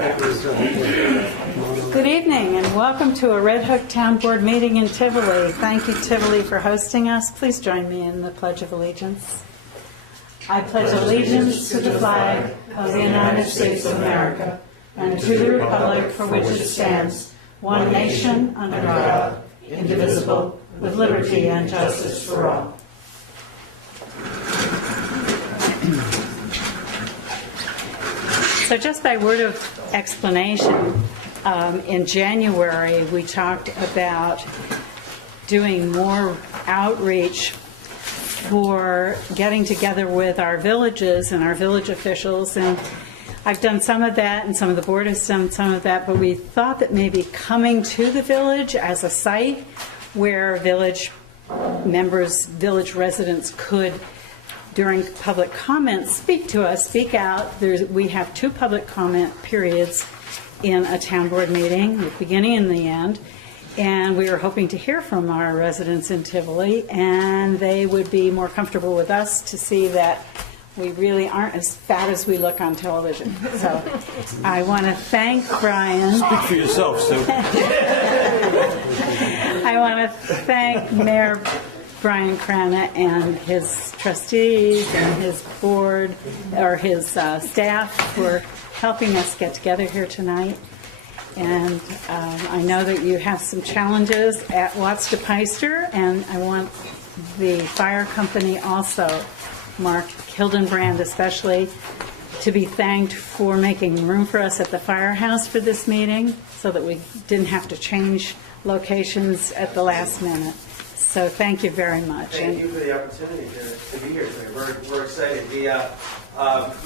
Good evening and welcome to a Red Hook Town Board meeting in Tivoli. Thank you, Tivoli, for hosting us. Please join me in the Pledge of Allegiance. I pledge allegiance to the flag of the United States of America and to the republic for which it stands, one nation under God, indivisible, with liberty and justice for all. So just by word of explanation, in January we talked about doing more outreach for getting together with our villages and our village officials, and I've done some of that and some of the board has done some of that, but we thought that maybe coming to the village as a site where village members, village residents could, during public comments, speak to us, speak out. We have 2 public comment periods in a town board meeting, the beginning and the end, and we were hoping to hear from our residents in Tivoli, and they would be more comfortable with us to see that we really aren't as fat as we look on television. So I want to thank Brian. Speak for yourself, Sue. I want to thank Mayor Brian Crana and his trustees and his board, or his staff, for helping us get together here tonight. And I know that you have some challenges at Watts de Peister, and I want the fire company also, Mark Hildenbrand especially, to be thanked for making room for us at the firehouse for this meeting so that we didn't have to change locations at the last minute. So thank you very much. Thank you for the opportunity to be here today. We're excited. The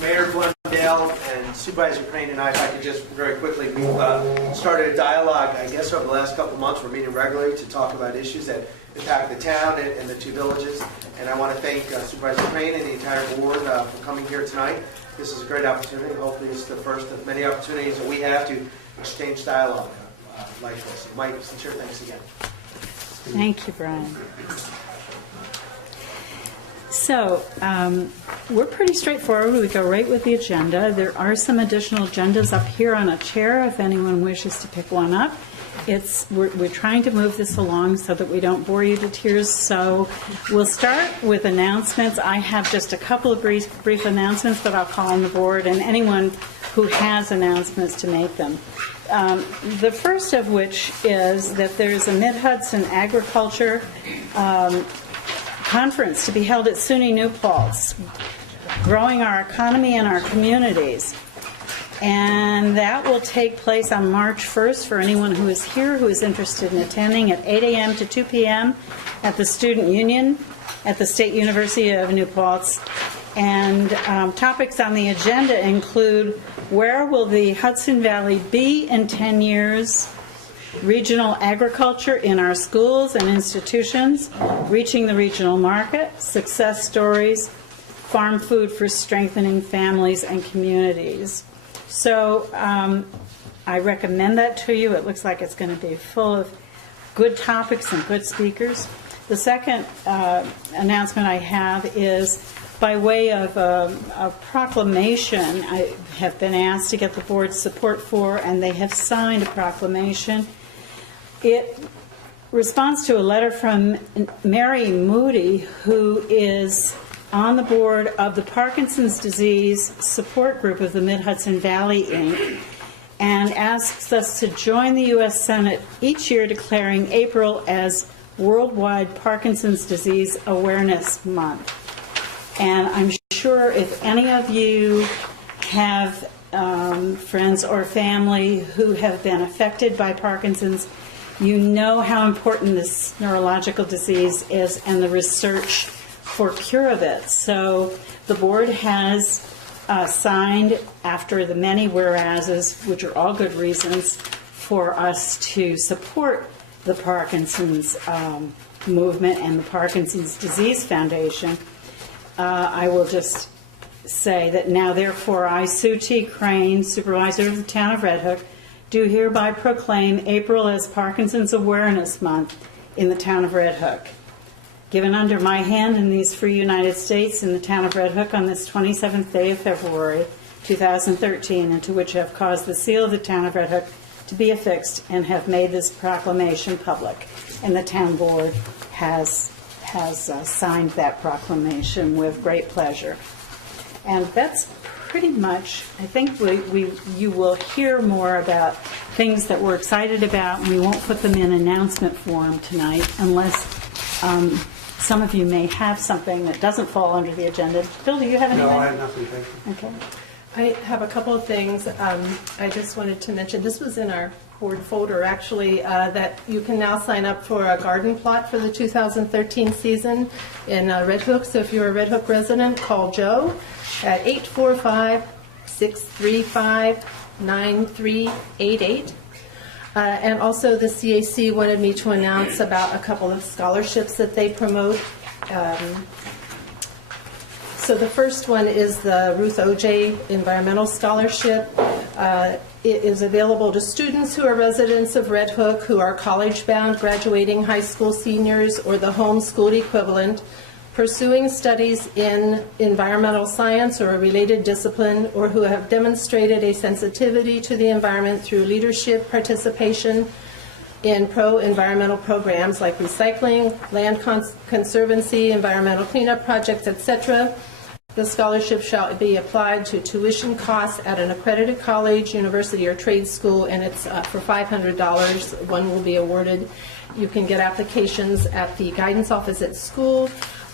Mayor Blundell and Supervisor Crane and I, if I could just very quickly, we've started a dialogue, I guess, over the last couple of months. We're meeting regularly to talk about issues that impact the town and the 2 villages. And I want to thank Supervisor Crane and the entire board for coming here tonight. This is a great opportunity. Hopefully it's the first of many opportunities that we have to exchange dialogue like this. Mike, sincere thanks again. Thank you, Brian. So, we're pretty straightforward. We go right with the agenda. There are some additional agendas up here on a chair if anyone wishes to pick one up. We're trying to move this along so that we don't bore you to tears. So we'll start with announcements. I have just a couple of brief announcements that I'll call on the board and anyone who has announcements to make them. The first of which is that there's a Mid-Hudson Agriculture conference to be held at SUNY New Paltz, growing our economy and our communities. And that will take place on March 1st for anyone who is here who is interested in attending at 8 a.m. to 2 p.m. at the Student Union at the State University of New Paltz. And topics on the agenda include: where will the Hudson Valley be in 10 years? Regional agriculture in our schools and institutions, reaching the regional market, success stories, farm food for strengthening families and communities. So I recommend that to you. It looks like it's going to be full of good topics and good speakers. The second announcement I have is by way of a proclamation. I have been asked to get the board's support for, and they have signed a proclamation. It responds to a letter from Mary Moody, who is on the board of the Parkinson's Disease Support Group of the Mid-Hudson Valley, Inc., and asks us to join the U.S. Senate each year declaring April as Worldwide Parkinson's Disease Awareness Month. And I'm sure if any of you have friends or family who have been affected by Parkinson's, you know how important this neurological disease is and the research for cure of it. So the board has signed, after the many whereases, which are all good reasons for us to support the Parkinson's movement and the Parkinson's Disease Foundation. I will just say that now, therefore, I, Sue T. Crane, Supervisor of the Town of Red Hook, do hereby proclaim April as Parkinson's Awareness Month in the Town of Red Hook. Given under my hand in these free United States in the Town of Red Hook on this 27th day of February, 2013, and to which have caused the seal of the town of Red Hook to be affixed and have made this proclamation public. And the town board has signed that proclamation with great pleasure. And that's pretty much, I think you will hear more about things that we're excited about, and we won't put them in announcement form tonight unless some of you may have something that doesn't fall under the agenda. Bill, do you have anything? No, I have nothing, thank you. Okay. I have a couple of things. I just wanted to mention, this was in our board folder actually, that you can now sign up for a garden plot for the 2013 season in Red Hook. So if you're a Red Hook resident, call Joe at 845-635-9388. And also the CAC wanted me to announce about a couple of scholarships that they promote. So the first one is the Ruth O.J. Environmental Scholarship. It is available to students who are residents of Red Hook, who are college-bound, graduating high school seniors, or the homeschooled equivalent, pursuing studies in environmental science or a related discipline, or who have demonstrated a sensitivity to the environment through leadership participation in pro-environmental programs like recycling, land conservancy, environmental cleanup projects, etc. The scholarship shall be applied to tuition costs at an accredited college, university, or trade school, and it's for $500. One will be awarded. You can get applications at the guidance office at school,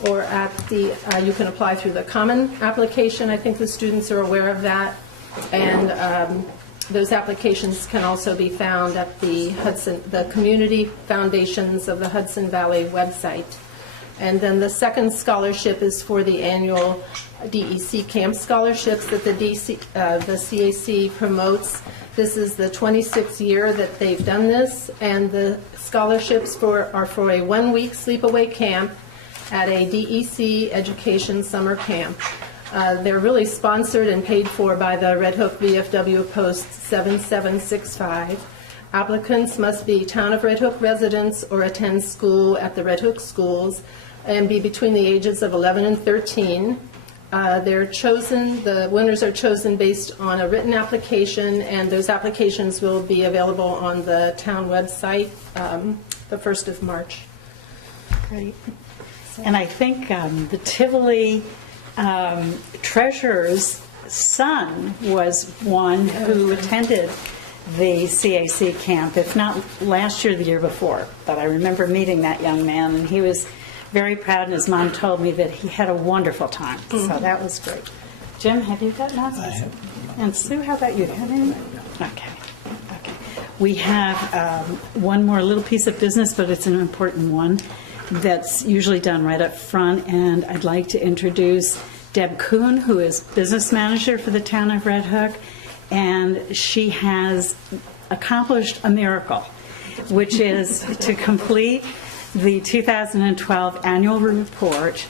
or at the, you can apply through the common application. I think the students are aware of that. And those applications can also be found at the community foundations of the Hudson Valley website. And then the second scholarship is for the annual DEC camp scholarships that the CAC promotes. This is the 26th year that they've done this, and the scholarships are for a one-week sleepaway camp at a DEC education summer camp. They're really sponsored and paid for by the Red Hook VFW Post 7765. Applicants must be Town of Red Hook residents or attend school at the Red Hook schools and be between the ages of 11 and 13. The winners are chosen based on a written application, and those applications will be available on the town website the 1st of March. Great. And I think the Tivoli treasurer's son was one who attended the CAC camp, if not last year, the year before. But I remember meeting that young man, and he was very proud, and his mom told me that he had a wonderful time. So that was great. Jim, have you got announcements? I have. And Sue, how about you? Have any? Okay. We have one more little piece of business, but it's an important one that's usually done right up front, and I'd like to introduce Deb Kuhn, who is business manager for the town of Red Hook, and she has accomplished a miracle, which is to complete the 2012 annual report,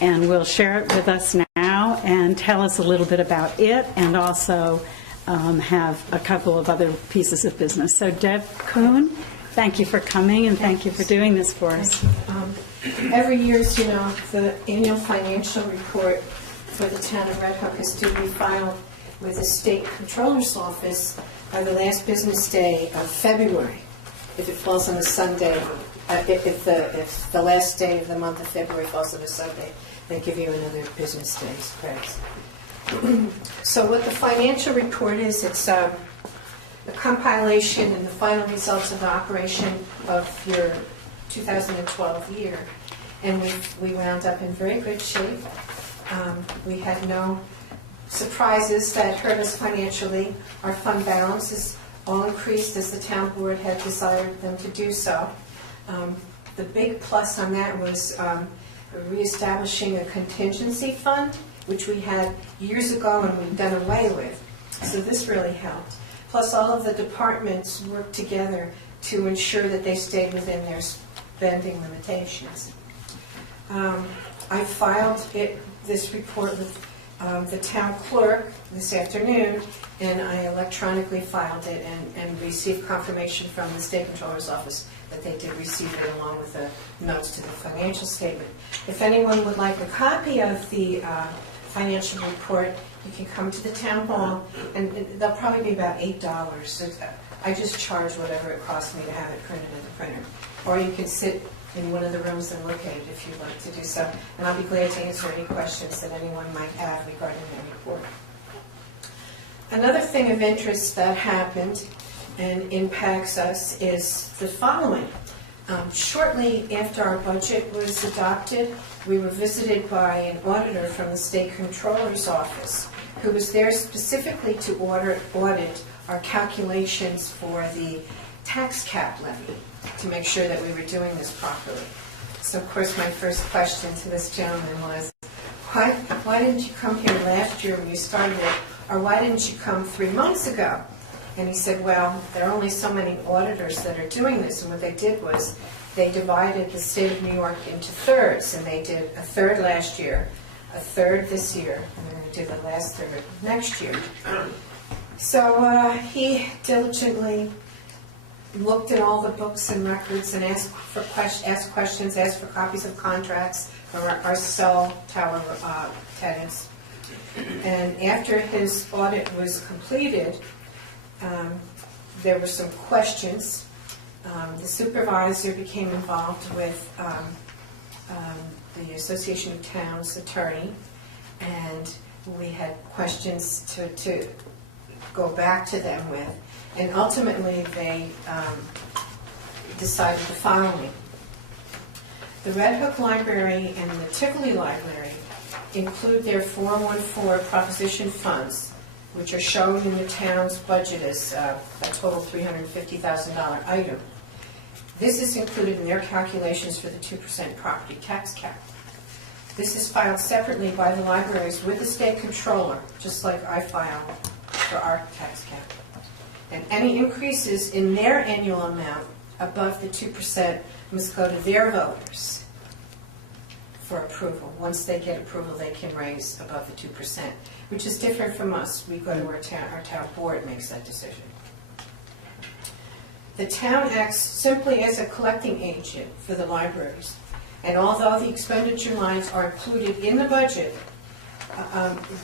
and will share it with us now and tell us a little bit about it, and also have a couple of other pieces of business. So Deb Kuhn, thank you for coming, and thank you for doing this for us. Every year, as you know, the annual financial report for the town of Red Hook is to be filed with the state controller's office by the last business day of February, if it falls on a Sunday. If the last day of the month of February falls on a Sunday, they give you another business day's credits. So what the financial report is, it's a compilation and the final results of the operation of your 2012 year. And we wound up in very good shape. We had no surprises that hurt us financially. Our fund balances all increased as the town board had desired them to do so. The big plus on that was reestablishing a contingency fund, which we had years ago and we've done away with. So this really helped. Plus all of the departments worked together to ensure that they stayed within their spending limitations. I filed this report with the town clerk this afternoon, and I electronically filed it and received confirmation from the state controller's office that they did receive it along with the notes to the financial statement. If anyone would like a copy of the financial report, You can come to the town hall, and they'll probably be about $8. I just charge whatever it costs me to have it printed in the printer. Or you can sit in one of the rooms and look at it if you'd like to do so. And I'll be glad to answer any questions that anyone might have regarding that report. Another thing of interest that happened and impacts us is the following. Shortly after our budget was adopted, we were visited by an auditor from the State Controller's Office who was there specifically to audit our calculations for the tax cap levy to make sure that we were doing this properly. So, of course, my first question to this gentleman was, why didn't you come here last year when you started it, or why didn't you come 3 months ago? And he said, well, there are only so many auditors that are doing this, and what they did was they divided the state of New York into thirds, and they did a third last year, a third this year, and they're going to do the last third next year. So he diligently looked at all the books and records and asked questions, asked for copies of contracts from our cell tower tenants. And after his audit was completed, there were some questions. The supervisor became involved with the Association of Towns attorney, and we had questions to go back to them with. And ultimately, they decided the following. The Red Hook Library and the Tivoli Library include their 414 proposition funds, which are shown in the town's budget as a total $350,000 item. This is included in their calculations for the 2% property tax cap. This is filed separately by the libraries with the state controller, just like I file for our tax cap. And any increases in their annual amount above the 2% must go to their voters for approval. Once they get approval, they can raise above the 2%, which is different from us. We go to our town board makes that decision. The town acts simply as a collecting agent for the libraries, and although the expenditure lines are included in the budget,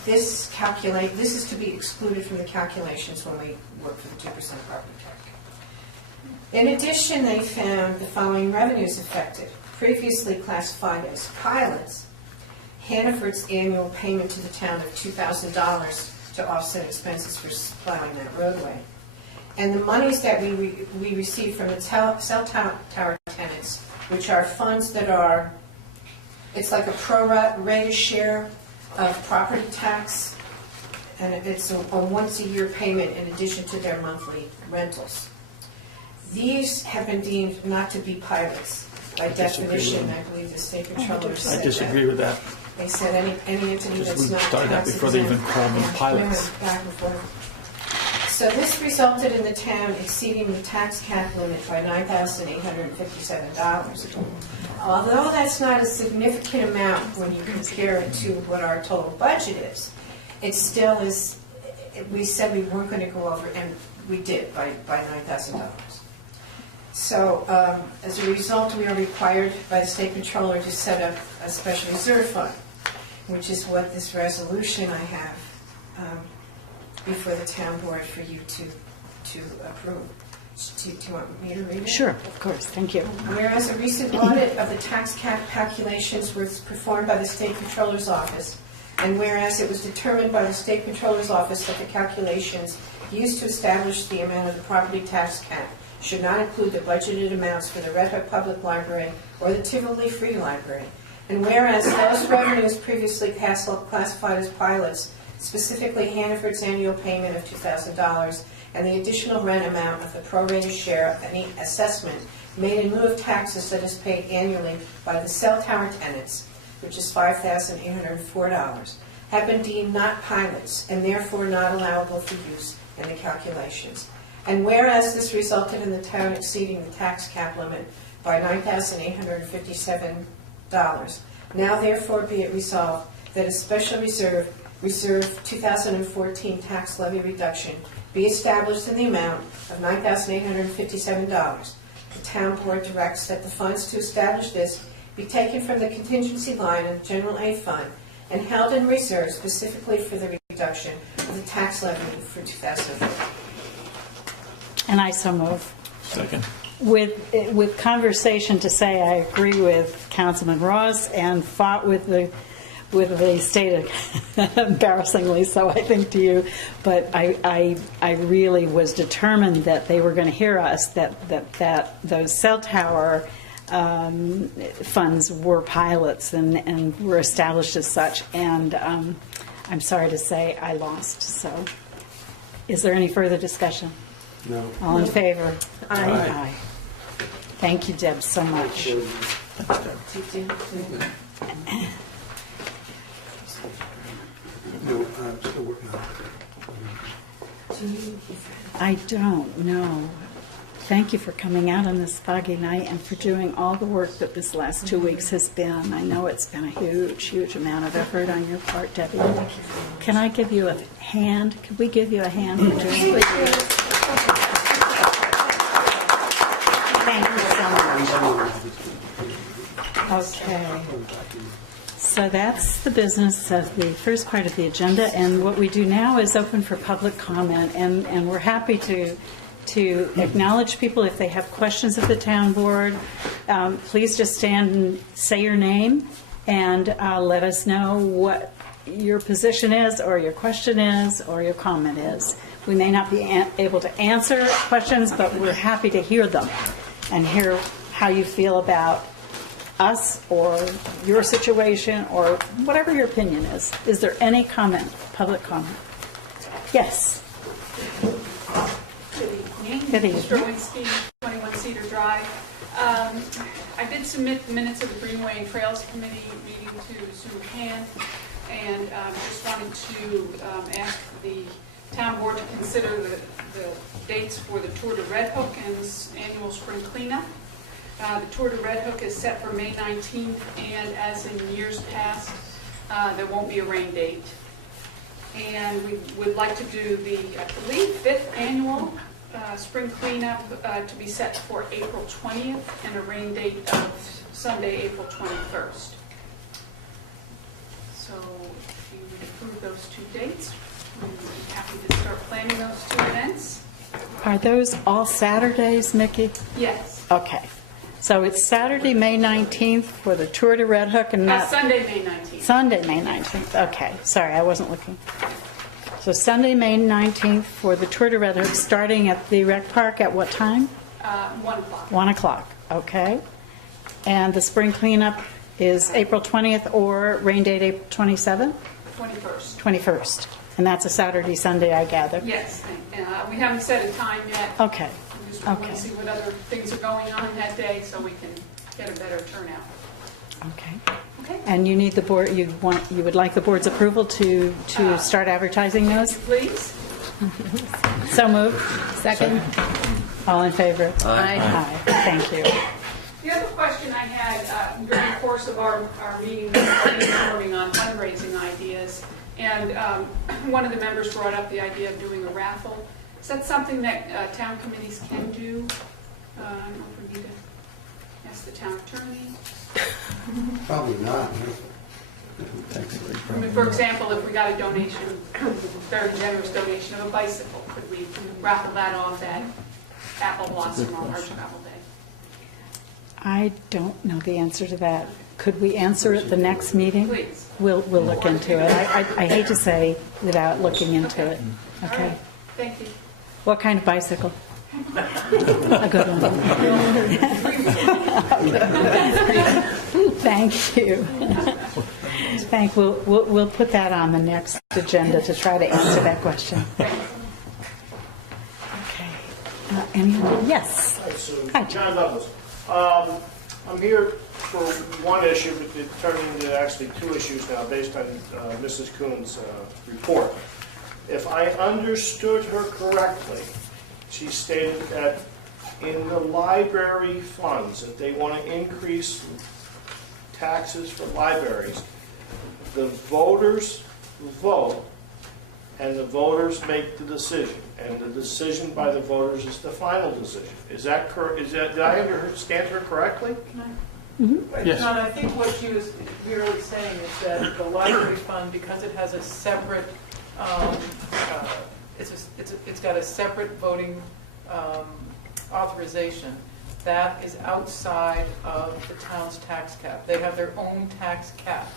this is to be excluded from the calculations when we work for the 2% property tax. In addition, they found the following revenues affected. Previously classified as pilots, Hannaford's annual payment to the town of $2,000 to offset expenses for plowing that roadway. And the monies that we receive from the cell tower tenants, which are funds that are, it's like a pro-rata share of property tax, and it's a once-a-year payment in addition to their monthly rentals. These have been deemed not to be pilots by definition. I believe the state controller said that. I disagree with that. They said any entity Because that's we not started that before they even called them pilots. Back and forth. So this resulted in the town exceeding the tax cap limit by $9,857. Although that's not a significant amount when you compare it to what our total budget is, it still is. We said we weren't going to go over, and we did by $9,000. So as a result, we are required by the state controller to set up a special reserve fund, which is what this resolution I have before the town board for you to approve. Do you want me to read it? Sure, of course, thank you. Whereas a recent audit of the tax cap calculations was performed by the State Controller's Office, and whereas it was determined by the State Controller's Office that the calculations used to establish the amount of the property tax cap should not include the budgeted amounts for the Red Hook Public Library or the Tivoli Free Library, and whereas those revenues previously classified as pilots, specifically Hannaford's annual payment of $2,000 and the additional rent amount of the prorated share of any assessment made in lieu of taxes that is paid annually by the cell tower tenants, which is $5,804, have been deemed not pilots and therefore not allowable for use in the calculations. And whereas this resulted in the town exceeding the tax cap limit by $9,857, now therefore be it resolved that a special reserve 2014 tax levy reduction be established in the amount of $9,857. The town board directs that the funds to establish this be taken from the contingency line of the general aid fund and held in reserve specifically for the reduction of the tax levy for 2014. And I so move. Second. With conversation to say I agree with Councilman Ross and fought with the state, embarrassingly so, I think, to you, but I really was determined that they were going to hear us, that those cell tower funds were pilots and were established as such, and I'm sorry to say I lost. So is there any further discussion? No. All in favor? Aye. Aye. Thank you, Deb, so much. No, I'm still working on it. I don't know. Thank you for coming out on this foggy night and for doing all the work that this last 2 weeks has been. I know it's been a huge, huge amount of effort on your part, Debbie. Can I give you a hand? Could we give you a hand for doing this? Thank you so much. Okay. So that's the business of the first part of the agenda, and what we do now is open for public comment, and we're happy to acknowledge people if they have questions of the town board. Please just stand and say your name and let us know what your position is, or your question is, or your comment is. We may not be able to answer questions, but we're happy to hear them and hear how you feel about us or your situation or whatever your opinion is. Is there any comment, public comment? Yes. Good evening. Strowinski, 21 Cedar Drive. I did submit the minutes of the Greenway and Trails Committee meeting to Sue Hand, and just wanted to ask the town board to consider the dates for the Tour de Red Hook and annual spring cleanup. The Tour de Red Hook is set for May 19th, and as in years past, there won't be a rain date. And we would like to do the, I believe, 5th annual spring cleanup to be set for April 20th, and a rain date of Sunday, April 21st. So if you would approve those two dates, we'd be happy to start planning those two events. Are those all Saturdays, Mickey? Yes. Okay. So it's Saturday, May 19th for the Tour de Red Hook, and not Sunday, May 19th. Sunday, May 19th. Okay. Sorry, I wasn't looking. So Sunday, May 19th for the Tour de Red Hook, starting at the rec park at what time? 1 o'clock. 1 o'clock. Okay. And the spring cleanup is April 20th, or rain date April 27th? 21st. 21st. And that's a Saturday, Sunday, I gather? Yes. We haven't set a time yet. Okay. We just want Okay. to see what other things are going on that day so we can get a better turnout. Okay. Okay? And you need the board, you would like the board's approval to start advertising those? Please? So moved. Second. All in favor? Aye. Aye. Thank you. The other question I had during the course of our meeting was brainstorming on fundraising ideas, and one of the members brought up the idea of doing a raffle. Is that something that town committees can do? I don't know if we need to ask the town attorney. Probably not. I mean, for example, if we got a donation, very generous donation of a bicycle, could we raffle that off at Apple Blossom on our travel day? I don't know the answer to that. Could we answer it the next meeting? Please. We'll look into it. I hate to say without looking into it. All Okay. right. Thank you. What kind of bicycle? A good one. Thank you. We'll put that on the next agenda to try to answer that question. Okay. Anyone? Yes. Hi, John Douglas. I'm here for one issue, but it turned into actually two issues now based on Mrs. Kuhn's report. If I understood her correctly, she stated that in the library funds, that they want to increase taxes for libraries. The voters vote, and the voters make the decision, and the decision by the voters is the final decision. Is that correct? Did I understand her correctly? Yes. John, I think what she was really saying is that the library fund, because it has a separate it's got a separate voting authorization. That is outside of the town's tax cap. They have their own tax cap,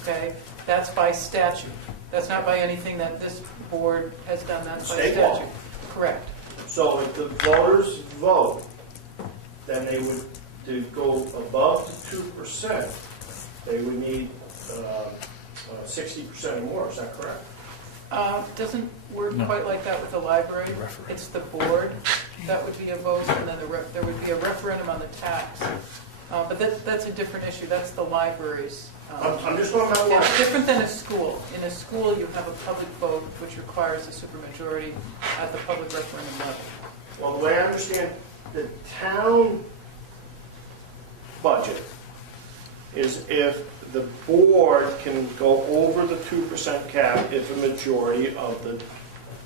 okay? That's by statute. That's not by anything that this board has done, that's by State law. statute. Correct. So if the voters vote, then they would, to go above the 2%, they would need 60% or more, is that correct? Doesn't work No. quite like that with the library. Referendum. It's the board that would be a vote, and then there would be a referendum on the tax. But that's a different issue. That's the library's. I'm just talking about It's law. different than a school. In a school, you have a public vote, which requires a supermajority at the public referendum level. Well, the way I understand the town budget is if the board can go over the 2% cap if a majority of the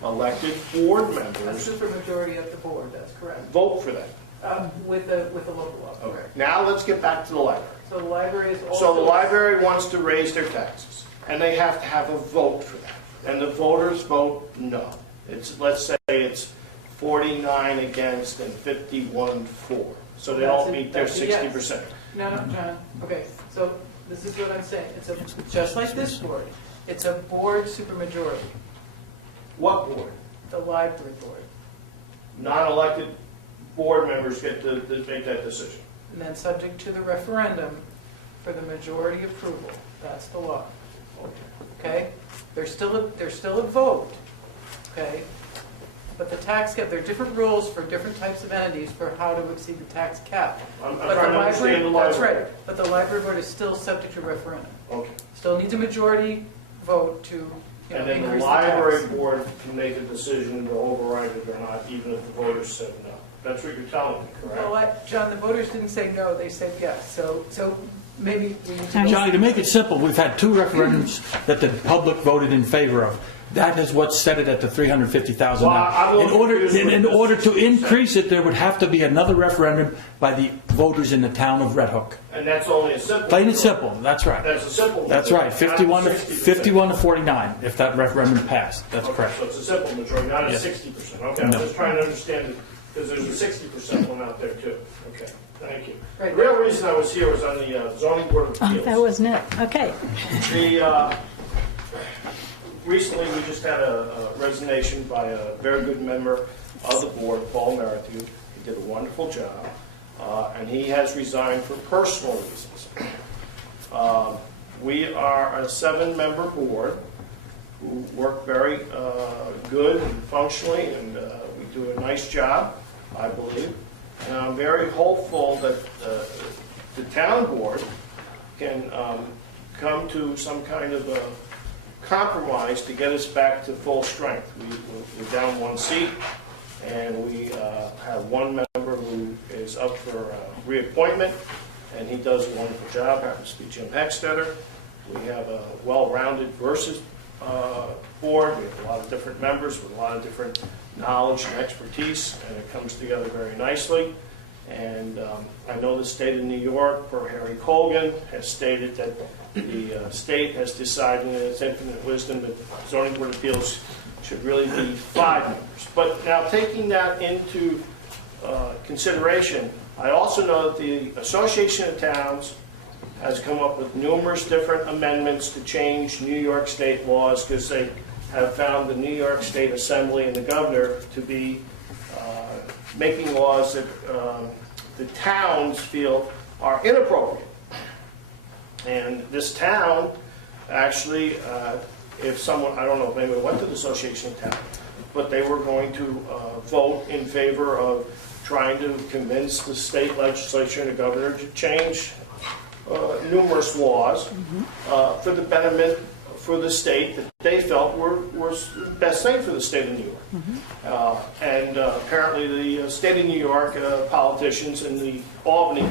elected board A members supermajority of the board, that's correct. vote for that. With the local law, Okay. correct. Now let's get back to the library. So the library is also. So the library wants to raise their taxes, and they have to have a vote for that. And the voters vote no. Let's say it's 49 against and 51 for. So they don't meet their That's a yes. 60%. No, John, okay, so this is what I'm saying. It's just like this board. It's a board supermajority, What board? the library board. Non-elected board members get to make that decision. And then subject to the referendum for the majority approval. That's the law. Okay? There's still a vote, okay? But the tax cap, there are different rules for different types of entities for how to exceed the tax cap. I'm But the trying to understand the That's library. right, but the library board is still subject to referendum. Okay. Still needs a majority vote to, And then the increase the library tax. board can make a decision to override it or not, even if the voters said no. That's what you're telling me, Well, correct? John, the voters didn't say no, they said yes, so maybe we need to. Johnny, Johnny, to make it simple, we've had 2 referendums that the public voted in favor of. That is what set it at the $350,000. Well, I'm a little confused with In this. order to increase it, there would have to be another referendum by the voters in the town of Red Hook. And that's only a simple. Plain and simple, that's right. That's a simple. That's right, majority, not 51 a to 60%. 49, if that referendum passed, that's Okay, correct. so it's a simple majority, not a Yes. 60%. Okay, I'm No. just trying to understand it, because there's a 60% one out there too. Okay, thank you. Right. The real reason I was here was on the zoning board of Oh, appeals. that wasn't it. Okay. Recently, we just had a resignation by a very good member of the board, Paul Merrithew. He did a wonderful job, and he has resigned for personal reasons. We are a 7-member board who work very good and functionally, and we do a nice job, I believe. And I'm very hopeful that the town board can come to some kind of a compromise to get us back to full strength. We're down 1 seat, and we have 1 member who is up for reappointment, and he does a wonderful job, happens to be Jim Heckstetter. We have a well-rounded versus board. We have a lot of different members with a lot of different knowledge and expertise, and it comes together very nicely. And I know the state of New York, for Harry Colgan, has stated that the state has decided in its infinite wisdom that zoning board of appeals should really be 5 members. But now taking that into consideration, I also know that the Association of Towns has come up with numerous different amendments to change New York state laws because they have found the New York State Assembly and the governor to be making laws that the towns feel are inappropriate. And this town, actually, if someone, I don't know if anyone went to the Association of Towns, but they were going to vote in favor of trying to convince the state legislature and the governor to change numerous laws for the betterment for the state that they felt were the best thing for the state of New York. And apparently the state of New York politicians in the Albany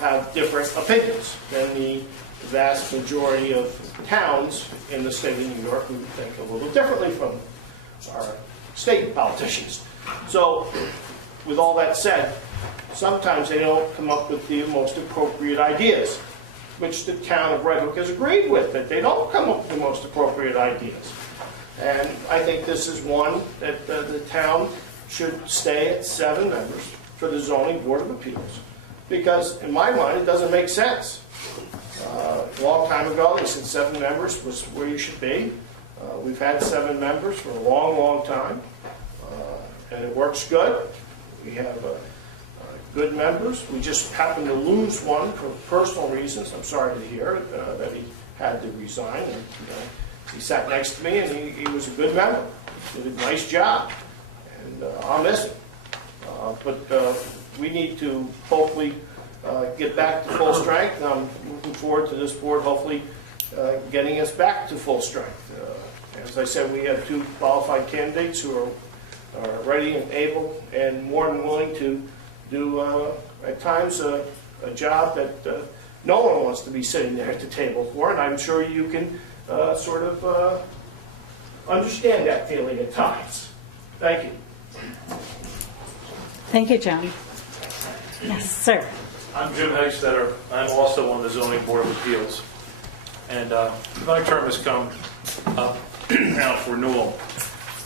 have different opinions than the vast majority of towns in the state of New York who think a little differently from our state politicians. So with all that said, sometimes they don't come up with the most appropriate ideas, which the town of Red Hook has agreed with, that they don't come up with the most appropriate ideas. And I think this is one that the town should stay at 7 members for the zoning board of appeals. Because in my mind, it doesn't make sense. A long time ago, they said 7 members was where you should be. We've had 7 members for a long, long time, and it works good. We have good members. We just happened to lose one for personal reasons. I'm sorry to hear that he had to resign. And, he sat next to me, and he was a good member. He did a nice job, and I'll miss him. But we need to hopefully get back to full strength. And I'm looking forward to this board hopefully getting us back to full strength. As I said, we have 2 qualified candidates who are ready and able and more than willing to do, at times, a job that no one wants to be sitting there at the table for, and I'm sure you can sort of understand that feeling at times. Thank you. Thank you, John. Yes, sir. I'm Jim Hegstetter. I'm also on the Zoning Board of Appeals. And my term has come up now for renewal.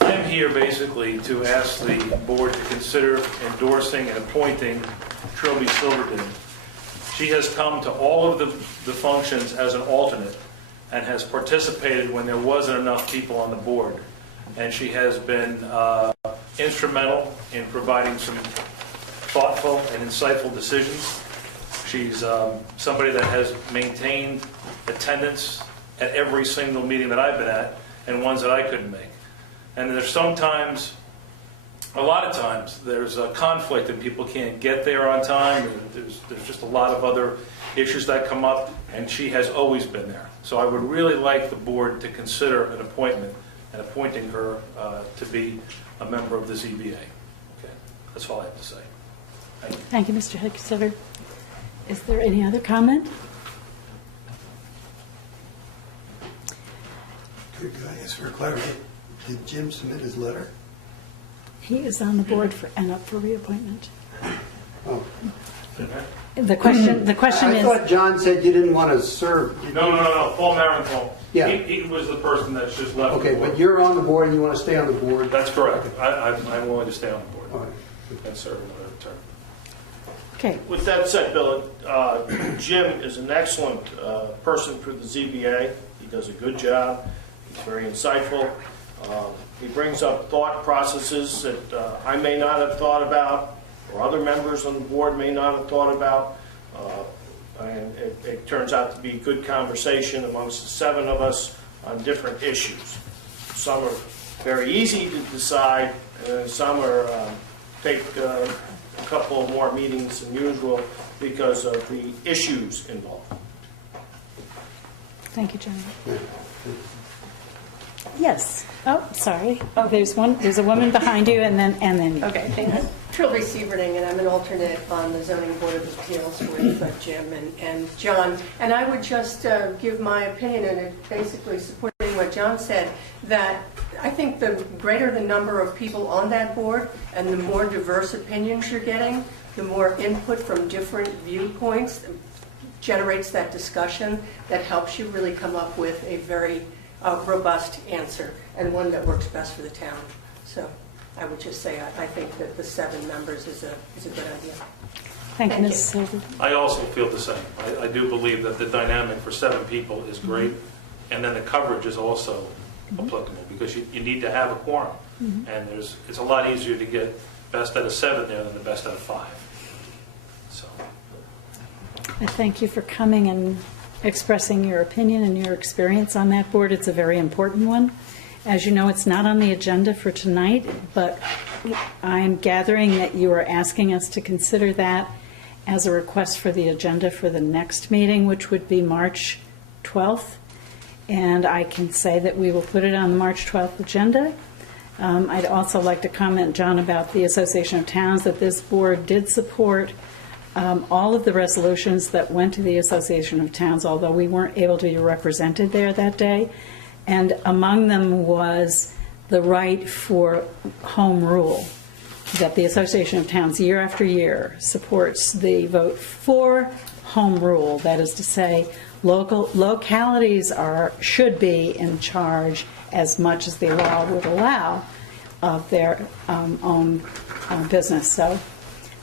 I'm here basically to ask the board to consider endorsing and appointing Trilby Silverton. She has come to all of the functions as an alternate and has participated when there wasn't enough people on the board. And she has been instrumental in providing some thoughtful and insightful decisions. She's somebody that has maintained attendance at every single meeting that I've been at and ones that I couldn't make. And there's sometimes, a lot of times, there's a conflict and people can't get there on time. And there's just a lot of other issues that come up, and she has always been there. So I would really like the board to consider an appointment and appointing her to be a member of the ZBA. Okay, that's all I have to say. Thank you. Thank you, Mr. Hegstetter. Is there any other comment? Good guy, ask for clarity. Did Jim submit his letter? He is on the board and up for reappointment. Oh. The question I is, thought John said you didn't want to serve. No. Paul Marenthal. Yeah. He was the person that's just left. Okay, the board. but you're on the board and you want to stay on the board? That's correct. I'm willing to stay on the board All right. and serve another term. okay, With that said, Bill, Jim is an excellent person for the ZBA. He does a good job. He's very insightful. He brings up thought processes that I may not have thought about, or other members on the board may not have thought about. And it turns out to be good conversation amongst the 7 of us on different issues. Some are very easy to decide, and some are take a couple more meetings than usual because of the issues involved. thank you, John. Yes. Oh, sorry. Oh, there's a woman behind you, and then you. Okay, thanks. Trilby Seberding, and I'm an alternate on the Zoning Board of Appeals with Jim and John. And I would just give my opinion, and it basically supporting what John said, that I think the greater the number of people on that board and the more diverse opinions you're getting, the more input from different viewpoints generates that discussion that helps you really come up with a very robust answer and one that works best for the town. So I would just say I think that the 7 members is a good idea. Thank you, Thank Ms. Silver. I also feel the same. I do believe that the dynamic for 7 people is great, and then the coverage is also applicable because you need to have a quorum, and it's a lot easier to get best out of 7 there than the best out of 5. So. I thank you for coming and expressing your opinion and your experience on that board. It's a very important one. As you know, it's not on the agenda for tonight, but I'm gathering that you are asking us to consider that as a request for the agenda for the next meeting, which would be March 12th. And I can say that we will put it on the March 12th agenda. I'd also like to comment, John, about the Association of Towns, that this board did support all of the resolutions that went to the Association of Towns, although we weren't able to be represented there that day. And among them was the right for home rule, that the Association of Towns year after year supports the vote for home rule. That is to say, localities should be in charge as much as the law would allow of their own business.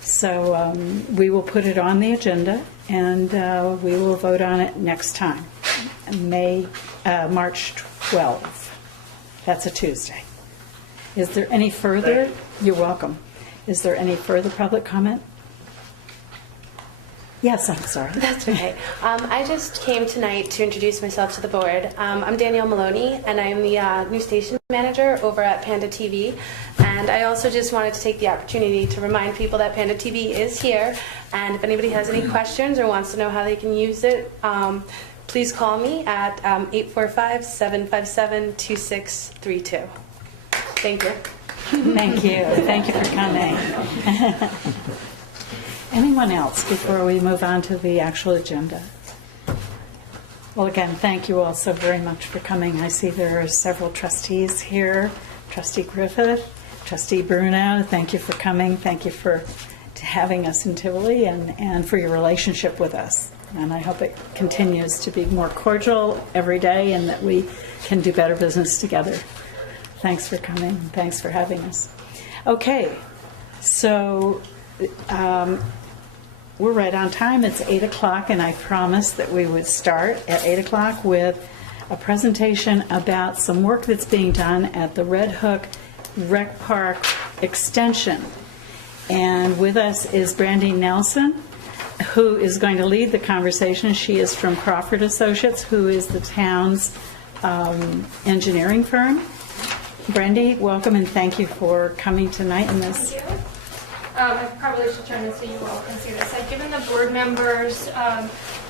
So we will put it on the agenda, and we will vote on it next time, March 12th. That's a Tuesday. Is there any further? You're welcome. Is there any further public comment? Yes, I'm sorry. That's okay. I just came tonight to introduce myself to the board. I'm Danielle Maloney, and I am the new station manager over at Panda TV. And I also just wanted to take the opportunity to remind people that Panda TV is here. And if anybody has any questions or wants to know how they can use it, please call me at 845-757-2632. Thank you. Thank you. Thank you for coming. Anyone else before we move on to the actual agenda? Well, again, thank you all so very much for coming. I see there are several trustees here. Trustee Griffith, Trustee Bruno, thank you for coming. Thank you for having us in Tivoli and for your relationship with us. And I hope it continues to be more cordial every day and that we can do better business together. Thanks for coming. Thanks for having us. Okay, so we're right on time. It's 8 o'clock, and I promised that we would start at 8 o'clock with a presentation about some work that's being done at the Red Hook Rec Park Extension. And with us is Brandy Nelson, who is going to lead the conversation. She is from Crawford Associates, who is the town's engineering firm. Brandy, welcome, and thank you for coming tonight in this. Thank you. I probably should turn this so you all can see this. I've given the board members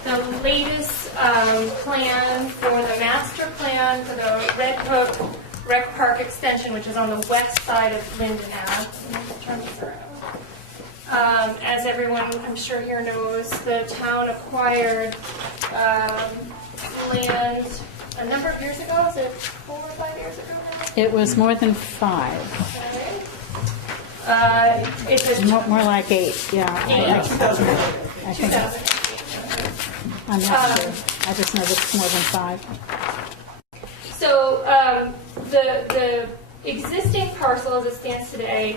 the latest plan for the master plan for the Red Hook Rec Park extension, which is on the west side of Linden Ave. Let me turn this around. As everyone I'm sure here knows, the town acquired land a number of years ago. Is it 4 or 5 years ago now? It was more than 5. Okay. It's a More like 8, yeah. I think 2008. I'm not sure. I just know that it's more than 5. So the existing parcel as it stands today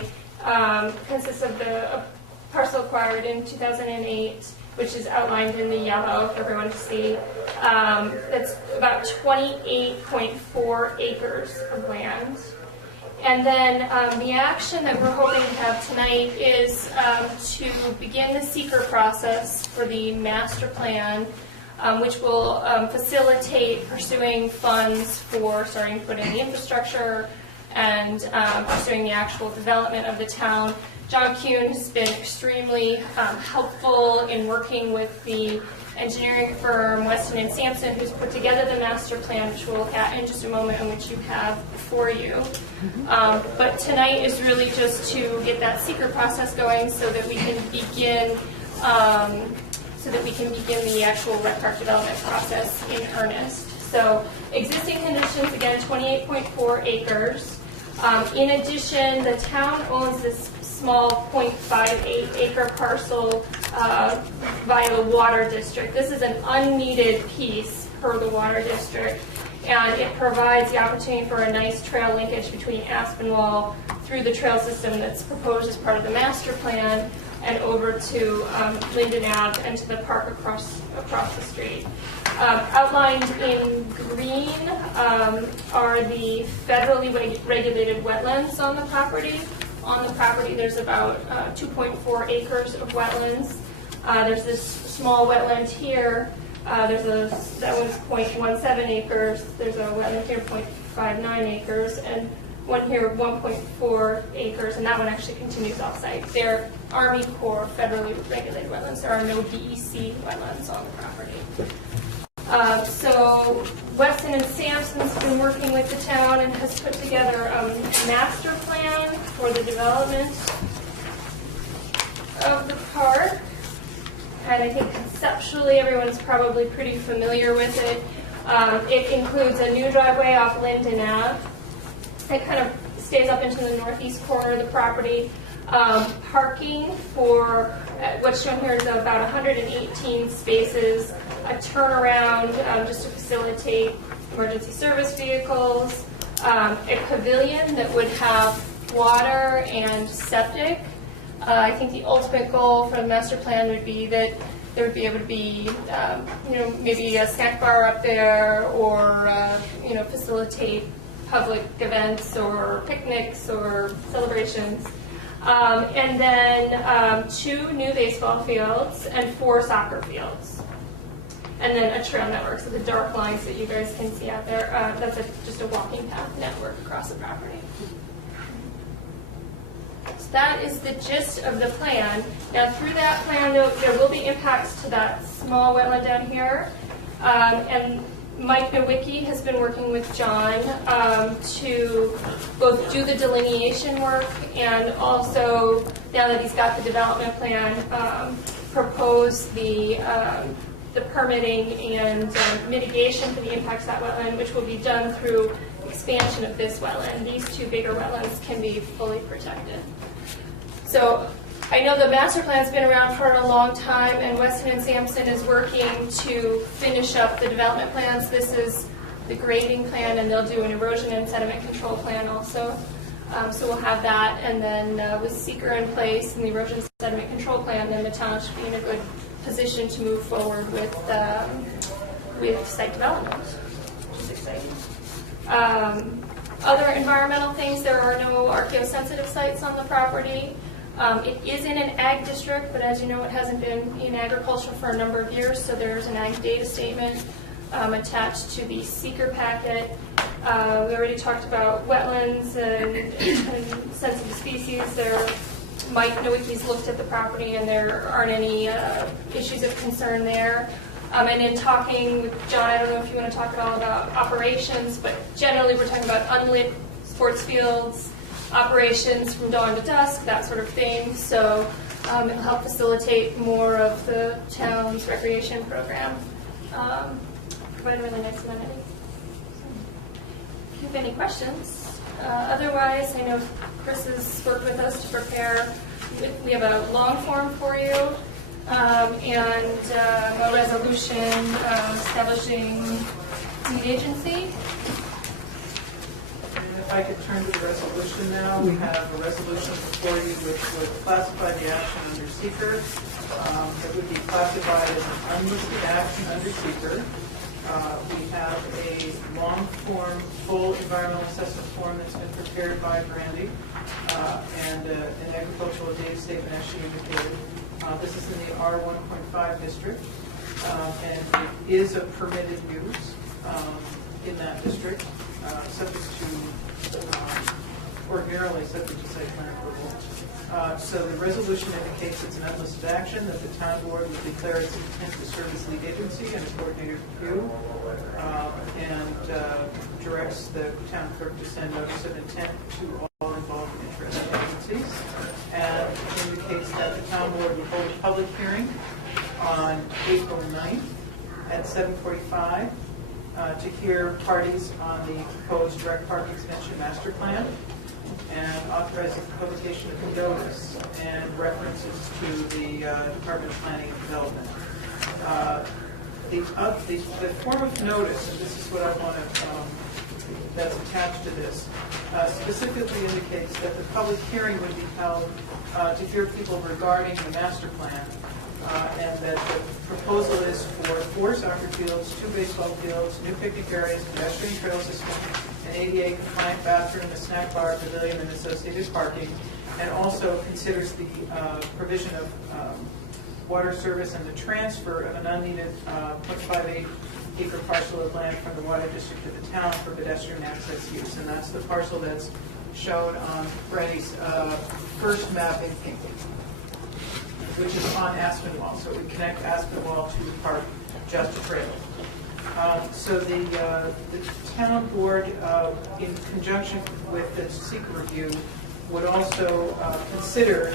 consists of the parcel acquired in 2008, which is outlined in the yellow for everyone to see. That's about 28.4 acres of land. And then the action that we're hoping to have tonight is to begin the seeker process for the master plan, which will facilitate pursuing funds for starting to put in the infrastructure and pursuing the actual development of the town. John Kuhn has been extremely helpful in working with the engineering firm Weston & Sampson, who's put together the master plan, which we'll look at in just a moment, and which you have before you. But tonight is really just to get that seeker process going so that we can begin the actual rec park development process in earnest. So existing conditions, again, 28.4 acres. In addition, the town owns this small 0.58 acre parcel via the water district. This is an unneeded piece per the water district, and it provides the opportunity for a nice trail linkage between Aspinwall through the trail system that's proposed as part of the master plan and over to Linden Ave and to the park across the street. Outlined in green are the federally regulated wetlands on the property. On the property, there's about 2.4 acres of wetlands. There's this small wetland here. That one's 0.17 acres. There's a wetland here, 0.59 acres, and one here, 1.4 acres, and that one actually continues off-site. They're Army Corps federally regulated wetlands. There are no DEC wetlands on the property. So Weston & Sampson's been working with the town and has put together a master plan for the development of the park. And I think conceptually everyone's probably pretty familiar with it. It includes a new driveway off Linden Ave. It kind of stays up into the northeast corner of the property. Parking for, what's shown here is about 118 spaces, a turnaround just to facilitate emergency service vehicles, a pavilion that would have water and septic. I think the ultimate goal for the master plan would be that there would be able to be, maybe a snack bar up there, or facilitate public events or picnics or celebrations. And then 2 new baseball fields and 4 soccer fields. And then a trail network, so the dark lines that you guys can see out there, that's just a walking path network across the property. So that is the gist of the plan. Now through that plan, there will be impacts to that small wetland down here. And Mike Nowicki has been working with John to both do the delineation work and also, now that he's got the development plan, propose the permitting and mitigation for the impacts of that wetland, which will be done through expansion of this wetland. These 2 bigger wetlands can be fully protected. So I know the master plan's been around for a long time, and Weston and Sampson is working to finish up the development plans. This is the grading plan, and they'll do an erosion and sediment control plan also. So we'll have that, and then with seeker in place and the erosion and sediment control plan, then the town should be in a good position to move forward with site development, which is exciting. Other environmental things, there are no archaeosensitive sites on the property. It is in an ag district, but as you know, it hasn't been in agriculture for a number of years, so there's an ag data statement attached to the seeker packet. We already talked about wetlands and sensitive species. Mike Nowicki's looked at the property, and there aren't any issues of concern there. And in talking with John, I don't know if you want to talk at all about operations, but generally we're talking about unlit sports fields, operations from dawn to dusk, that sort of thing. So it'll help facilitate more of the town's recreation program. Provide a really nice amenity. If you have any questions, otherwise, I know Chris has worked with us to prepare. We have a long form for you and a resolution establishing lead agency. If I could turn to the resolution now, we have a resolution before you which would classify the action under seeker. It would be classified as an unlisted action under seeker. We have a long form, full environmental assessment form that's been prepared by Brandy, and an agricultural data statement as she indicated. This is in the R1.5 district, and it is a permitted use in that district, subject to ordinarily subject to site plan approval. So the resolution indicates it's an unlisted action, that the town board would declare its intent to serve as lead agency and a coordinated review, and directs the town clerk to send notice of intent to all involved interested agencies, and indicates that the town board would hold a public hearing on April 9th at 7:45 to hear parties on the proposed direct park extension master plan, and authorize the publication of the notice and references to the Department of Planning and Development. The form of notice, and this is what I want to, that's attached to this, specifically indicates that the public hearing would be held to hear people regarding the master plan, and that the proposal is for 4 soccer fields, 2 baseball fields, new picnic areas, pedestrian trail system, an ADA compliant bathroom, a snack bar, pavilion, and associated parking, and also considers the provision of water service and the transfer of an unneeded 0.58 acre parcel of land from the water district to the town for pedestrian access use. And that's the parcel that's shown on Brandy's first map in pink, which is on Aspinwall. So we connect Aspinwall to the park just a trail. So the town board, in conjunction with the seeker review, would also consider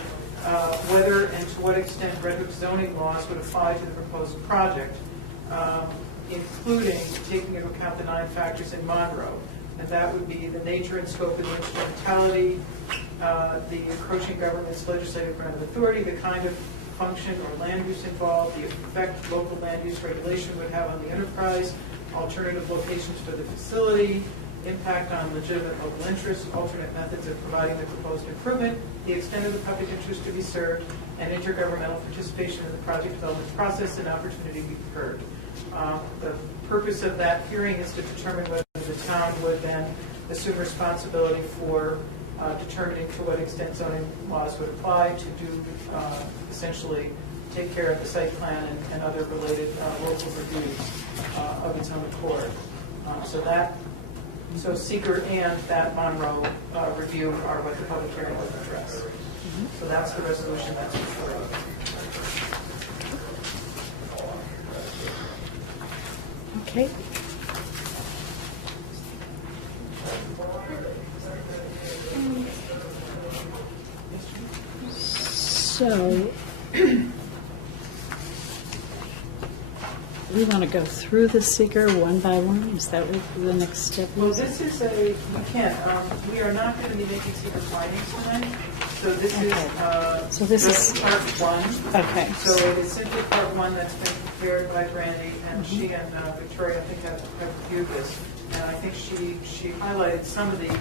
whether and to what extent Red Hook zoning laws would apply to the proposed project, including taking into account the 9 factors in Monroe. And that would be the nature and scope of the instrumentality, the encroaching government's legislative grant of authority, the kind of function or land use involved, the effect local land use regulation would have on the enterprise, alternative locations for the facility, impact on legitimate local interests, alternate methods of providing the proposed improvement, the extent of the public interest to be served, and intergovernmental participation in the project development process and opportunity to be heard. The purpose of that hearing is to determine whether the town would then assume responsibility for determining to what extent zoning laws would apply to do, essentially, take care of the site plan and other related local reviews of its own accord. So seeker and that Monroe review are what the public hearing would address. So that's the resolution that's before us. Okay. So we want to go through the seeker one by one? Is that what the next step Well, is? this is we are not going to be making secret findings tonight. So this is is part one. Okay. So it is simply part one that's been prepared by Brandy, and she and Victoria, I think, have reviewed this. And I think she highlighted some of the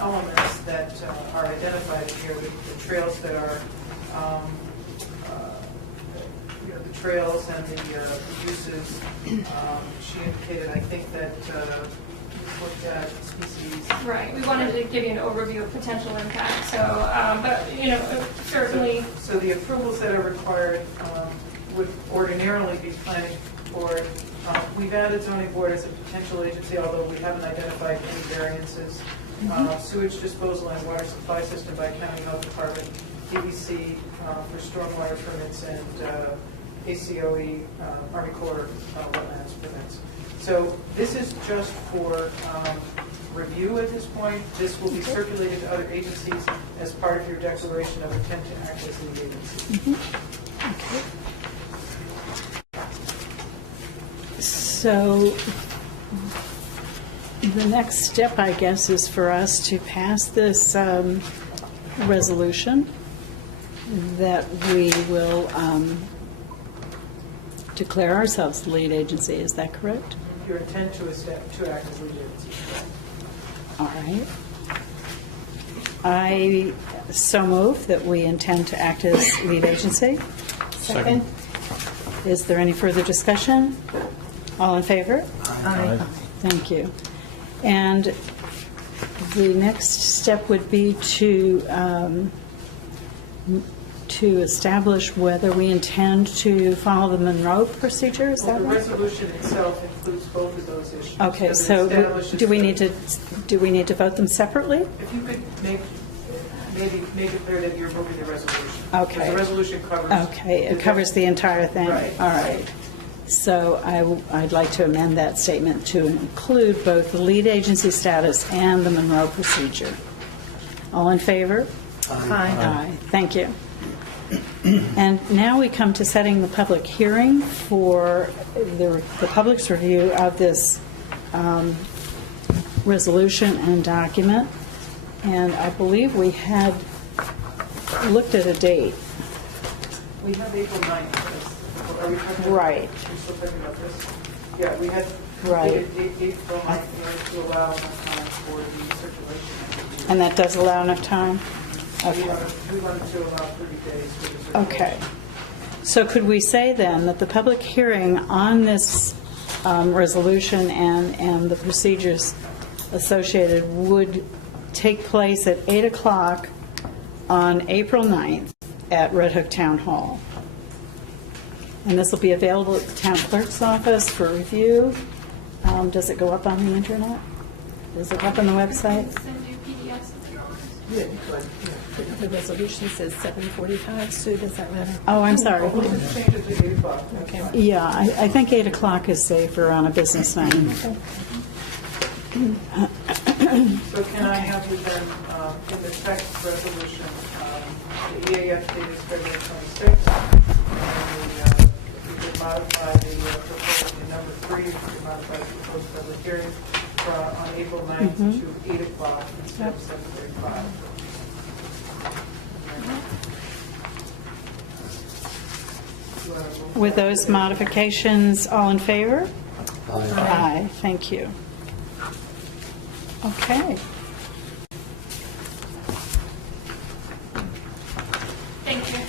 elements that are identified here, the trails that are, the trails and the uses. She indicated, I think, that we looked at species. Right, we wanted to give you an overview of potential impact, so, but, certainly. So the approvals that are required would ordinarily be planning board. We've added zoning board as a potential agency, although we haven't identified any variances. Sewage disposal and water supply system by county health department, DEC for stormwater permits, and ACOE, Army Corps wetlands permits. So this is just for review at this point. This will be circulated to other agencies as part of your declaration of intent to act as lead agency. Okay. So the next step, I guess, is for us to pass this resolution that we will declare ourselves the lead agency. Is that correct? Your intent to act as lead agency. All right. I so move that we intend to act as lead agency. Second. Is there any further discussion? All in favor? Aye. Thank you. And the next step would be to establish whether we intend to follow the Monroe procedure. Is Well, that the right? resolution itself includes both of those issues. Okay, it so establishes do we the- need to vote them separately? If you could maybe make it clear that you're moving the resolution. Okay. Because the resolution covers. Okay, it covers the entire thing? Right. All right. So I'd like to amend that statement to include both the lead agency status and the Monroe procedure. All in favor? Aye. Aye. Thank you. And now we come to setting the public hearing for the public's review of this resolution and document. And I believe we had looked at a date. We have April 9th. Are we talking about? Right. Are we still talking about this? Yeah, we had. Right. April 9th in order to allow enough time for the circulation. And that does allow enough time? We Okay. wanted to allow 30 days for the circulation. Okay. So could we say then that the public hearing on this resolution and the procedures associated would take place at 8 o'clock on April 9th at Red Hook Town Hall? And this will be available at the town clerk's office for review. Does it go up on the internet? Does it go up on the website? Send you PDFs of the orders. Yeah, you could. The resolution says 7:45, Sue, does that matter? Oh, I'm sorry. We'll just change it to 8 o'clock. Okay. Yeah, I think 8 o'clock is safer on a business night. So can I have you then, in the text resolution, the EAF date is February 26th, and we could modify the proposed, the number 3, we could modify the proposed public hearing on April 9th to 8 o'clock instead of 7:35. With those modifications, all in favor? Aye. Thank you. Okay. Thank you.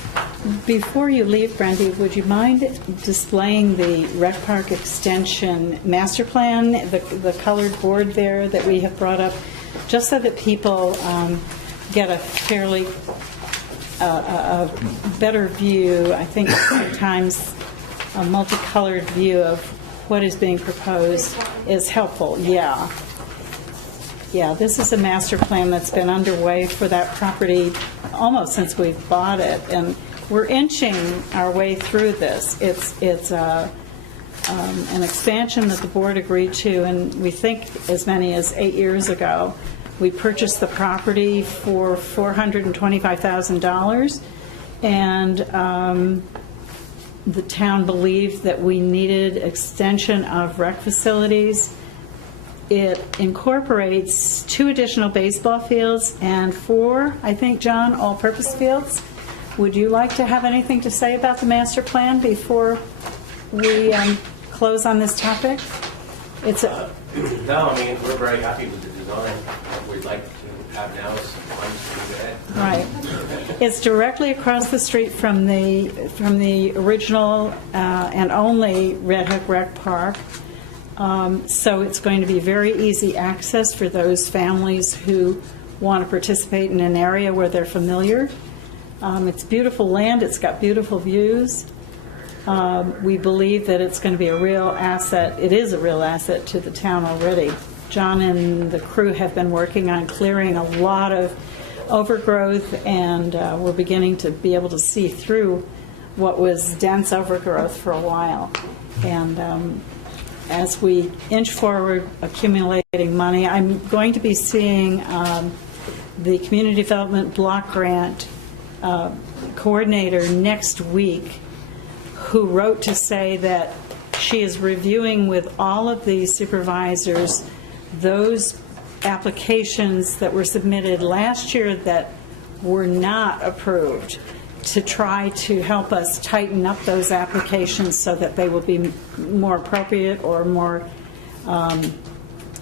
Before you leave, Brandy, would you mind displaying the Rec Park Extension Master Plan, the colored board there that we have brought up, just so that people get a fairly a better view? I think sometimes a multicolored view of what is being proposed is helpful. Yeah. Yeah, this is a master plan that's been underway for that property almost since we've bought it, and we're inching our way through this. It's an expansion that the board agreed to, and we think as many as 8 years ago. We purchased the property for $425,000, and the town believed that we needed extension of rec facilities. It incorporates 2 additional baseball fields and 4, I think, John, all-purpose fields. Would you like to have anything to say about the master plan before we close on this topic? It's a... No, I mean, we're very happy with the design. What we'd like to have now is some funds to do that. Right. It's directly across the street from the original and only Red Hook Rec Park. So it's going to be very easy access for those families who want to participate in an area where they're familiar. It's beautiful land. It's got beautiful views. We believe that it's going to be a real asset. It is a real asset to the town already. John and the crew have been working on clearing a lot of overgrowth, and we're beginning to be able to see through what was dense overgrowth for a while. And as we inch forward accumulating money, I'm going to be seeing the Community Development Block Grant coordinator next week, who wrote to say that she is reviewing with all of the supervisors those applications that were submitted last year that were not approved, to try to help us tighten up those applications so that they will be more appropriate or more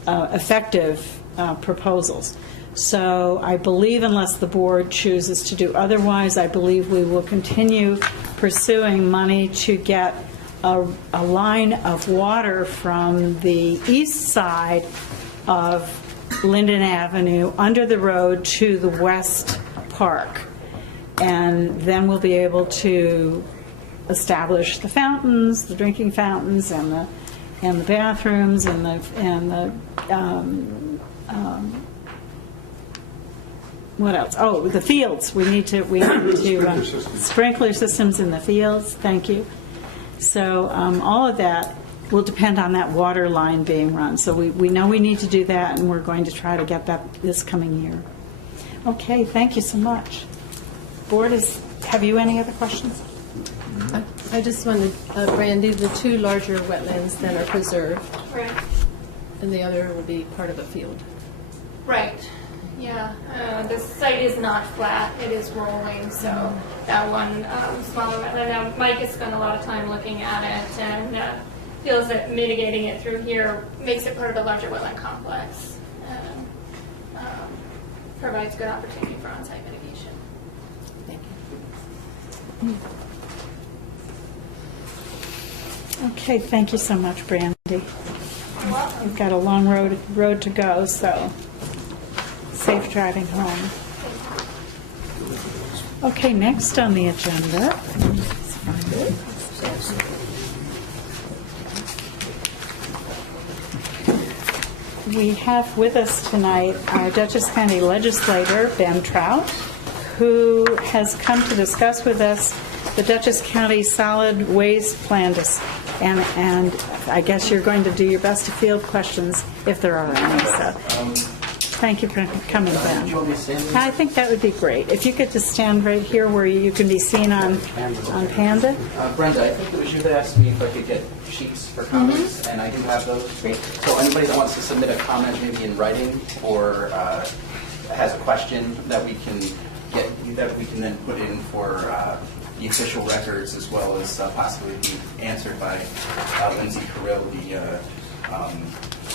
effective proposals. So I believe, unless the board chooses to do otherwise, I believe we will continue pursuing money to get a line of water from the east side of Linden Avenue under the road to the West Park. And then we'll be able to establish the fountains, the drinking fountains, and the bathrooms, and the what else? Oh, the fields. We need to sprinkler systems in the fields. Thank you. So all of that will depend on that water line being run. So we know we need to do that, and we're going to try to get that this coming year. Okay, thank you so much. Board, have you any other questions? I just wanted, Brandy, the 2 larger wetlands then are preserved, Right. and the other will be part of a field. Right. Yeah. The site is not flat. It is rolling. So that one smaller wetland. Now, Mike has spent a lot of time looking at it and feels that mitigating it through here makes it part of a larger wetland complex and provides good opportunity for on-site mitigation. Thank you. Okay, thank you so much, Brandy. You're welcome. We've got a long road to go, so safe driving home. Okay, next on the agenda. We have with us tonight our Dutchess County legislator, Ben Trout, who has come to discuss with us the Dutchess County Solid Waste Plan. And I guess you're going to do your best to field questions if there are any. So thank you for coming, Ben. I think that would be great. If you could just stand right here where you can be seen on Panda. Brenda, I think it was you that asked me if I could get sheets for comments, and I do have those. Great. So anybody that wants to submit a comment, maybe in writing, or has a question that we can then put in for the official records, as well as possibly be answered by Lindsay Carrill, the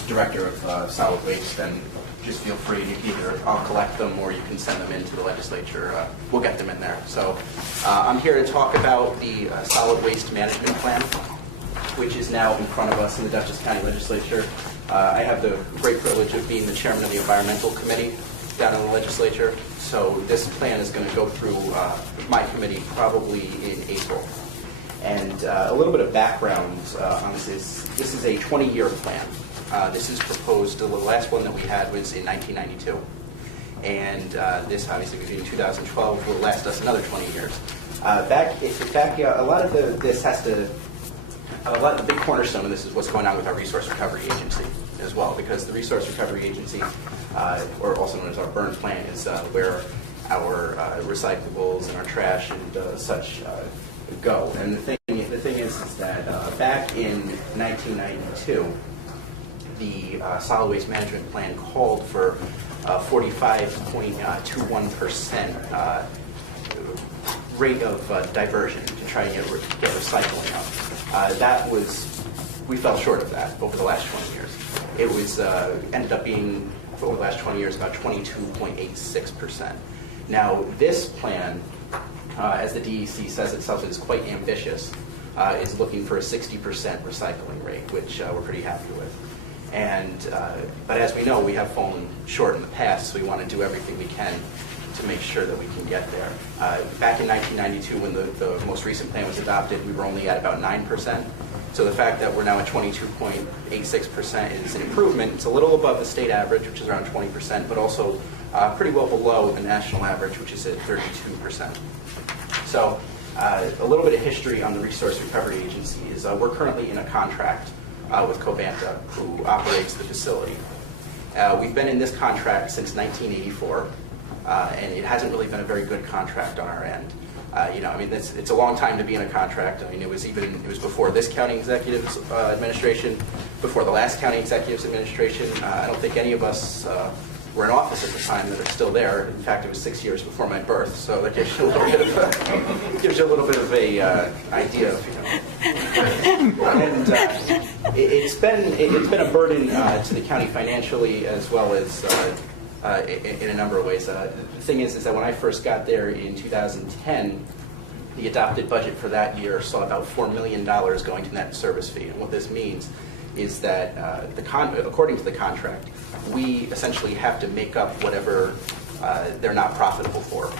Director of Solid Waste, then just feel free to either I'll collect them or you can send them into the legislature. We'll get them in there. So I'm here to talk about the Solid Waste Management Plan, which is now in front of us in the Dutchess County Legislature. I have the great privilege of being the chairman of the Environmental Committee down in the legislature. So this plan is going to go through my committee probably in April. And a little bit of background on this is a 20-year plan. This is proposed, the last one that we had was in 1992. And this obviously between 2012 will last us another 20 years. A lot of this has to, the big cornerstone of this is what's going on with our Resource Recovery Agency as well, because the Resource Recovery Agency, or also known as our burn plant, is where our recyclables and our trash and such go. And the thing is that back in 1992, the Solid Waste Management Plan called for 45.21% rate of diversion to try and get recycling up. We fell short of that over the last 20 years. It was ended up being, over the last 20 years, about 22.86%. Now, this plan, as the DEC says itself, is quite ambitious, is looking for a 60% recycling rate, which we're pretty happy with. But as we know, we have fallen short in the past, so we want to do everything we can to make sure that we can get there. Back in 1992, when the most recent plan was adopted, we were only at about 9%. So the fact that we're now at 22.86% is an improvement. It's a little above the state average, which is around 20%, but also pretty well below the national average, which is at 32%. So a little bit of history on the Resource Recovery Agency is we're currently in a contract with Covanta, who operates the facility. We've been in this contract since 1984, and it hasn't really been a very good contract on our end. It's a long time to be in a contract. It was before this county executive's administration, before the last county executive's administration. I don't think any of us were in office at the time that are still there. In fact, it was 6 years before my birth, so that gives you a little bit of a idea of, And it's been a burden to the county financially, as well as in a number of ways. The thing is that when I first got there in 2010, the adopted budget for that year saw about $4 million going to net service fee. And what this means is that, according to the contract, we essentially have to make up whatever they're not profitable for.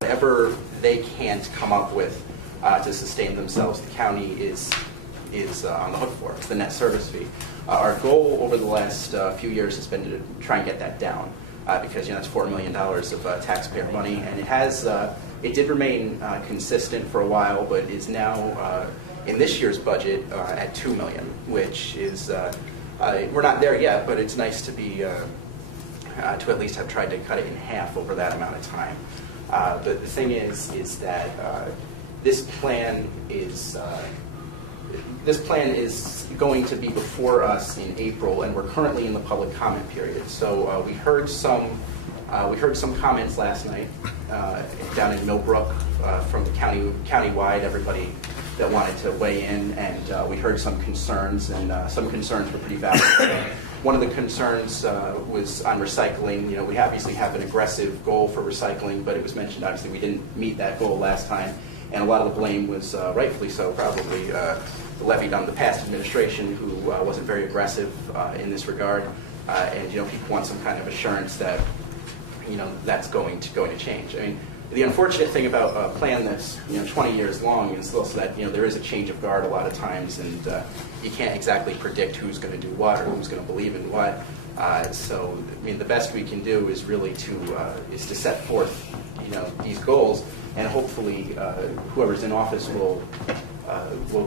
Whatever they can't come up with to sustain themselves, the county is on the hook for. It's the net service fee. Our goal over the last few years has been to try and get that down, because that's $4 million of taxpayer money, and it did remain consistent for a while, but is now in this year's budget at $2 million, which is we're not there yet, but it's nice to be to at least have tried to cut it in half over that amount of time. But the thing is that this plan is going to be before us in April, and we're currently in the public comment period. So we heard some comments last night down in Millbrook from the countywide, everybody that wanted to weigh in, and we heard some concerns, and some concerns were pretty valid. One of the concerns was on recycling. We obviously have an aggressive goal for recycling, but it was mentioned obviously we didn't meet that goal last time, and a lot of the blame was rightfully so, probably levied on the past administration, who wasn't very aggressive in this regard. And people want some kind of assurance that that's going to change. The unfortunate thing about a plan that's 20 years long is also that there is a change of guard a lot of times, and you can't exactly predict who's going to do what or who's going to believe in what. So the best we can do is really to set forth these goals, and hopefully whoever's in office will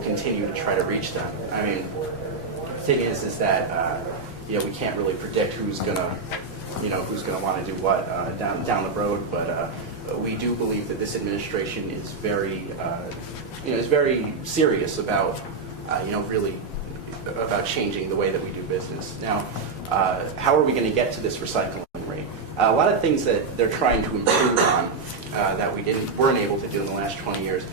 continue to try to reach them. The thing is that we can't really predict who's going to want to do what down the road, but we do believe that this administration is very serious about really about changing the way that we do business. Now, how are we going to get to this recycling rate? A lot of things that they're trying to improve on that we weren't able to do in the last 20 years.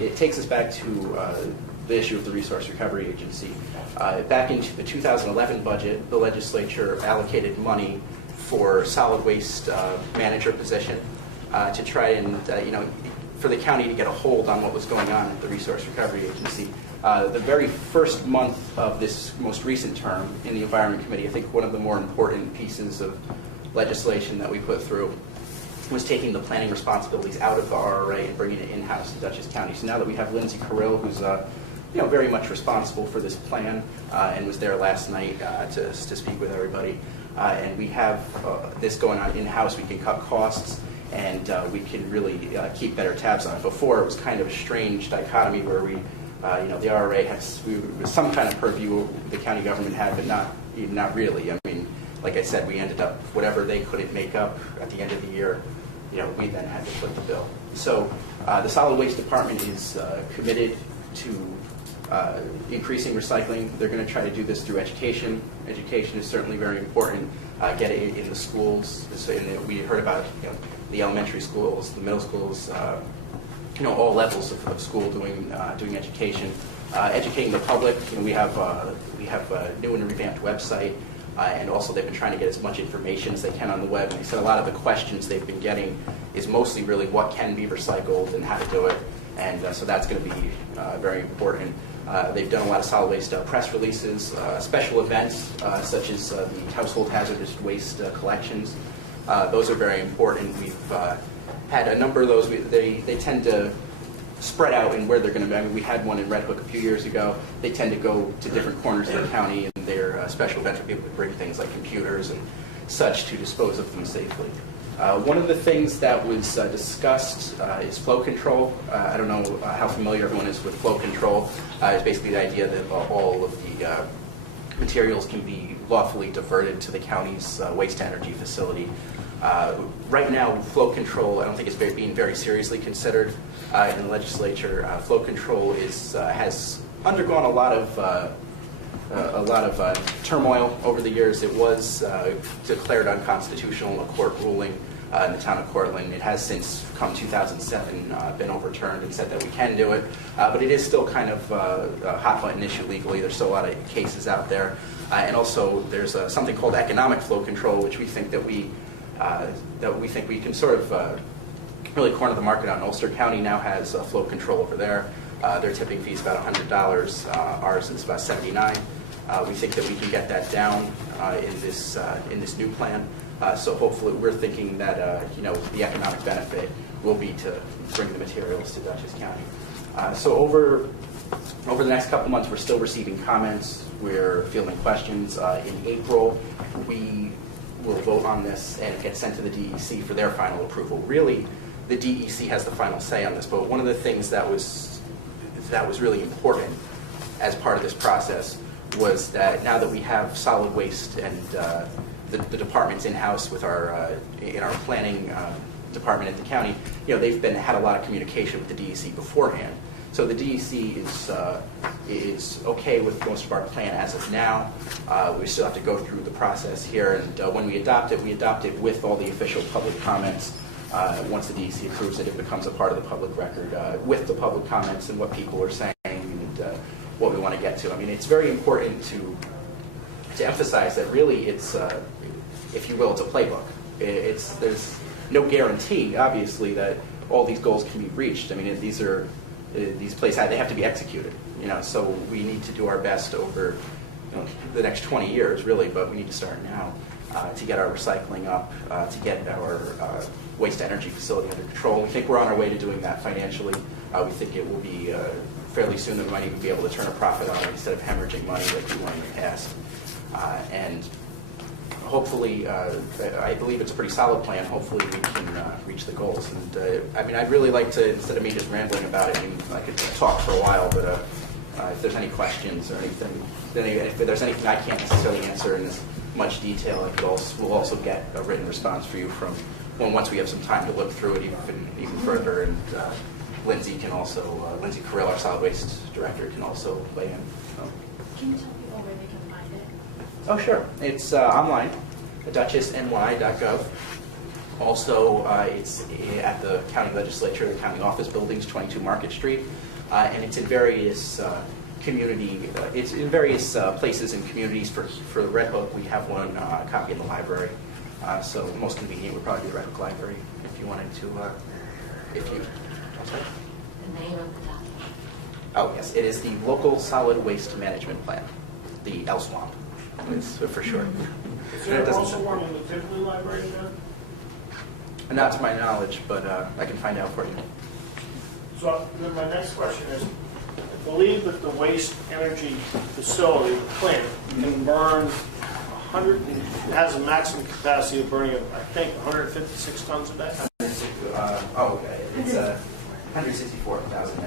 It takes us back to the issue of the Resource Recovery Agency. Back into the 2011 budget, the legislature allocated money for solid waste manager position to try and, for the county to get a hold on what was going on at the Resource Recovery Agency. The very first month of this most recent term in the Environment Committee, I think one of the more important pieces of legislation that we put through was taking the planning responsibilities out of the RRA and bringing it in-house to Dutchess County. So now that we have Lindsay Carrill, who's very much responsible for this plan and was there last night to speak with everybody, and we have this going on in-house, we can cut costs and we can really keep better tabs on it. Before, it was kind of a strange dichotomy where we, the RRA has some kind of purview the county government had, but not really. I mean, like I said, we ended up, whatever they couldn't make up at the end of the year, we then had to foot the bill. So the solid waste department is committed to increasing recycling. They're going to try to do this through education. Education is certainly very important. Get it in the schools. We heard about the elementary schools, the middle schools, all levels of school doing education. Educating the public. We have a new and revamped website. And also they've been trying to get as much information as they can on the web. And they said a lot of the questions they've been getting is mostly really what can be recycled and how to do it. And so that's going to be very important. They've done a lot of solid waste press releases, special events such as the household hazardous waste collections. Those are very important. We've had a number of those. They tend to spread out in where they're going to be. I mean, we had one in Red Hook a few years ago. They tend to go to different corners of the county, and they're special events where people could bring things like computers and such to dispose of them safely. One of the things that was discussed is flow control. I don't know how familiar everyone is with flow control. It's basically the idea that all of the materials can be lawfully diverted to the county's waste-to-energy facility. Right now, flow control, I don't think it's being very seriously considered in the legislature. Flow control has undergone a lot of turmoil over the years. It was declared unconstitutional in a court ruling in the town of Cortland. It has since, come 2007, been overturned and said that we can do it, but it is still kind of a hot-button issue legally. There's still a lot of cases out there, and also there's something called economic flow control, which we think that we can sort of really corner the market on. Ulster County now has flow control over there. Their tipping fee is about $100. Ours is about $79. We think that we can get that down in this new plan. So hopefully, we're thinking that the economic benefit will be to bring the materials to Dutchess County. So over the next couple months, we're still receiving comments. We're fielding questions. In April, we will vote on this and it gets sent to the DEC for their final approval. Really, the DEC has the final say on this, but one of the things that was really important as part of this process was that now that we have solid waste and the departments in-house with in our planning department at the county, they've had a lot of communication with the DEC beforehand. So the DEC is okay with most of our plan as of now. We still have to go through the process here, and when we adopt it with all the official public comments. Once the DEC approves it, it becomes a part of the public record with the public comments and what people are saying and what we want to get to. I mean, it's very important to emphasize that really it's, if you will, it's a playbook. There's no guarantee, obviously, that all these goals can be reached. I mean, these places they have to be executed. So we need to do our best over the next 20 years, really, but we need to start now to get our recycling up, to get our waste-to-energy facility under control. We think we're on our way to doing that financially. We think it will be fairly soon that we might even be able to turn a profit on it instead of hemorrhaging money like we were in the past. And hopefully, I believe it's a pretty solid plan. Hopefully we can reach the goals. And I mean, I'd really like to, instead of me just rambling about it, I could talk for a while, but if there's any questions or anything, if there's anything I can't necessarily answer in as much detail, we'll also get a written response for you from once we have some time to look through it even further. And Lindsay Carrill, our solid waste director, can also weigh in. Can you tell people where they can find it? Oh, sure. It's online, duchessny.gov. Also, it's at the county legislature, the county office buildings, 22 Market Street, and it's in various it's in various places and communities. For the Red Hook, we have one copy in the library. So the most convenient would probably be the Red Hook Library if you wanted to, The name of the document? Oh, yes, it is the Local Solid Waste Management Plan, the LSWAM, it's for short. Is there also one in the Tivoli Library, John? Not to my knowledge, but I can find out for you. So then my next question is, I believe that the waste energy facility, the plant, can burn 100, it has a maximum capacity of burning, I think, 156 tons a day? Okay, it's 164,000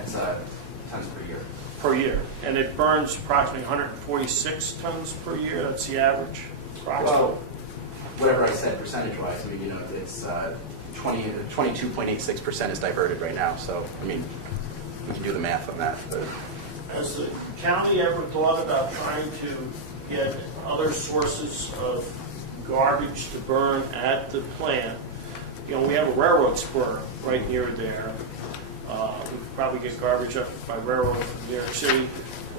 tons per year. Per year. And it burns approximately 146 tons per year, that's the average? Well, whatever I said percentage-wise, I mean, it's 22.86% is diverted right now, so, I mean, we can do the math on that. But. Has the county ever thought about trying to get other sources of garbage to burn at the plant? We have a railroad spur right near there. We could probably get garbage up by railroad from New York City,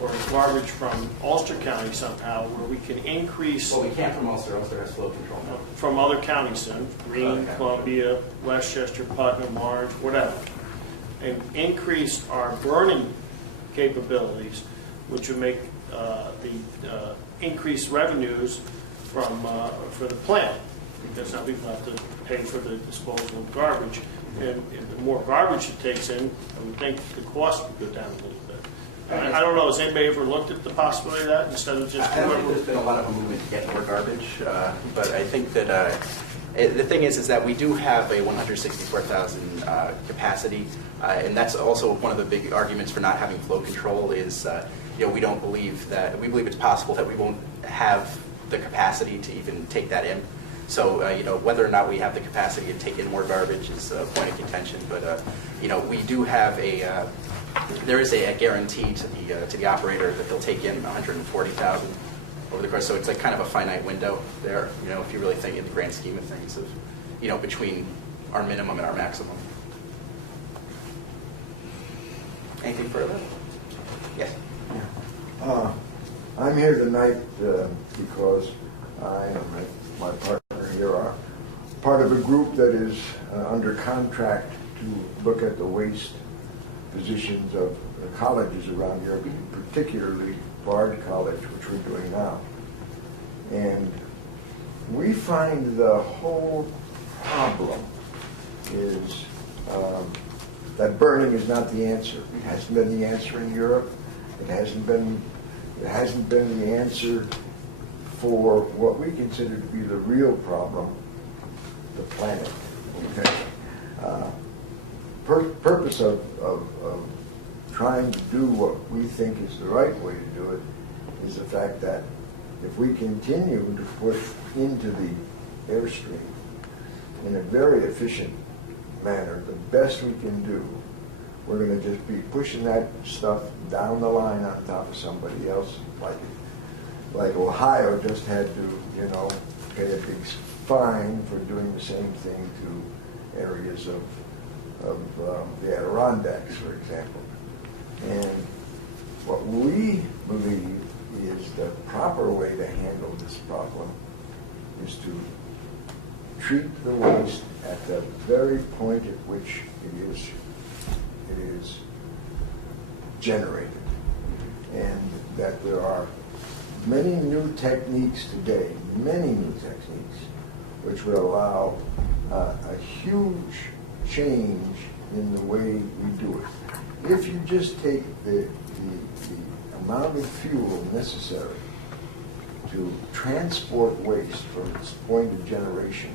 or garbage from Ulster County somehow, where we can increase... Well, we can't from Ulster. Ulster has flow control now. From other counties then, Greene, Columbia, Westchester, Putnam, Orange, whatever. And increase our burning capabilities, which would make the increased revenues for the plant, because now people have to pay for the disposal of garbage. And the more garbage it takes in, I would think the cost would go down a little bit. I don't know, has anybody ever looked at the possibility of that instead of just... I don't think there's been a lot of movement to get more garbage, but I think that the thing is that we do have a 164,000 capacity, and that's also one of the big arguments for not having flow control is, we don't believe that, we believe it's possible that we won't have the capacity to even take that in. So, whether or not we have the capacity to take in more garbage is a point of contention, but, we do have there is a guarantee to the operator that they'll take in 140,000 over the course. So it's like kind of a finite window there, if you really think in the grand scheme of things of, between our minimum and our maximum. Anything further? Yes. I'm here tonight because I and my partner here are part of a group that is under contract to look at the waste positions of the colleges around here, particularly Bard College, which we're doing now. And we find the whole problem is that burning is not the answer. It hasn't been the answer in Europe. It hasn't been the answer for what we consider to be the real problem, the planet. Okay. Purpose of trying to do what we think is the right way to do it is the fact that if we continue to push into the airstream in a very efficient manner, the best we can do, we're going to just be pushing that stuff down the line on top of somebody else, like Ohio just had to, pay a big fine for doing the same thing to areas of the Adirondacks, for example. And what we believe is the proper way to handle this problem is to treat the waste at the very point at which it is generated. And that there are many new techniques today, which would allow a huge change in the way we do it. If you just take the amount of fuel necessary to transport waste from its point of generation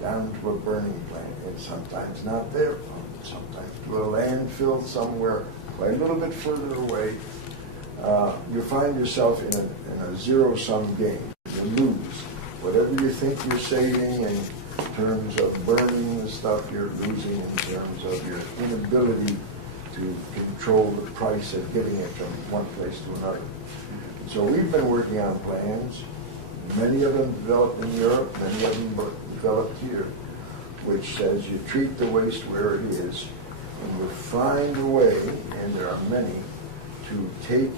down to a burning plant, and sometimes not there, sometimes to a landfill somewhere a little bit further away, you find yourself in a zero-sum game. You lose. Whatever you think you're saving in terms of burning the stuff, you're losing in terms of your inability to control the price of getting it from one place to another. So we've been working on plans, many of them developed in Europe, many of them developed here, which says you treat the waste where it is, and you find a way, and there are many, to take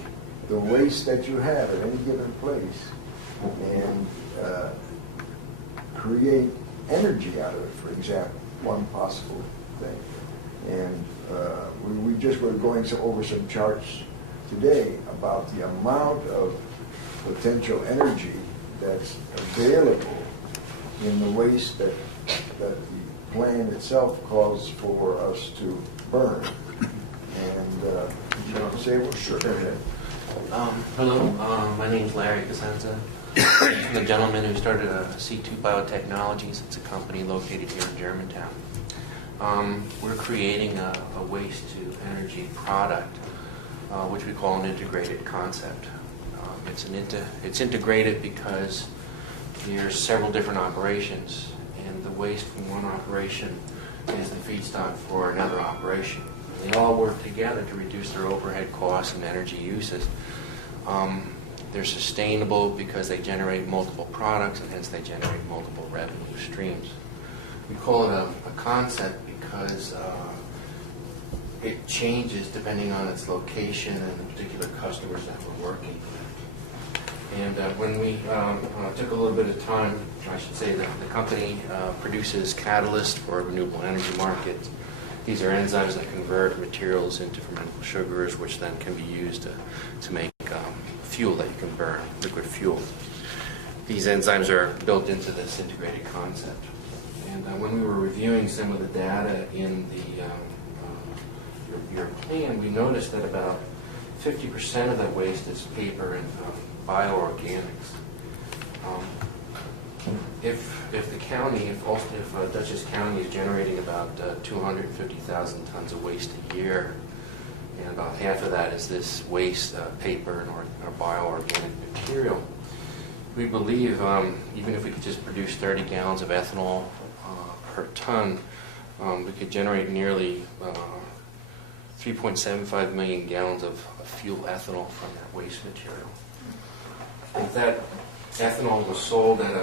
the waste that you have at any given place and create energy out of it, for example, one possible thing. And we just were going over some charts today about the amount of potential energy that's available in the waste that the plan itself calls for us to burn. And you want to say, well, sure. Go ahead. Hello, my name is Larry Cosenza. I'm the gentleman who started C2 Biotechnologies. It's a company located here in Germantown. We're creating a waste-to-energy product, which we call an integrated concept. It's integrated because there's several different operations, and the waste from one operation is the feedstock for another operation. They all work together to reduce their overhead costs and energy uses. They're sustainable because they generate multiple products, and hence they generate multiple revenue streams. We call it a concept because it changes depending on its location and the particular customers that we're working with. And when we took a little bit of time, I should say that the company produces catalysts for renewable energy markets. These are enzymes that convert materials into fermentable sugars, which then can be used to make fuel that you can burn, liquid fuel. These enzymes are built into this integrated concept. And when we were reviewing some of the data in your plan, we noticed that about 50% of that waste is paper and bioorganics. If the county, if Dutchess County is generating about 250,000 tons of waste a year, and about half of that is this waste, paper or bioorganic material, we believe even if we could just produce 30 gallons of ethanol per ton, we could generate nearly 3.75 million gallons of fuel ethanol from that waste material. If that ethanol was sold at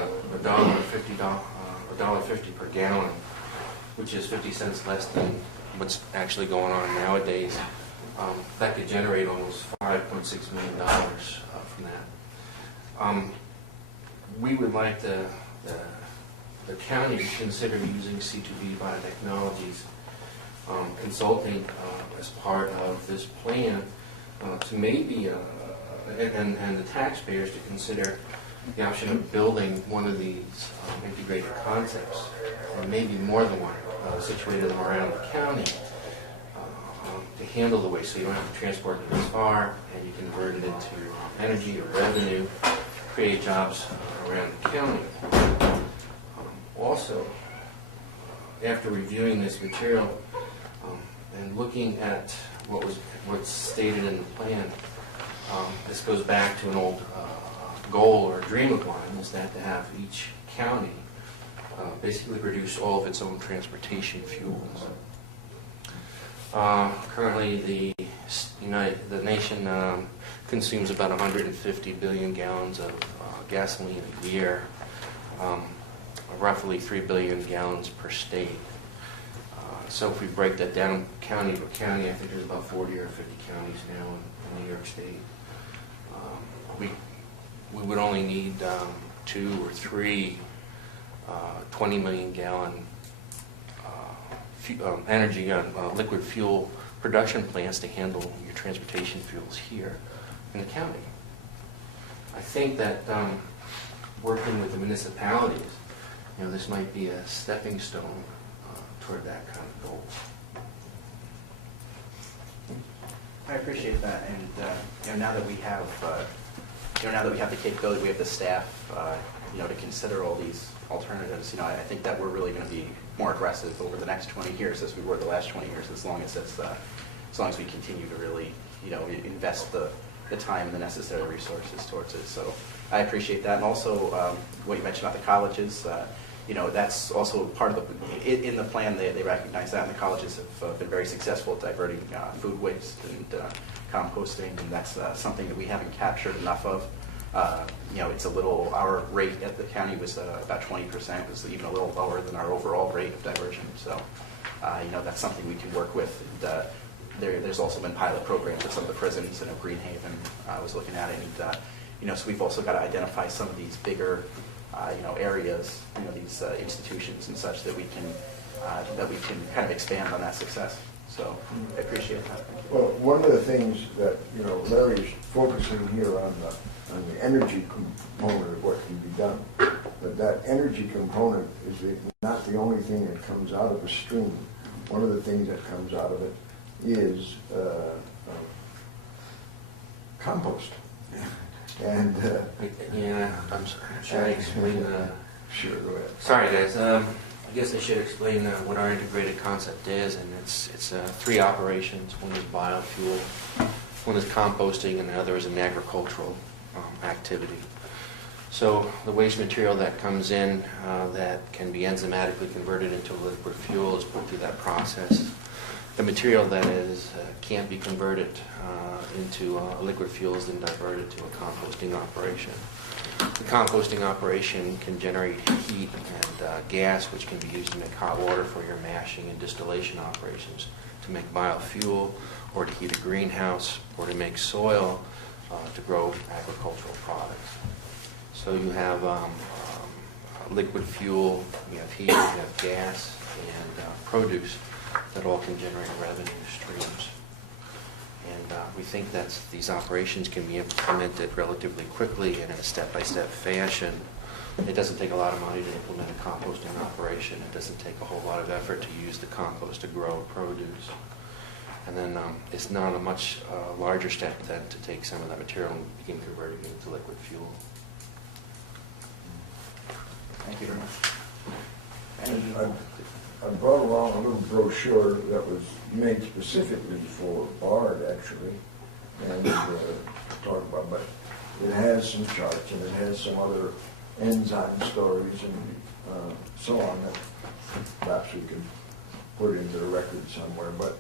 $1.50 per gallon, which is 50 cents less than what's actually going on nowadays, that could generate almost $5.6 million from that. We would like the county to consider using C2B Biotechnologies consulting as part of this plan to maybe, and the taxpayers to consider the option of building one of these integrated concepts, or maybe more than one, situated around the county to handle the waste, so you don't have to transport it as far, and you convert it into energy or revenue, create jobs around the county. Also, after reviewing this material and looking at what's stated in the plan, this goes back to an old goal or dream of mine, is that to have each county basically produce all of its own transportation fuels. Currently, the nation consumes about 150 billion gallons of gasoline a year, roughly 3 billion gallons per state. So if we break that down county to county, I think there's about 40 or 50 counties now in New York State. We would only need 2 or 3 20 million gallon energy liquid fuel production plants to handle your transportation fuels here in the county. I think that working with the municipalities, this might be a stepping stone toward that kind of goal. I appreciate that, and now that we have, the capability, we have the staff, to consider all these alternatives. I think that we're really going to be more aggressive over the next 20 years as we were the last 20 years, as long as we continue to really, invest the time and the necessary resources towards it. So I appreciate that, and also what you mentioned about the colleges. That's also part of in the plan. They recognize that, and the colleges have been very successful at diverting food waste and composting, and that's something that we haven't captured enough of It's a little, our rate at the county was about 20%, was even a little lower than our overall rate of diversion. So, that's something we can work with. And, there's also been pilot programs with some of the prisons. I know Greenhaven was looking at it. And, so we've also got to identify some of these bigger, areas, these institutions and such that we can kind of expand on that success. So I appreciate that. Well, one of the things that, Larry's focusing here on the energy component of what can be done. But that energy component is not the only thing that comes out of a stream. One of the things that comes out of it is compost. And I'm sorry. Should I explain? Sure, go ahead. Sorry, guys. I guess I should explain what our integrated concept is, and it's 3 operations. One is biofuel, one is composting, and the other is an agricultural activity. So the waste material that comes in that can be enzymatically converted into liquid fuel is put through that process. The material that can't be converted into liquid fuel is then diverted to a composting operation. The composting operation can generate heat and gas, which can be used to make hot water for your mashing and distillation operations, to make biofuel, or to heat a greenhouse, or to make soil to grow agricultural products. So you have liquid fuel, you have heat, you have gas, and produce that all can generate revenue streams. And we think that these operations can be implemented relatively quickly and in a step-by-step fashion. It doesn't take a lot of money to implement a composting operation. It doesn't take a whole lot of effort to use the compost to grow produce. And then it's not a much larger step than to take some of that material and begin converting it into liquid fuel. Thank you very much. I brought along a little brochure that was made specifically for BARD, actually, and talk about, but it has some charts and it has some other enzyme stories and so on that perhaps we can put into the record somewhere. But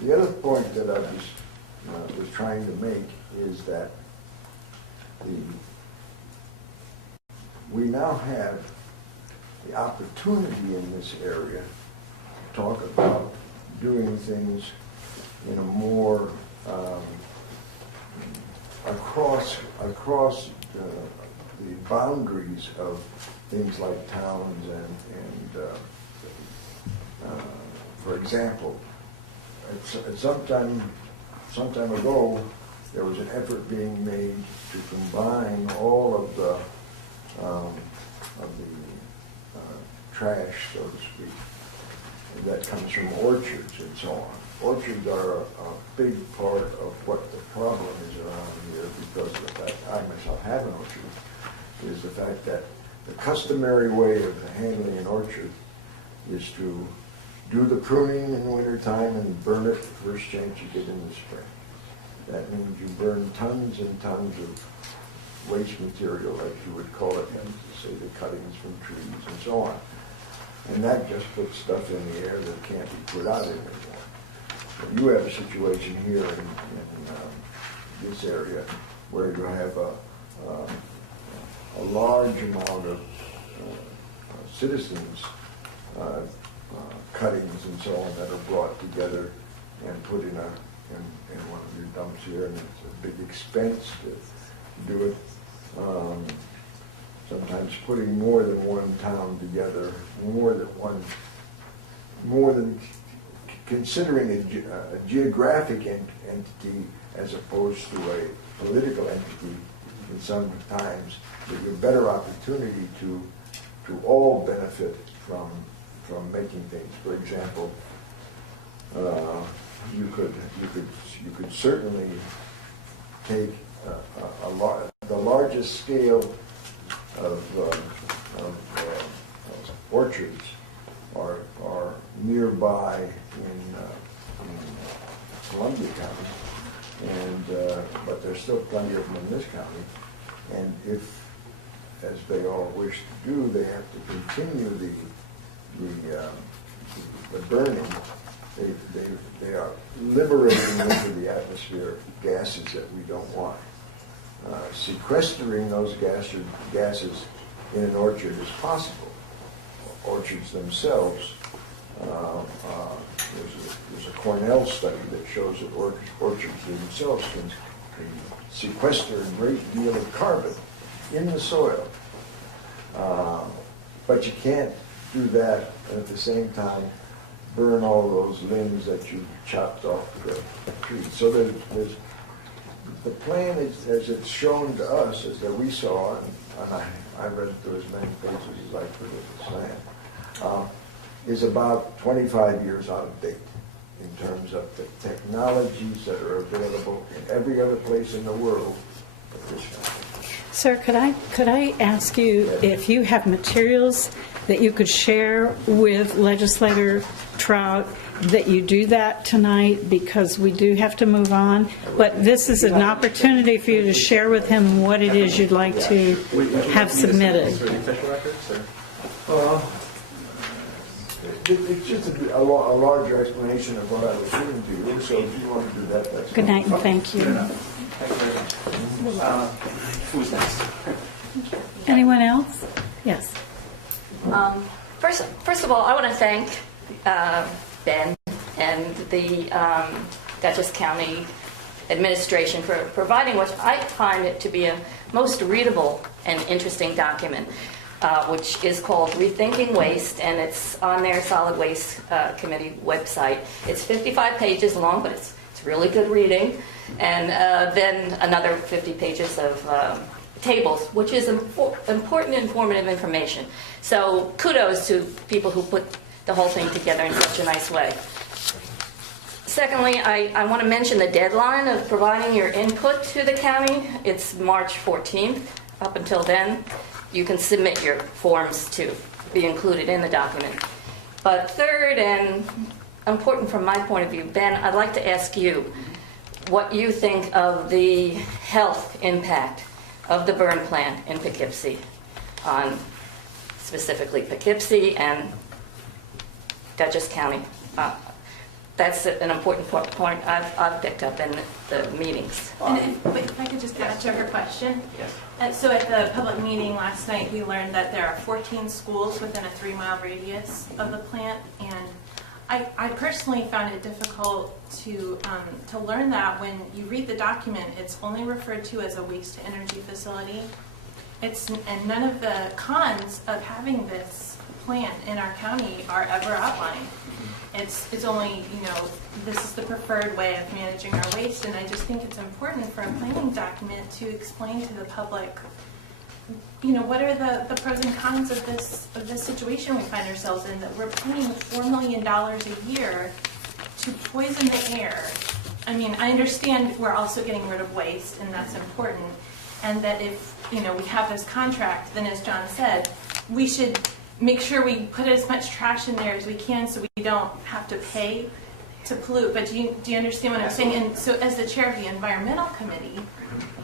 the other point that I was trying to make is that we now have the opportunity in this area to talk about doing things in a more across the boundaries of things like towns and for example, some time ago there was an effort being made to combine all of the trash, so to speak, that comes from orchards and so on. Orchards are a big part of what the problem is around here, because of the fact I myself have an orchard, is the fact that the customary way of handling an orchard is to do the pruning in the wintertime and burn it the first chance you get in the spring. That means you burn tons and tons of waste material, as you would call it, and say the cuttings from trees and so on. And that just puts stuff in the air that can't be put out anymore. But you have a situation here in this area where you have a large amount of citizens' cuttings and so on that are brought together and put in one of your dumps here, and it's a big expense to do it. Sometimes putting more than one town together, more than considering a geographic entity as opposed to a political entity, and sometimes there's a better opportunity to all benefit from making things. For example, you could certainly take the largest scale of orchards are nearby in Columbia County, but there's still plenty of them in this county. And if, as they all wish to do, they have to continue the burning, they are liberating into the atmosphere gases that we don't want. sequestering those gases in an orchard is possible. Orchards themselves, there's a Cornell study that shows that orchards themselves can sequester a great deal of carbon in the soil. But you can't do that and at the same time burn all those limbs that you chopped off the tree. So there's the plan is, as it's shown to us, as that we saw, and I read through as many pages as I could of the plan, is about 25 years out of date in terms of the technologies that are available in every other place in the world at this time. Sir, could I ask you if you have materials that you could share with Legislator Trout, that you do that tonight, because we do have to move on. But this is an opportunity for you to share with him what it is you'd like to have submitted. It's just a larger explanation of what I was saying to you, so if you want to do that, that's Good night and thank you. Who's next? Anyone else? Yes. First of all, I want to thank Ben and the Dutchess County administration for providing what I find it to be a most readable and interesting document, which is called Rethinking Waste, and it's on their Solid Waste Committee website. It's 55 pages long, but it's really good reading. And then another 50 pages of tables, which is important, informative information. So kudos to people who put the whole thing together in such a nice way. Secondly, I want to mention the deadline of providing your input to the county. It's March 14th. Up until then, you can submit your forms to be included in the document. But third, and important from my point of view, Ben, I'd like to ask you what you think of the health impact of the burn plant in Poughkeepsie, on specifically Poughkeepsie and Dutchess County. That's an important point I've picked up in the meetings. And if I could just add to her question. Yes. So at the public meeting last night, we learned that there are 14 schools within a 3-mile radius of the plant, and I personally found it difficult to learn that. When you read the document, it's only referred to as a waste-to-energy facility. And none of the cons of having this plant in our county are ever outlined. It's only, this is the preferred way of managing our waste, and I just think it's important for a planning document to explain to the public, what are the pros and cons of this situation we find ourselves in, that we're paying $4 million a year to poison the air. I mean, I understand we're also getting rid of waste, and that's important, and that if, we have this contract, then as John said, we should make sure we put as much trash in there as we can so we don't have to pay to pollute. But do you understand what I'm saying? And so as the chair of the environmental committee,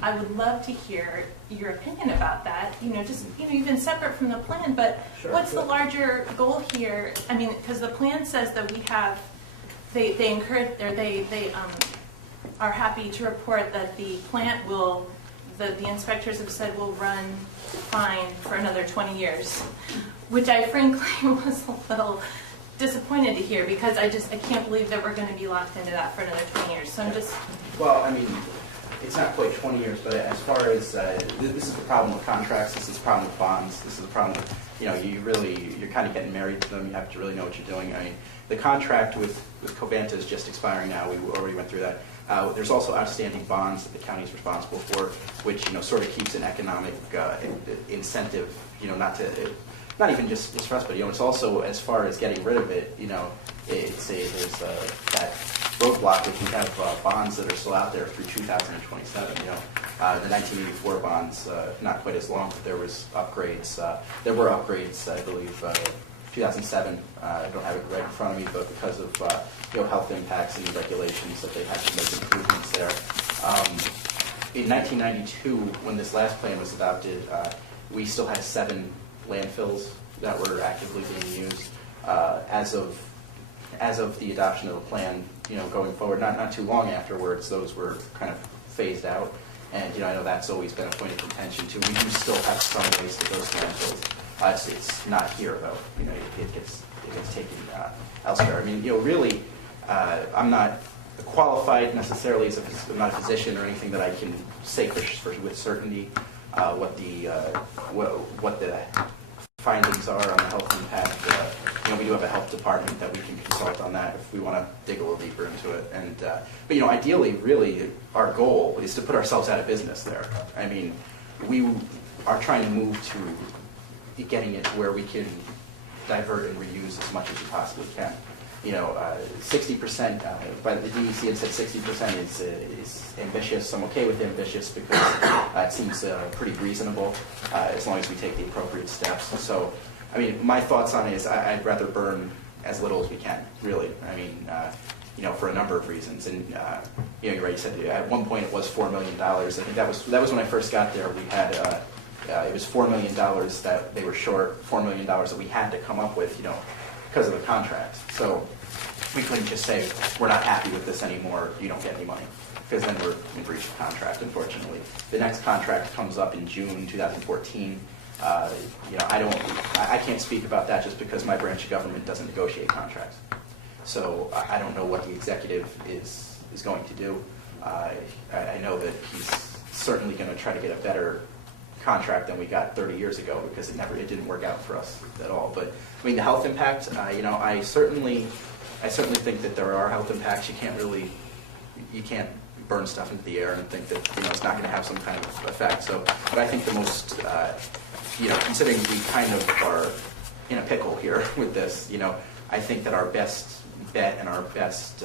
I would love to hear your opinion about that, just, even separate from the plan, but what's the larger goal here? I mean, because the plan says that we have, they encourage, or they are happy to report that the plant will, the inspectors have said will run fine for another 20 years, which I frankly was a little disappointed to hear, because I can't believe that we're going to be locked into that for another 20 years. So I'm just... Well, I mean, it's not quite 20 years, but as far as, this is the problem with contracts, this is the problem with bonds, this is the problem with, you're kind of getting married to them, you have to really know what you're doing. I mean, the contract with Covanta is just expiring now, we already went through that. There's also outstanding bonds that the county is responsible for, which, sort of keeps an economic incentive, not even just for us, but, it's also, as far as getting rid of it, there's that roadblock, which we have bonds that are still out there through 2027. The 1984 bonds, not quite as long, but there was upgrades. There were upgrades, I believe, 2007. I don't have it right in front of me, but because of health impacts and regulations, that they had to make improvements there. In 1992, when this last plan was adopted, we still had 7 landfills that were actively being used. As of the adoption of the plan, going forward, not too long afterwards, those were kind of phased out. And, I know that's always been a point of contention too. We do still have some waste that goes to landfills. It's not here though, it gets taken elsewhere. I mean, really, I'm not qualified necessarily I'm not a physician or anything that I can say with certainty what the findings are on the health impact. We do have a health department that we can consult on that if we want to dig a little deeper into it. And but ideally, really, our goal is to put ourselves out of business there. I mean, we are trying to move to getting it to where we can divert and reuse as much as we possibly can. 60%, but the DEC had said 60% is ambitious. I'm okay with ambitious because it seems pretty reasonable as long as we take the appropriate steps. So, I mean, my thoughts on it is I'd rather burn as little as we can, really. I mean, for a number of reasons. And, you're right, you said at one point it was $4 million. I think that was when I first got there. We had, it was $4 million that they were short, $4 million that we had to come up with, because of the contract. So we couldn't just say, we're not happy with this anymore, you don't get any money, because then we're in breach of contract, unfortunately. The next contract comes up in June 2014. I can't speak about that just because my branch of government doesn't negotiate contracts. So I don't know what the executive is going to do. I know that he's certainly going to try to get a better contract than we got 30 years ago because it didn't work out for us at all. But I mean, the health impact, I certainly think that there are health impacts. You can't burn stuff into the air and think that it's not going to have some kind of effect. So, but I think the most, considering we kind of are in a pickle here with this, I think that our best bet and our best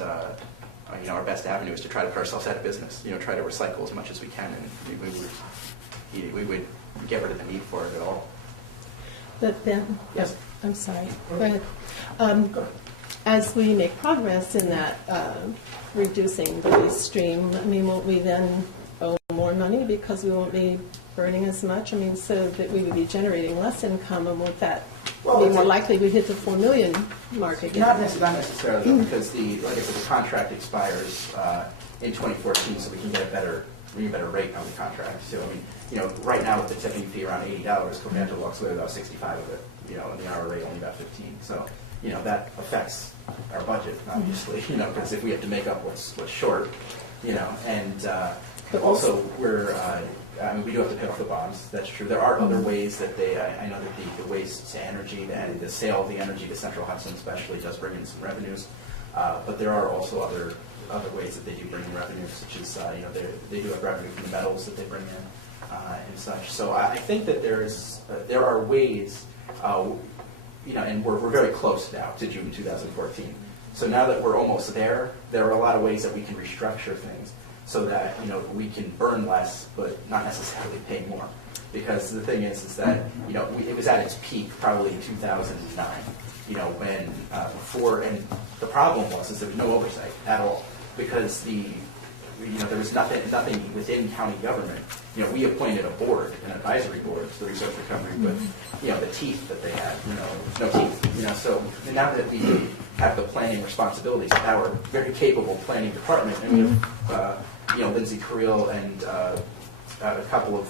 avenue is to try to put ourselves out of business. Try to recycle as much as we can, and we would get rid of the need for it at all. But Ben, yes, I'm sorry. Go ahead. As we make progress in that reducing the waste stream, I mean, won't we then owe more money because we won't be burning as much? I mean, so that we would be generating less income, and won't that be more likely we hit the 4 million mark again? Not necessarily, because like I said, the contract expires in 2014, so we can get a better rate on the contract. So I mean, right now with the tipping fee around $80, Covanta walks away with about 65 of it. And the hour rate only about 15. So that affects our budget, obviously. Because if we have to make up what's short, and but also we do have to pay off the bonds. That's true. There are other ways that I know that the waste to energy and the sale of the energy to Central Hudson especially does bring in some revenues. But there are also other ways that they do bring in revenue, such as they do have revenue from the metals that they bring in and such. So I think that there are ways, and we're very close now to June 2014. So now that we're almost there are a lot of ways that we can restructure things so that we can burn less, but not necessarily pay more. Because the thing is that it was at its peak probably in 2009. When before, and the problem was there was no oversight at all, because there was nothing within county government. We appointed a board, an advisory board to the resource recovery, but the teeth that they had, no teeth. So now that we have the planning responsibilities, now we're a very capable planning department, and we have Lindsay Creel and a couple of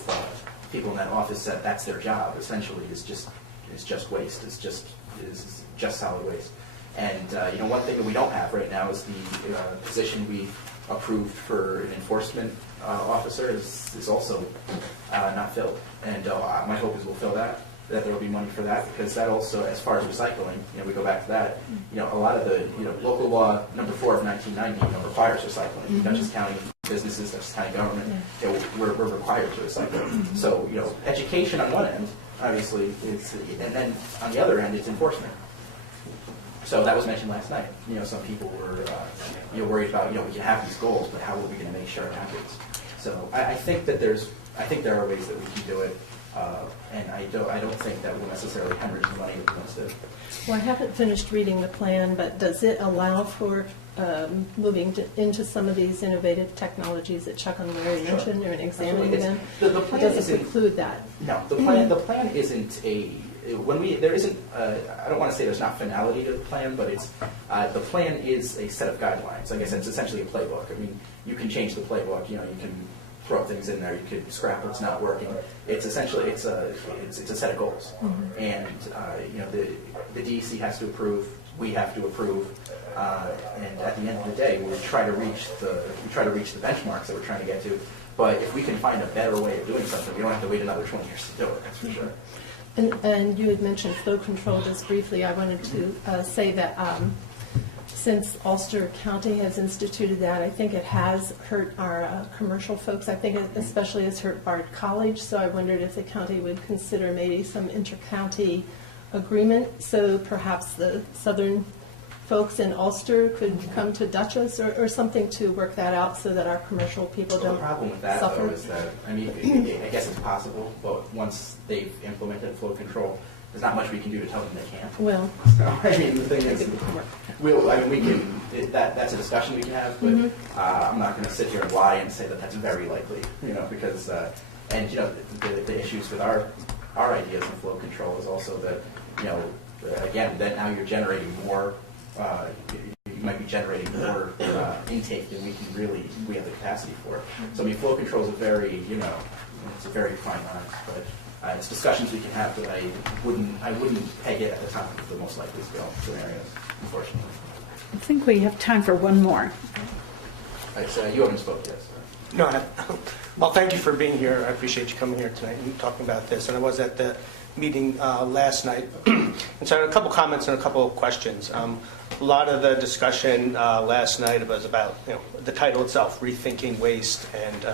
people in that office said that's their job. Essentially, is just waste. Is just solid waste. And one thing that we don't have right now is the position we approved for an enforcement officer is also not filled. And my hope is we'll fill that there will be money for that, because that also, as far as recycling, we go back to that. A lot of the local law number 4 of 1990 requires recycling. Dutchess County businesses, Dutchess County government, we're required to recycle. So education on one end, obviously, and then on the other end, it's enforcement. So that was mentioned last night. Some people were worried about we can have these goals, but how are we going to make sure it happens? So I think that there are ways that we can do it, and I don't think that will necessarily hemorrhage the money that we want to do. Well, I haven't finished reading the plan, but does it allow for moving into some of these innovative technologies that Chuck and Larry mentioned, or examining them? The plan does it preclude that? No, the plan isn't there isn't, I don't want to say there's not finality to the plan, but the plan is a set of guidelines. Like I said, it's essentially a playbook. I mean, you can change the playbook. You can throw things in there. You could scrap what's not working. It's essentially it's a set of goals, and the DEC has to approve. We have to approve, and at the end of the day, we try to reach the benchmarks that we're trying to get to. But if we can find a better way of doing something, we don't have to wait another 20 years to do it. That's for sure. And you had mentioned flow control just briefly. I wanted to say that since Ulster County has instituted that, I think it has hurt our commercial folks. I think it especially has hurt Bard College. So I wondered if the county would consider maybe some inter-county agreement, so perhaps the southern folks in Ulster could come to Dutchess or something to work that out so that our commercial people don't suffer. The problem with that, though, is that, I mean, I guess it's possible, but once they've implemented flow control, there's not much we can do to tell them they can't. Well, so, I mean, the thing is, we can, that's a discussion we can have, but I'm not going to sit here and lie and say that that's very likely, because, and, the issues with our ideas of flow control is also that, again, that now you're generating more, you might be generating more intake than we have the capacity for. So, I mean, flow control is a very, it's a very fine line, but it's discussions we can have that I wouldn't peg it at the top of the most likely scenarios, unfortunately. I think we have time for one more. You haven't spoken yet, sir. No, well, thank you for being here. I appreciate you coming here tonight and talking about this. And I was at the meeting last night, and so I had a couple comments and a couple of questions. A lot of the discussion last night was about the title itself, Rethinking Waste, and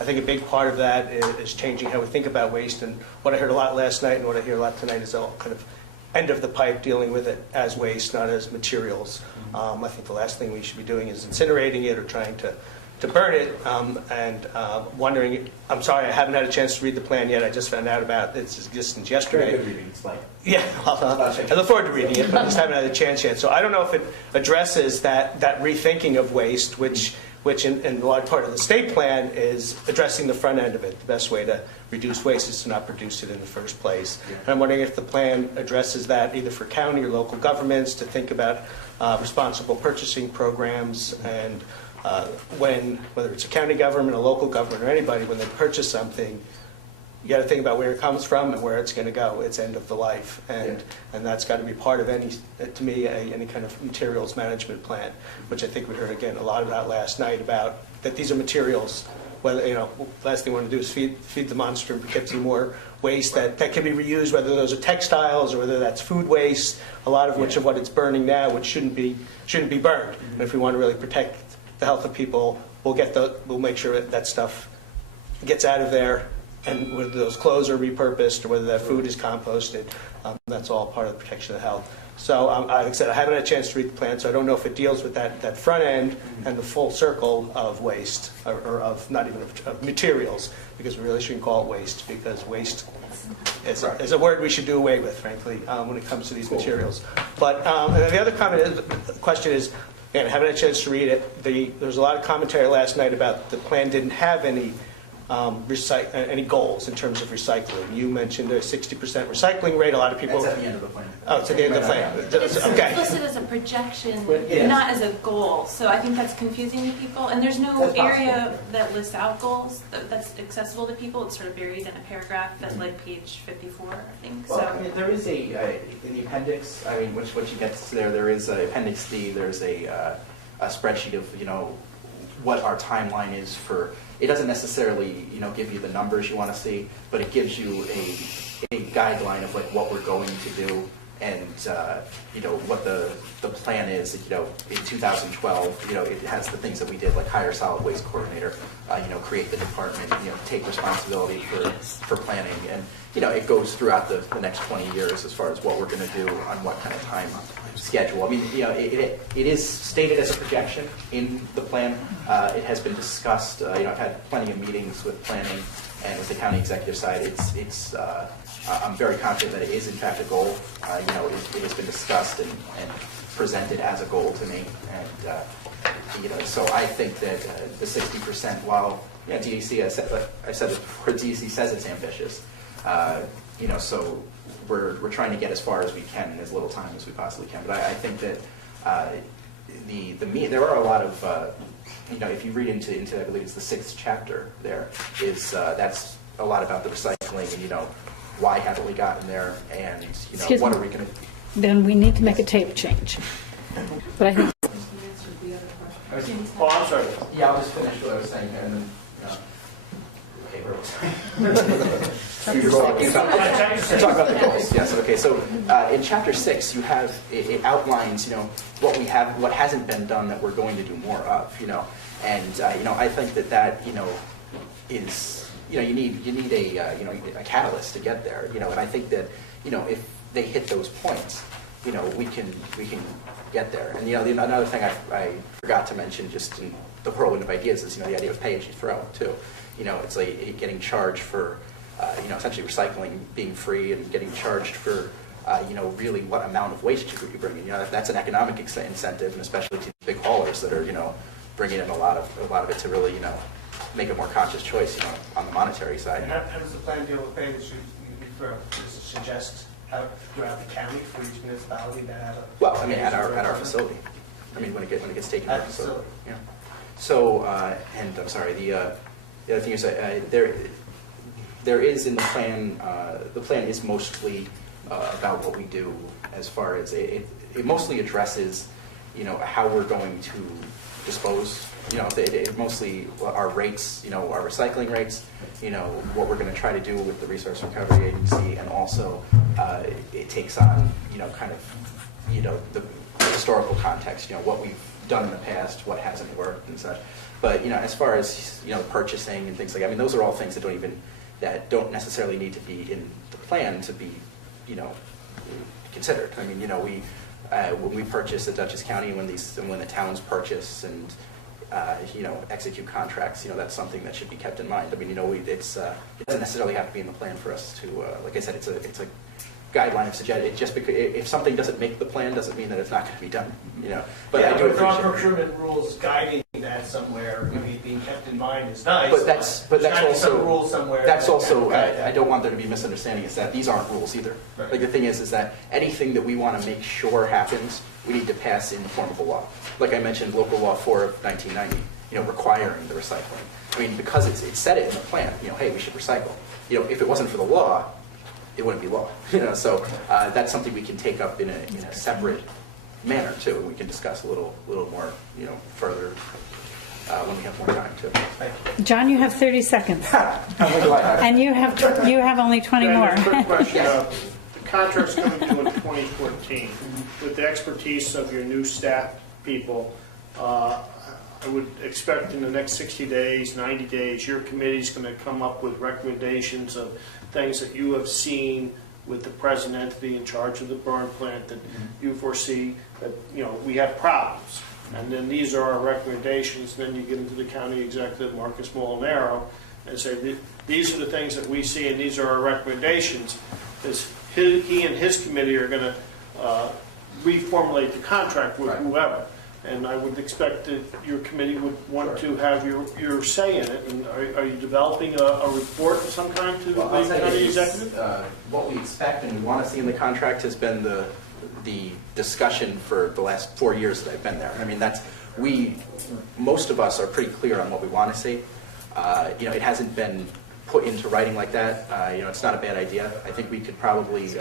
I think a big part of that is changing how we think about waste. And what I heard a lot last night and what I hear a lot tonight is all kind of end of the pipe, dealing with it as waste, not as materials. I think the last thing we should be doing is incinerating it or trying to burn it, and wondering, I'm sorry, I haven't had a chance to read the plan yet. I just found out about its existence yesterday. Very good reading. It's like, yeah, I look forward to reading it, but I just haven't had a chance yet. So I don't know if it addresses that rethinking of waste, which in a large part of the state plan is addressing the front end of it. The best way to reduce waste is to not produce it in the first place. Yeah. And I'm wondering if the plan addresses that either for county or local governments to think about responsible purchasing programs, and whether it's a county government, a local government, or anybody, when they purchase something, you got to think about where it comes from and where it's going to go. It's end of the life, and that's got to be part of any kind of materials management plan, which I think we heard again a lot about last night, about that these are materials. Whether last thing we want to do is feed the monster and get some more waste that can be reused, whether those are textiles or whether that's food waste. A lot of which of what it's burning now, which shouldn't be burned. And if we want to really protect the health of people, we'll make sure that stuff gets out of there, and whether those clothes are repurposed or whether that food is composted, that's all part of the protection of health. So like I said, I haven't had a chance to read the plan, so I don't know if it deals with that front end and the full circle of waste, or of not even of materials, because we really shouldn't call it waste, because waste is a word we should do away with, frankly, when it comes to these materials. But and then the other question is, again, I haven't had a chance to read it. There was a lot of commentary last night about the plan didn't have any goals in terms of recycling. You mentioned a 60% recycling rate. A lot of people. That's at the end of the plan. Oh, it's at the end of the plan. It's Okay. listed as a projection, Yes. not as a goal. So I think that's confusing to people. And there's no area that lists out goals that's accessible to people. It's sort of buried in a paragraph at like page 54, I think. Well, So I mean, there is in the appendix. I mean, once you get there is appendix D. There's a spreadsheet of what our timeline is for. It doesn't necessarily, give you the numbers you want to see, but it gives you a guideline of like what we're going to do, and what the plan is. In 2012, it has the things that we did, like hire solid waste coordinator, create the department, take responsibility for planning, and it goes throughout the next 20 years as far as what we're going to do on what kind of time schedule. I mean, it is stated as a projection in the plan. It has been discussed. I've had plenty of meetings with planning and with the county executive side. I'm very confident that it is in fact a goal. It has been discussed and presented as a goal to me, and so I think that the 60%, while DEC, I said before, DEC says it's ambitious. So we're trying to get as far as we can in as little time as we possibly can. But I think that there are a lot of if you read into I believe it's the 6th chapter there, is that's a lot about the recycling and, why haven't we gotten there, and, what are we going to... Then we need to make a tape change. But I think... Oh, I'm sorry. Yeah, I'll just finish what I was saying, and then... Okay, where was I? Talk about the goals. Yes. Okay. So in chapter 6, you have it outlines what we have, what hasn't been done that we're going to do more of. And I think that is you need a catalyst to get there. And I think that if they hit those points, we can get there. And another thing I forgot to mention just in the whirlwind of ideas is the idea of pay as you throw too. It's like getting charged for, essentially recycling being free and getting charged for, really what amount of waste you bring in. That's an economic incentive, and especially to big haulers that are, bringing in a lot of it to really, make a more conscious choice, on the monetary side. And how does the plan deal with pay that you throw? Does it suggest how throughout the county for each municipality to have a... Well, at our facility. When it gets taken to our facility. Yeah. So, and I'm sorry, the other thing is there is in the plan is mostly about what we do as far as it mostly addresses, how we're going to dispose, it mostly our rates, our recycling rates, what we're going to try to do with the Resource Recovery Agency, and also it takes on, kind of, the historical context, what we've done in the past, what hasn't worked and such. But as far as purchasing and things like that, those are all things that don't necessarily need to be in the plan to be considered. When we purchase at Dutchess County, when the towns purchase and execute contracts, that's something that should be kept in mind. It doesn't necessarily have to be in the plan for us to, like I said, it's a guideline of suggestion. Just because if something doesn't make the plan doesn't mean that it's not going to be done. But I do appreciate procurement rules guiding that somewhere, being kept in mind is nice. But that's also some rules somewhere. That's also I don't want there to be misunderstanding. Is that these aren't rules either. Right. Like the thing is that anything that we want to make sure happens, we need to pass in the form of a law. Like I mentioned, Local Law 4 of 1990, requiring the recycling. Because it said it in the plan. Hey, we should recycle. If it wasn't for the law, it wouldn't be law. So that's something we can take up in a separate manner too, and we can discuss a little more, further when we have more time too. Thank you. John, you have 30 seconds, and you have only 20 more. Quick question. The contract's coming due in 2014. With the expertise of your new staff people, I would expect in the next 60 days, 90 days, your committee's going to come up with recommendations of things that you have seen with the present entity in charge of the burn plant that you foresee that, we have problems. And then these are our recommendations. Then you get into the county executive, Marcus Molinaro, and say, these are the things that we see and these are our recommendations. He and his committee are going to reformulate the contract with whoever. And I would expect that your committee would want to have your say in it. And are you developing a report of some kind to the county executive? What we expect and we want to see in the contract has been the discussion for the last 4 years that I've been there. Most of us are pretty clear on what we want to see. It hasn't been put into writing like that. It's not a bad idea. I think we could probably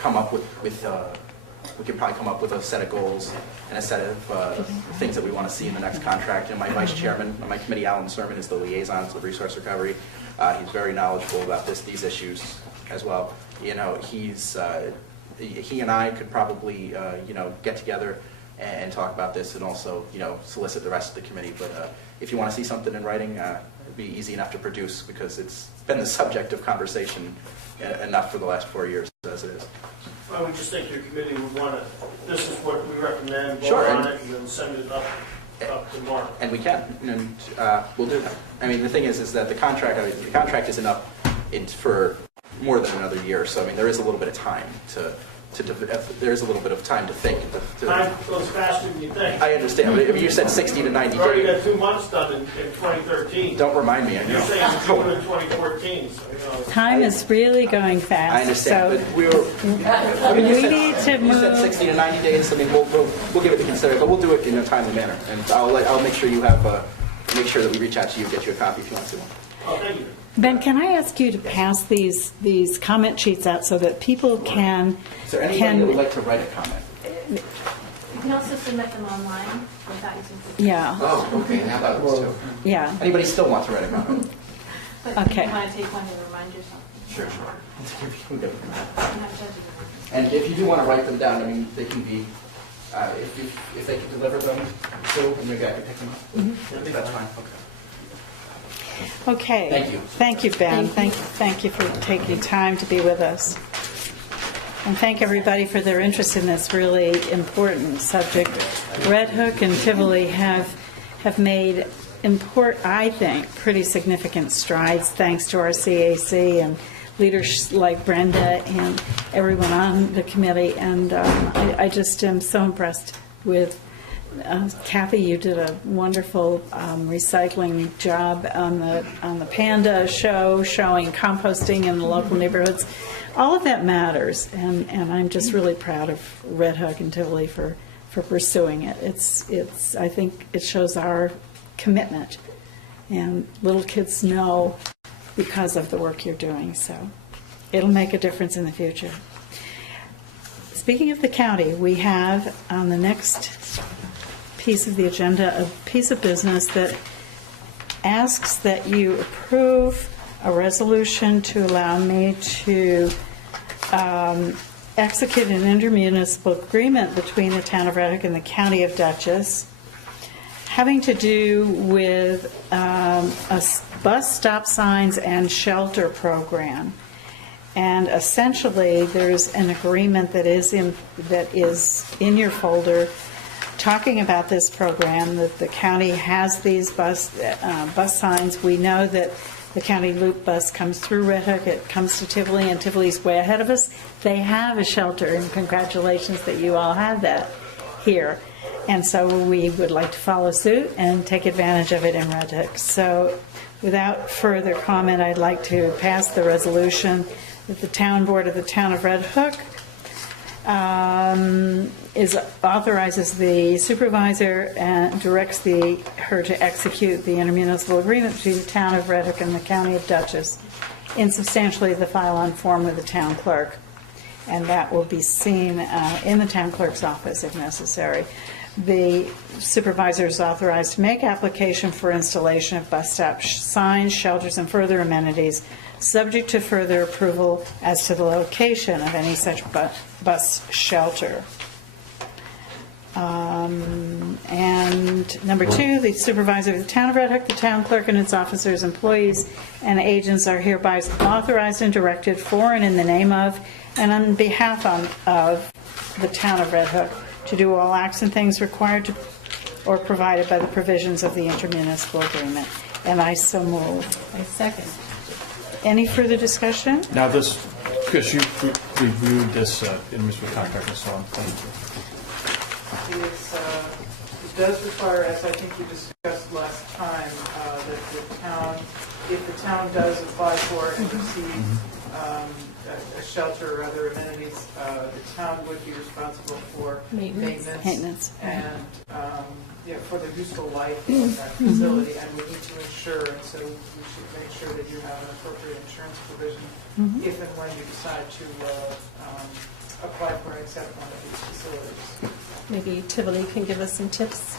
come up with a set of goals and a set of things that we want to see in the next contract. My vice chairman on my committee, Alan Sermon, is the liaison to the resource recovery. He's very knowledgeable about these issues as well. He and I could probably get together and talk about this, and also solicit the rest of the committee. But if you want to see something in writing, it'd be easy enough to produce because it's been the subject of conversation enough for the last 4 years as it is. I would just think your committee would want to, this is what we recommend, vote Sure, on it, and then send it up to Mark. And we can, and we'll do that. The thing is that the contract isn't up for more than another year, so there is a little bit of time to there's a little bit of time to think. Time goes faster than you think. I understand, but you said 60 to 90 You already days. got 2 months done in 2013. Don't remind me. I know. You're saying June of 2014, so, you know. Time is really going fast. I understand, So but we we need to You said move. 60 to 90 days. I mean, we'll give it to consider, but we'll do it in a timely manner, and I'll make sure you have make sure that we reach out to you and get you a copy if you want to. Oh, thank you. Ben, can I ask you to pass these comment sheets out so that people can... Is there anybody that would like to write a comment? You can also submit them online without using. Yeah. Oh, okay, now that was too. Yeah. Anybody still want to write a comment? But Okay. you want to take one to remind yourself. Sure. And if you do want to write them down, I mean, they can be, if they can deliver them, Sue, and maybe I can pick them up. That's fine, okay. Okay. Thank you. Thank you, Ben. Thank you for taking time to be with us. And thank everybody for their interest in this really important subject. Red Hook and Tivoli have made I think, pretty significant strides thanks to our CAC and leaders like Brenda and everyone on the committee. And I just am so impressed with Kathy. You did a wonderful recycling job on the Panda show, showing composting in the local neighborhoods. All of that matters, and I'm just really proud of Red Hook and Tivoli for pursuing it. It's I think it shows our commitment, and little kids know because of the work you're doing, so it'll make a difference in the future. Speaking of the county, we have on the next piece of the agenda a piece of business that asks that you approve a resolution to allow me to execute an intermunicipal agreement between the town of Red Hook and the county of Dutchess, having to do with a bus stop signs and shelter program. And essentially, there's an agreement that is in your folder talking about this program, that the county has these bus signs. We know that the county loop bus comes through Red Hook, it comes to Tivoli, and Tivoli's way ahead of us. They have a shelter, and congratulations that you all have that here. And so we would like to follow suit and take advantage of it in Red Hook. So without further comment, I'd like to pass the resolution that the town board of the town of Red Hook authorizes the supervisor and directs her to execute the intermunicipal agreement between the town of Red Hook and the county of Dutchess in substantially the file-on form with the town clerk. And that will be seen in the town clerk's office if necessary. The supervisor is authorized to make application for installation of bus stop signs, shelters, and further amenities, subject to further approval as to the location of any such bus shelter. And number two, the supervisor of the town of Red Hook, the town clerk, and its officers, employees, and agents are hereby authorized and directed for and in the name of and on behalf of the town of Red Hook to do all acts and things required to or provided by the provisions of the intermunicipal agreement. And I so move. I second. Any further discussion? Now this, Chris, you reviewed this in Mr. Contractor, so thank you. It does require, as I think we discussed last time, that the town, if the town does apply for and receive a shelter or other amenities, the town would be responsible for maintenance and for the useful life of that facility, and we need to insure, and so we should make sure that you have an appropriate insurance provision if and when you decide to apply for and accept one of these facilities. Maybe Tivoli can give us some tips.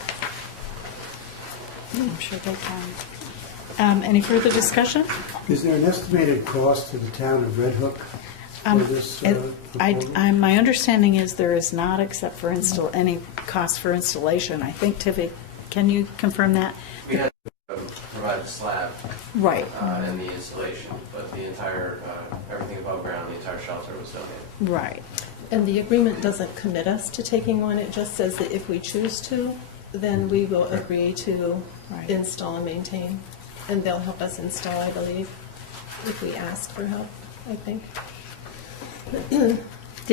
I'm sure they can. Any further discussion? Is there an estimated cost to the town of Red Hook for this? My understanding is there is not, except for any cost for installation. I think, Tivoli, can you confirm that? We had to provide the slab. Right. And the installation, but the entire, everything above ground, the entire shelter was donated. Right. And the agreement doesn't commit us to taking one. It just says that if we choose to, then we will agree to install and maintain. And they'll help us install, I believe, if we ask for help, I think.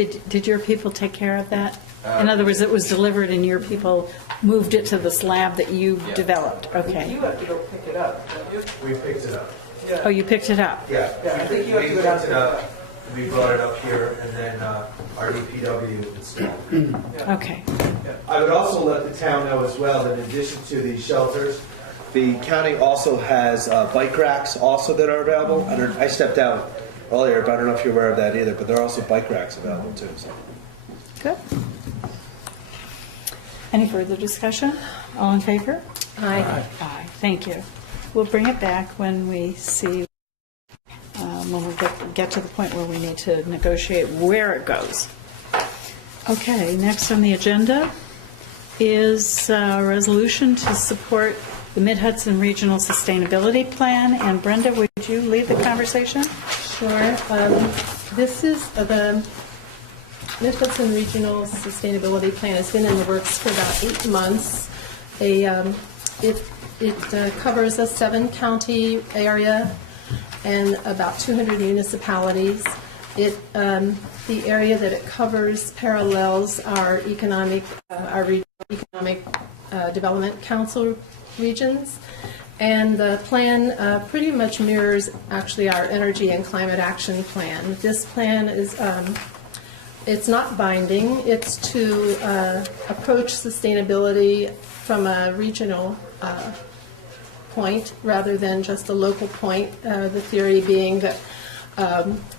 Did your people take care of that? In other words, it was delivered and your people moved it to the slab that you developed? Okay. You have to go pick it up, don't you? We picked it up. Yeah. Oh, you picked it up? Yeah. Yeah, I think We you have to go down picked it up, we brought it up here, and then our DPW installed. Okay. I would also let the town know as well that in addition to the shelters, the county also has bike racks also that are available. I stepped out earlier, but I don't know if you're aware of that either, but there are also bike racks available too. So. Good. Any further discussion? All in favor? Aye. Aye. Thank you. We'll bring it back when we see, when we get to the point where we need to negotiate where it goes. Okay, next on the agenda is a resolution to support the Mid-Hudson Regional Sustainability Plan. And Brenda, would you lead the conversation? Sure. This is the Mid-Hudson Regional Sustainability Plan. Has been in the works for about 8 months. It covers a 7-county area and about 200 municipalities. The area that it covers parallels our economic development council regions, and the plan pretty much mirrors actually our energy and climate action plan. This plan is it's not binding. It's to approach sustainability from a regional point rather than just a local point. The theory being that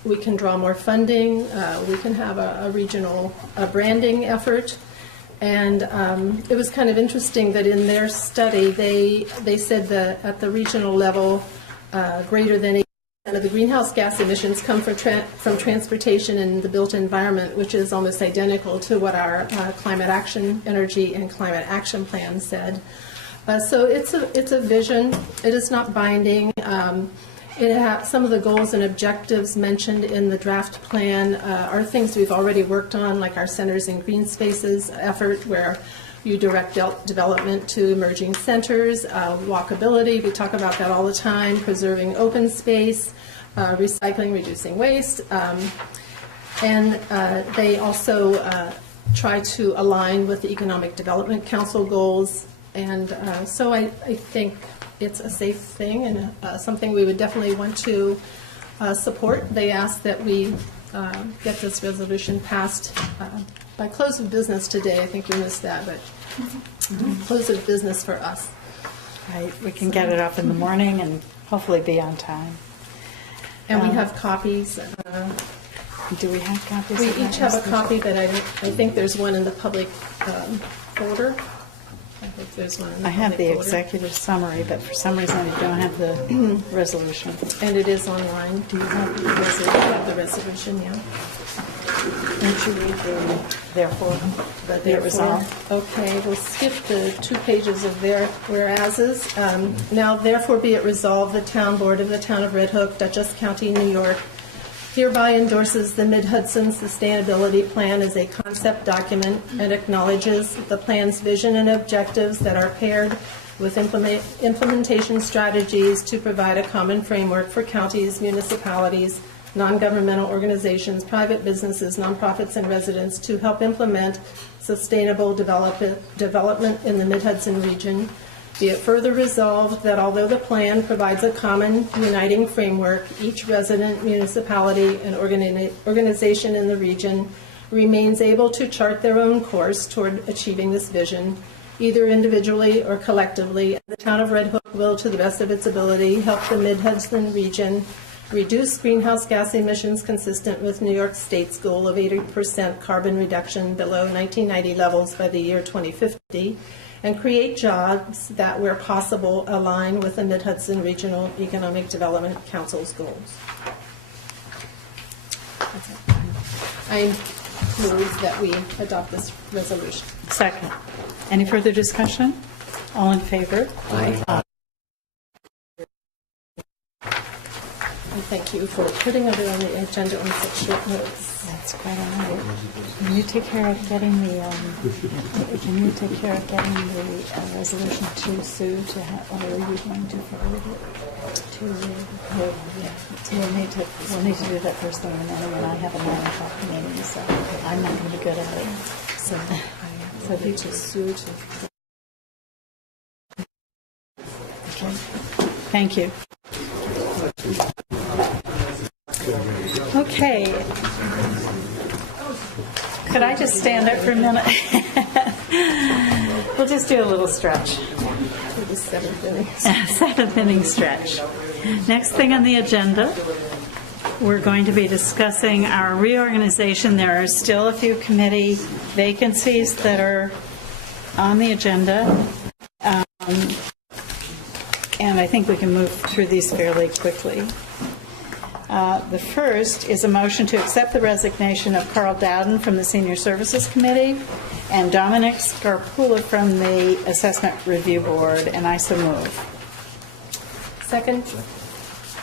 we can draw more funding, we can have a regional branding effort. And it was kind of interesting that in their study, they said that at the regional level, greater than 80% of the greenhouse gas emissions come from transportation and the built environment, which is almost identical to what our climate action, energy and climate action plan said. So it's a vision. It is not binding. Some of the goals and objectives mentioned in the draft plan are things we've already worked on, like our Centers in Green Spaces effort, where you direct development to emerging centers, walkability, we talk about that all the time, preserving open space, recycling, reducing waste, and they also try to align with the Economic Development Council goals, and so I think it's a safe thing and something we would definitely want to support. They ask that we get this resolution passed by close of business today. I think we missed that, but close of business for us. Right, we can get it up in the morning and hopefully be on time. And we have copies. Do we have copies? We of that each have a resolution? copy, but I think there's one in the public folder. I think there's one in the I have public the folder. executive summary, but for some reason I don't have the resolution. And it is online. Do you have the resolution? Yeah. Won't you read the therefore, but be it resolved? Okay, we'll skip the 2 pages of their whereases. Now, therefore be it resolved, the Town Board of the Town of Red Hook, Dutchess County, New York, hereby endorses the Mid-Hudson Sustainability Plan as a concept document and acknowledges the plan's vision and objectives that are paired with implementation strategies to provide a common framework for counties, municipalities, non-governmental organizations, private businesses, nonprofits, and residents to help implement sustainable development in the Mid-Hudson region. Be it further resolved that although the plan provides a common uniting framework, each resident, municipality, and organization in the region remains able to chart their own course toward achieving this vision, either individually or collectively. The Town of Red Hook will, to the best of its ability, help the Mid-Hudson region reduce greenhouse gas emissions consistent with New York State's goal of 80% carbon reduction below 1990 levels by the year 2050, and create jobs that, where possible, align with the Mid-Hudson Regional Economic Development Council's goals. That's it. I move that we adopt this resolution. Second. Any further discussion? All in favor? Aye. thank you for putting it on the agenda on such short notice. That's quite all right. Can you take care of getting the, resolution to Sue to have, or are you going to forward it to, we'll need to do that first thing in the morning, and I have a 9 o'clock meeting, so I'm not going to be good at it. So if you to Sue to. Okay. Thank you. Okay. Could I just stand there for a minute? We'll just do a little stretch. The seventh inning. Seventh inning stretch. Next thing on the agenda, we're going to be discussing our reorganization. There are still a few committee vacancies that are on the agenda. And I think we can move through these fairly quickly. The first is a motion to accept the resignation of Carl Dowden from the Senior Services Committee and Dominic Scarpula from the Assessment Review Board, and I so move. Second.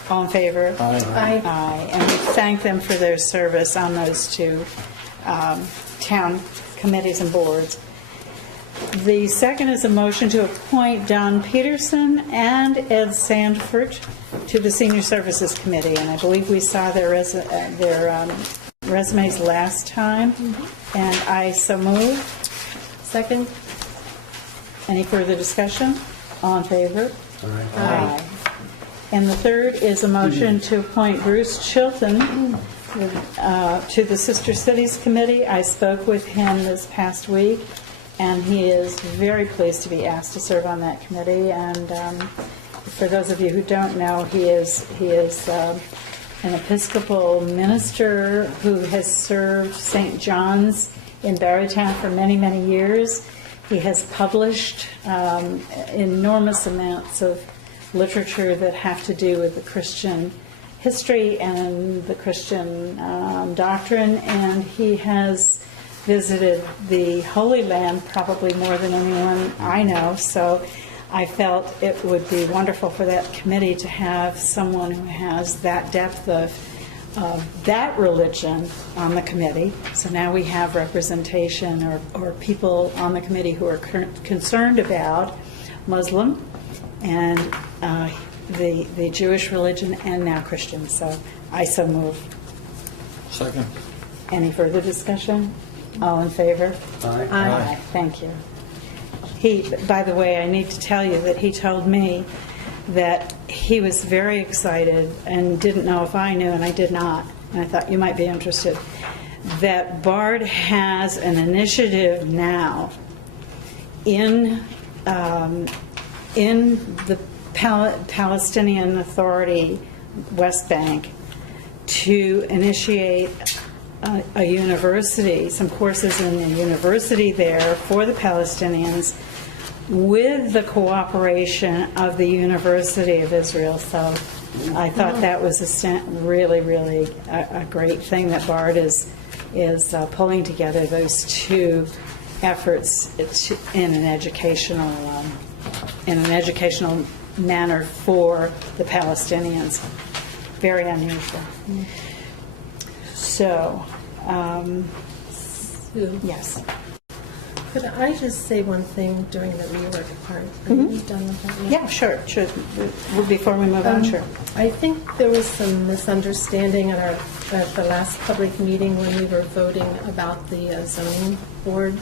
All in favor? Aye. Aye. And we thank them for their service on those two town committees and boards. The second is a motion to appoint Don Peterson and Ed Sandford to the Senior Services Committee, and I believe we saw their resumes last time, and I so move. Second. Any further discussion? All in favor? Aye. And the third is a motion to appoint Bruce Chilton to the Sister Cities Committee. I spoke with him this past week, and he is very pleased to be asked to serve on that committee. And for those of you who don't know, he is an Episcopal minister who has served St. John's in Barrytown for many, many years. He has published enormous amounts of literature that have to do with the Christian history and the Christian doctrine, and he has visited the Holy Land probably more than anyone I know, so I felt it would be wonderful for that committee to have someone who has that depth of that religion on the committee. So now we have representation or people on the committee who are concerned about Muslim and the Jewish religion and now Christian. So I so move. Second. Any further discussion? All in favor? Aye. Aye. Thank you. By the way, I need to tell you that he told me that he was very excited and didn't know if I knew, and I did not, and I thought you might be interested, that BARD has an initiative now in the Palestinian Authority West Bank to initiate a university, some courses in a university there for the Palestinians with the cooperation of the University of Israel. So I thought that was really, really a great thing that BARD is pulling together those two efforts in an educational manner for the Palestinians. Very unusual. So, Sue, yes. could I just say one thing during the reorg part? Are you done with that? Yeah, sure. Before we move on, sure. I think there was some misunderstanding at the last public meeting when we were voting about the zoning board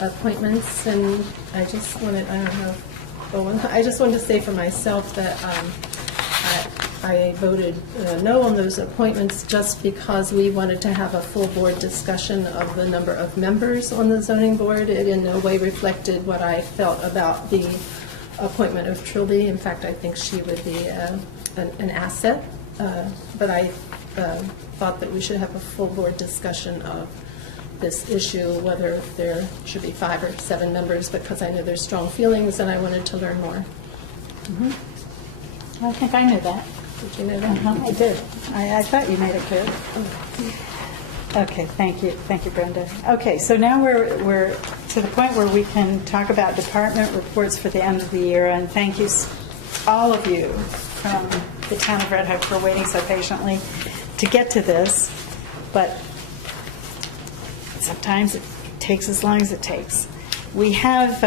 appointments, and I just wanted to say for myself that I voted no on those appointments just because we wanted to have a full board discussion of the number of members on the zoning board. It in no way reflected what I felt about the appointment of Trilby. In fact, I think she would be an asset, but I thought that we should have a full board discussion of this issue, whether there should be 5 or 7 members, because I know there's strong feelings and I wanted to learn more. I think I knew that. Did you know that? I did. I thought you made it clear. Okay, thank you. Thank you, Brenda. Okay, so now we're to the point where we can talk about department reports for the end of the year, and thank you, all of you, from the town of Red Hook for waiting so patiently to get to this, but sometimes it takes as long as it takes. We have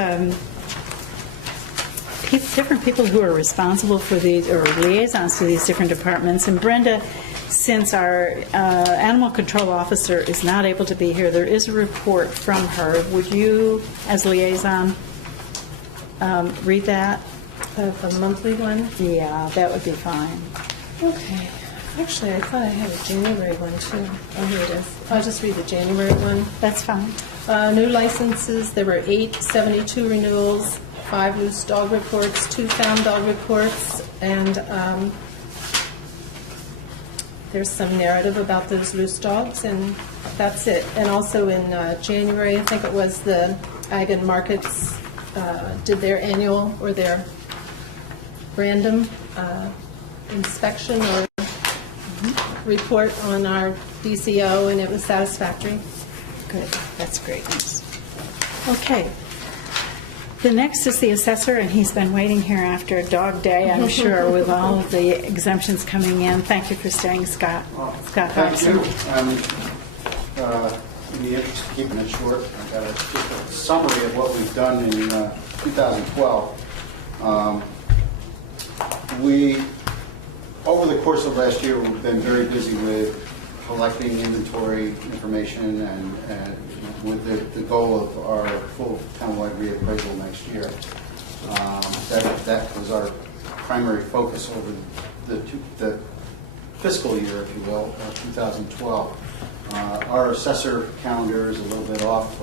different people who are responsible for these, or liaisons to these different departments, and Brenda, since our animal control officer is not able to be here, there is a report from her. Would you, as liaison, read that? A monthly one? Yeah, that would be fine. Okay. Actually, I thought I had a January one, too. Oh, here it is. I'll just read the January one. That's fine. New licenses, there were 872 renewals, 5 loose dog reports, 2 found dog reports, and there's some narrative about those loose dogs, and that's it. And also in January, I think it was the Ag and Markets did their annual or their random inspection or report on our DCO, and it was satisfactory. Good. That's great news. Okay. The next is the assessor, and he's been waiting here after a dog day, I'm sure, with all of the exemptions coming in. Thank you for staying, Scott. Scott Hobson. Thank you. In the interest of keeping it short, I've got just a summary of what we've done in 2012. Over the course of last year, we've been very busy with collecting inventory information and with the goal of our full townwide reappraisal next year. That was our primary focus over the fiscal year, if you will, 2012. Our assessor calendar is a little bit off,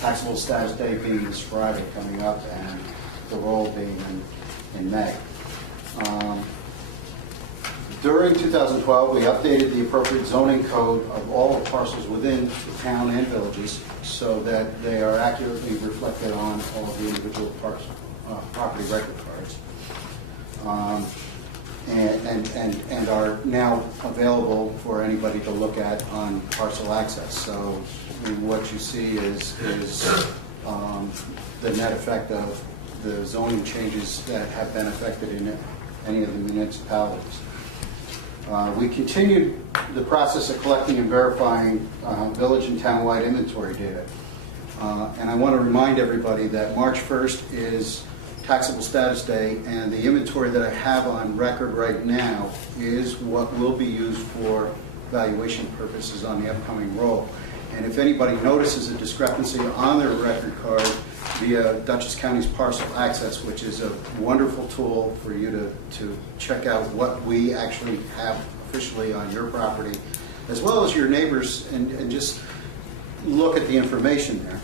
taxable status day being this Friday coming up and the roll being in May. During 2012, we updated the appropriate zoning code of all the parcels within the town and villages so that they are accurately reflected on all of the individual property record cards. And are now available for anybody to look at on parcel access. So what you see is the net effect of the zoning changes that have been affected in any of the municipalities. We continued the process of collecting and verifying village and townwide inventory data. And I want to remind everybody that March 1st is taxable status day, and the inventory that I have on record right now is what will be used for valuation purposes on the upcoming roll. And if anybody notices a discrepancy on their record card via Dutchess County's parcel access, which is a wonderful tool for you to check out what we actually have officially on your property, as well as your neighbors, and just look at the information there.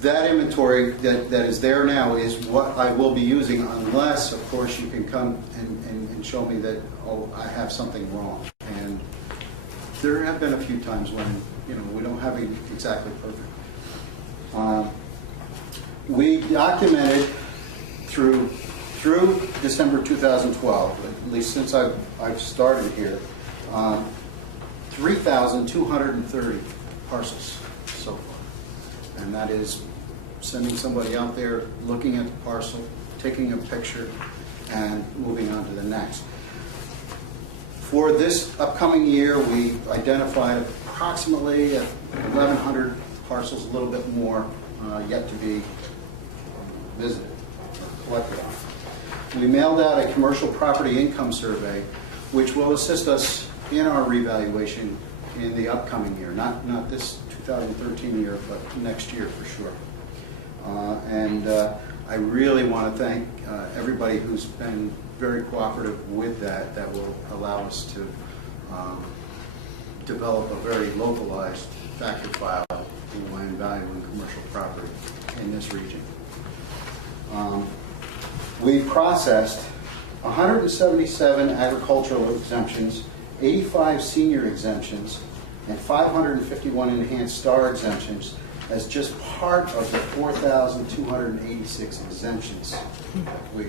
That inventory that is there now is what I will be using, unless, of course, you can come and show me that, oh, I have something wrong. And there have been a few times when, we don't have it exactly perfect. We documented through December 2012, at least since I've started here, 3,230 parcels so far. And that is sending somebody out there, looking at the parcel, taking a picture, and moving on to the next. For this upcoming year, we identified approximately 1,100 parcels, a little bit more yet to be visited or collected on. We mailed out a commercial property income survey, which will assist us in our revaluation in the upcoming year, not this 2013 year, but next year for sure. And I really want to thank everybody who's been very cooperative with that. That will allow us to develop a very localized factor file when valuing commercial property in this region. We processed 177 agricultural exemptions, 85 senior exemptions, and 551 enhanced star exemptions as just part of the 4,286 exemptions that we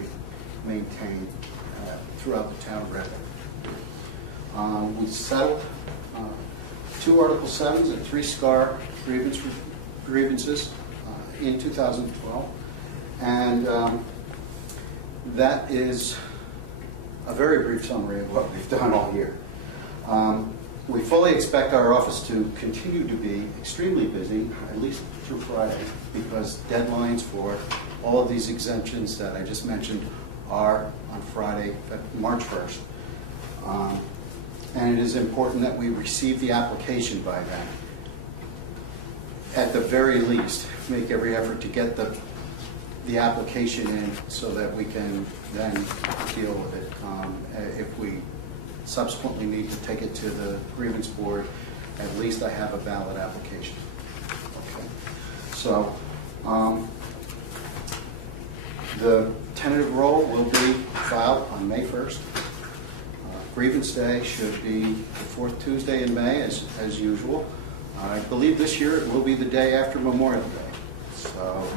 maintain throughout the town of Red Hook. We settled 2 Article 7s and 3 SCAR grievances in 2012. And That is a very brief summary of what we've done all year. We fully expect our office to continue to be extremely busy, at least through Friday, because deadlines for all of these exemptions that I just mentioned are on Friday, March 1st. And it is important that we receive the application by then. At the very least, make every effort to get the application in so that we can then deal with it. If we subsequently need to take it to the grievance board, at least I have a valid application. Okay. So the tentative roll will be filed on May 1st. Grievance day should be the fourth Tuesday in May, as usual. I believe this year it will be the day after Memorial Day. So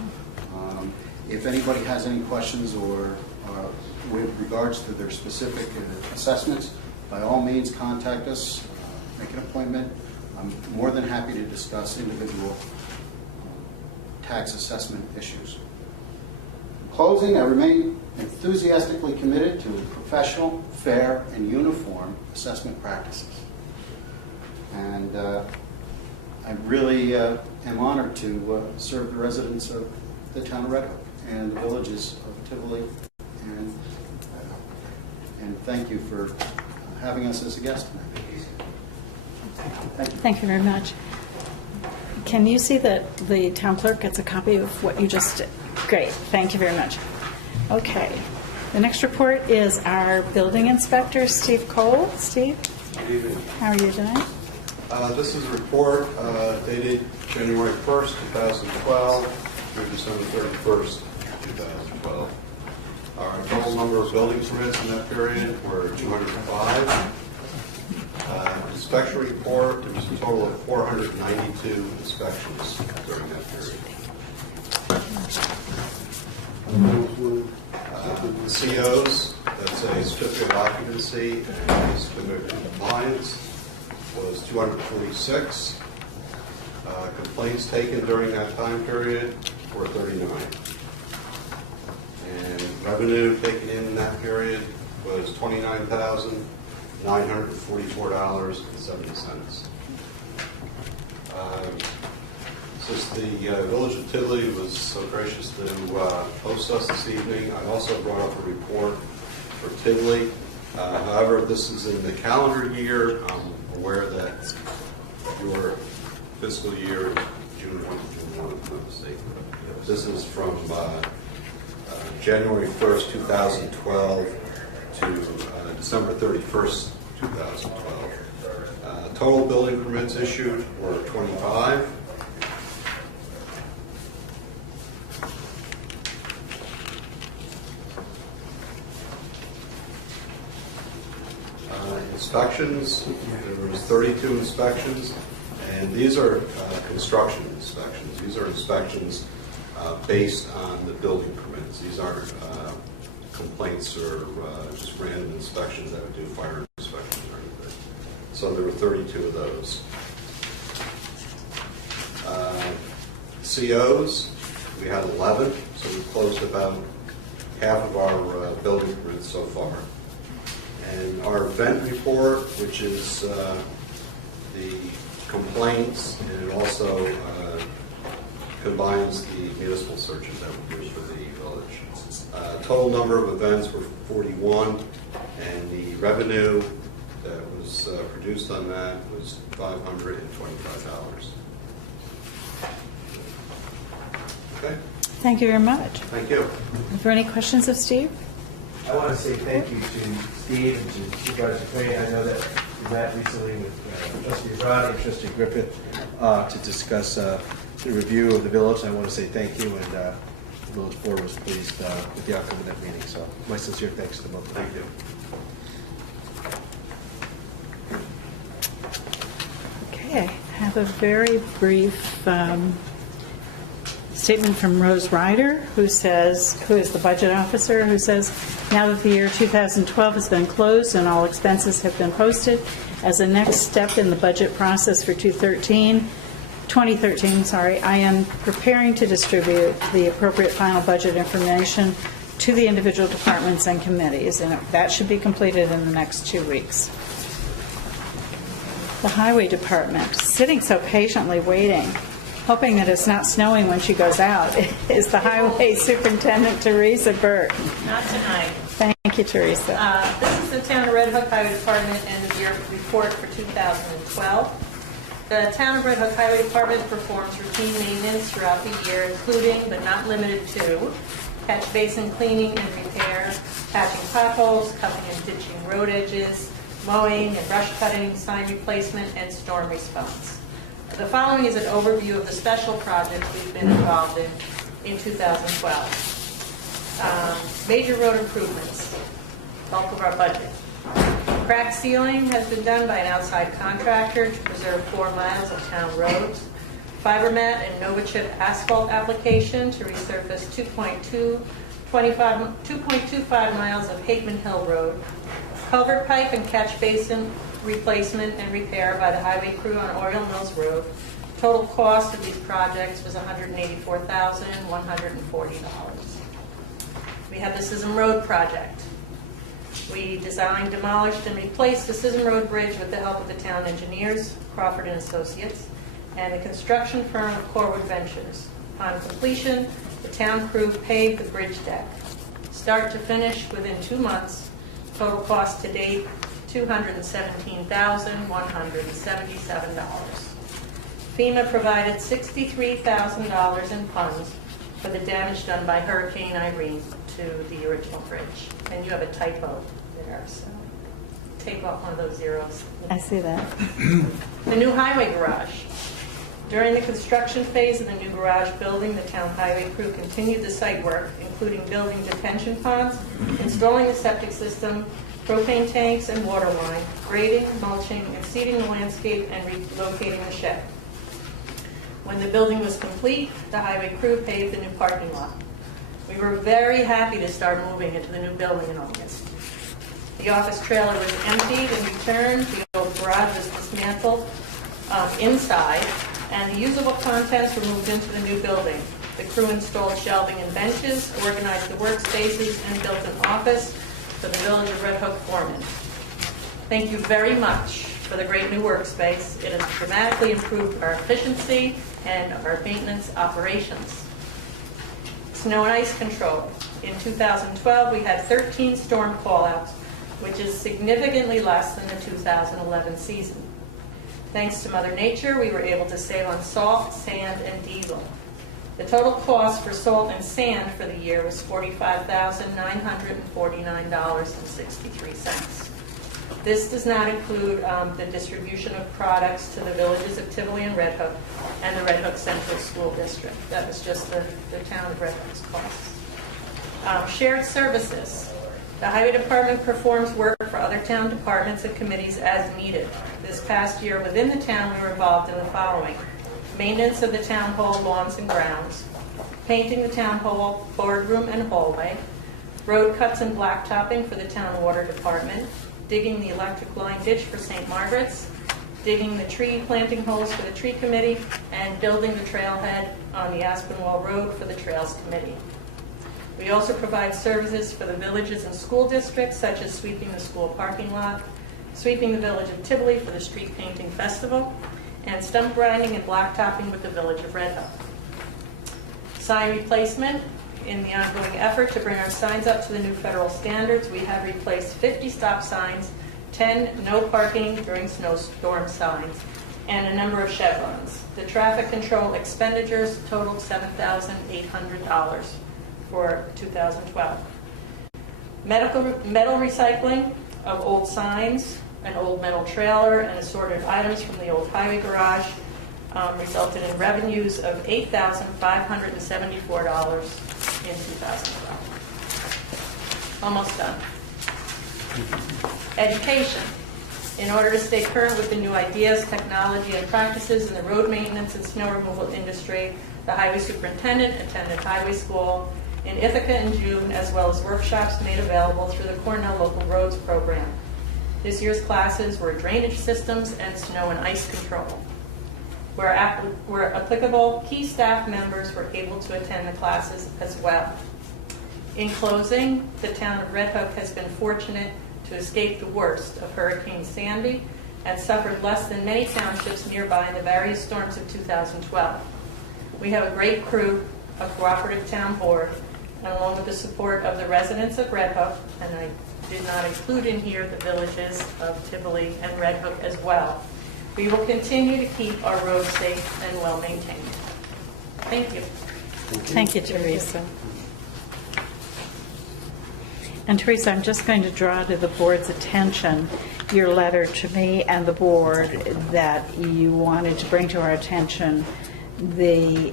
if anybody has any questions or with regards to their specific assessments, by all means contact us, make an appointment. I'm more than happy to discuss individual tax assessment issues. In closing, I remain enthusiastically committed to professional, fair, and uniform assessment practices. And I really am honored to serve the residents of the town of Red Hook and the villages of Tivoli. And thank you for having us as a guest tonight. Thank you. Thank you very much. Can you see that the town clerk gets a copy of what you just did? Great. Thank you very much. Okay. The next report is our building inspector, Steve Cole. Steve? Good evening. How are you doing? This is a report dated January 1st, 2012 through December 31st, 2012. Our total number of building permits in that period were 205. Inspection report, there was a total of 492 inspections during that period. The COs, that's a certificate of occupancy and a certificate of compliance, was 246. Complaints taken during that time period were 39. And revenue taken in that period was $29,944.70. Since the Village of Tivoli was so gracious to host us this evening, I also brought up a report for Tivoli. However, this is in the calendar year. I'm aware that your fiscal year is June 1 to June 1, if I'm not mistaken. This is from January 1st, 2012 to December 31st, 2012. Total building permits issued were 25. Inspections, there was 32 inspections, and these are construction inspections. These are inspections based on the building permits. These aren't complaints or just random inspections that would do fire inspections or anything. So there were 32 of those. COs, we had 11, so we closed about half of our building permits so far. And our event report, which is the complaints, and it also combines the municipal searches that we do for the village. Total number of events were 41, and the revenue that was produced on that was $525. Okay. Thank you very much. Thank you. Are there any questions of Steve? I want to say thank you to Steve and to Supervisor Crane. I know that we met recently with Trustee Roddy and Trustee Griffith to discuss the review of the village. I want to say thank you, and the village board was pleased with the outcome of that meeting. So my sincere thanks to both of you. Thank you. Okay, I have a very brief statement from Rose Ryder, who is the budget officer, who says, now that the year 2012 has been closed and all expenses have been posted, as a next step in the budget process for 2013, I am preparing to distribute the appropriate final budget information to the individual departments and committees, and that should be completed in the next 2 weeks. The Highway Department, sitting so patiently waiting, hoping that it's not snowing when she goes out, is the Highway Superintendent, Teresa Burt. Not tonight. Thank you, Teresa. This is the Town of Red Hook Highway Department and the year report for 2012. The Town of Red Hook Highway Department performs routine maintenance throughout the year, including but not limited to catch basin cleaning and repair, patching potholes, cupping and ditching road edges, mowing and brush cutting, sign replacement, and storm response. The following is an overview of the special projects we've been involved in 2012. Major road improvements, bulk of our budget. Crack sealing has been done by an outside contractor to preserve 4 miles of town roads. Fibermat and NovaChip asphalt application to resurface 2.25 miles of Hateman Hill Road. Culvert pipe and catch basin replacement and repair by the highway crew on Oriole Mills Road. Total cost of these projects was $184,140. We have the Sism Road project. We designed, demolished, and replaced the Sism Road Bridge with the help of the town engineers, Crawford and Associates, and the construction firm of Corwood Ventures. Upon completion, the town crew paved the bridge deck. Start to finish within 2 months. Total cost to date, $217,177. FEMA provided $63,000 in funds for the damage done by Hurricane Irene to the original bridge. And you have a typo there, so take off one of those zeros. I see that. The new highway garage. During the construction phase of the new garage building, the town highway crew continued the site work, including building detention ponds, installing a septic system, propane tanks and water line, grading, mulching, and seeding the landscape, and relocating the shed. When the building was complete, the highway crew paved the new parking lot. We were very happy to start moving into the new building in August. The office trailer was emptied and returned. The old garage was dismantled inside, and the usable contents were moved into the new building. The crew installed shelving and benches, organized the workspaces, and built an office for the Village of Red Hook foreman. Thank you very much for the great new workspace. It has dramatically improved our efficiency and our maintenance operations. Snow and ice control. In 2012, we had 13 storm callouts, which is significantly less than the 2011 season. Thanks to Mother Nature, we were able to save on salt, sand, and diesel. The total cost for salt and sand for the year was $45,949.63. This does not include the distribution of products to the villages of Tivoli and Red Hook and the Red Hook Central School District. That was just the town of Red Hook's costs. Shared services. The Highway Department performs work for other town departments and committees as needed. This past year within the town, we were involved in the following: maintenance of the town hall lawns and grounds, painting the town hall boardroom and hallway, road cuts and blacktopping for the town water department, digging the electric line ditch for St. Margaret's, digging the tree planting holes for the tree committee, and building the trailhead on the Aspinwall Road for the Trails Committee. We also provide services for the villages and school districts, such as sweeping the school parking lot, sweeping the village of Tivoli for the street painting festival, and stump grinding and blacktopping with the village of Red Hook. Sign replacement. In the ongoing effort to bring our signs up to the new federal standards, we have replaced 50 stop signs, 10 no parking during snowstorm signs, and a number of chevrons. The traffic control expenditures totaled $7,800 for 2012. Metal recycling of old signs, an old metal trailer, and assorted items from the old highway garage resulted in revenues of $8,574 in 2012. Almost done. Education. In order to stay current with the new ideas, technology, and practices in the road maintenance and snow removal industry, the highway superintendent attended highway school in Ithaca in June, as well as workshops made available through the Cornell Local Roads program. This year's classes were drainage systems and snow and ice control. Where applicable, key staff members were able to attend the classes as well. In closing, the town of Red Hook has been fortunate to escape the worst of Hurricane Sandy and suffered less than many townships nearby in the various storms of 2012. We have a great crew, a cooperative town board, and along with the support of the residents of Red Hook, and I did not include in here the villages of Tivoli and Red Hook as well, we will continue to keep our roads safe and well maintained. Thank you. Thank you, Teresa. And Teresa, I'm just going to draw to the board's attention your letter to me and the board that you wanted to bring to our attention the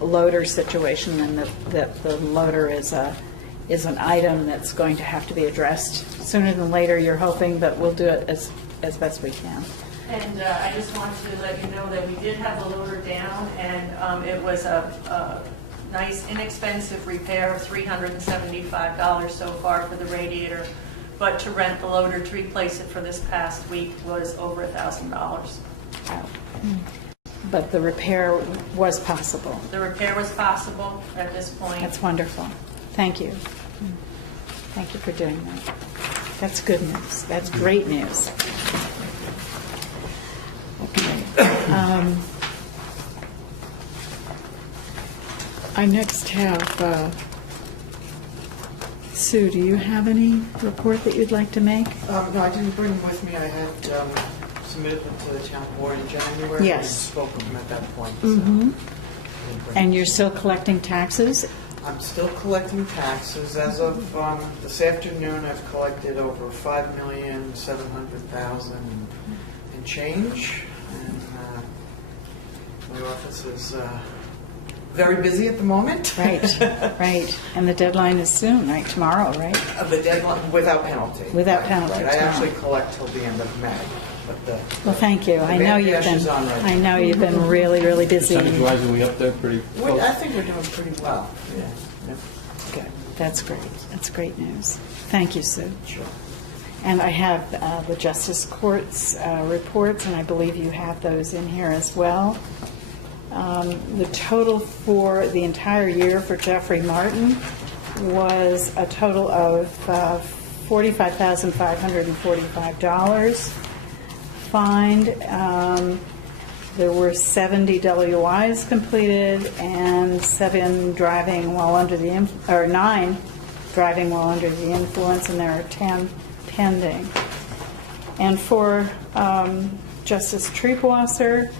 loader situation, and that the loader is an item that's going to have to be addressed sooner than later, you're hoping, but we'll do it as best we can. And I just want to let you know that we did have the loader down, and it was a nice, inexpensive repair of $375 so far for the radiator, but to rent the loader to replace it for this past week was over $1,000. But the repair was possible. The repair was possible at this point. That's wonderful. Thank you. Thank you for doing that. That's good news. That's great news. Okay. I next have, Sue, do you have any report that you'd like to make? No, I didn't bring them with me. I had submitted them to the town board in January. Yes. And spoke with them at that point. Mm-hmm. So And you're still collecting taxes? I'm still collecting taxes. As of this afternoon, I've collected over $5,700,000 and change. And my office is very busy at the moment. Right, right. And the deadline is soon, right? Tomorrow, right? The deadline without penalty. Without penalty. Right. I tomorrow. actually collect till the end of May. But Well, thank you. I know you've dash is on been. right I now. know you've been really, really busy. Percentage-wise, are we up there pretty close? I think we're doing pretty well. Yeah. Good. That's great. That's great news. Thank you, Sue. Sure. And I have the Justice Court's reports, and I believe you have those in here as well. The total for the entire year for Jeffrey Martin was a total of $45,545. Fined. There were 70 WIs completed and 9 driving while under the influence, and there are 10 pending. And for Justice Treebwasser,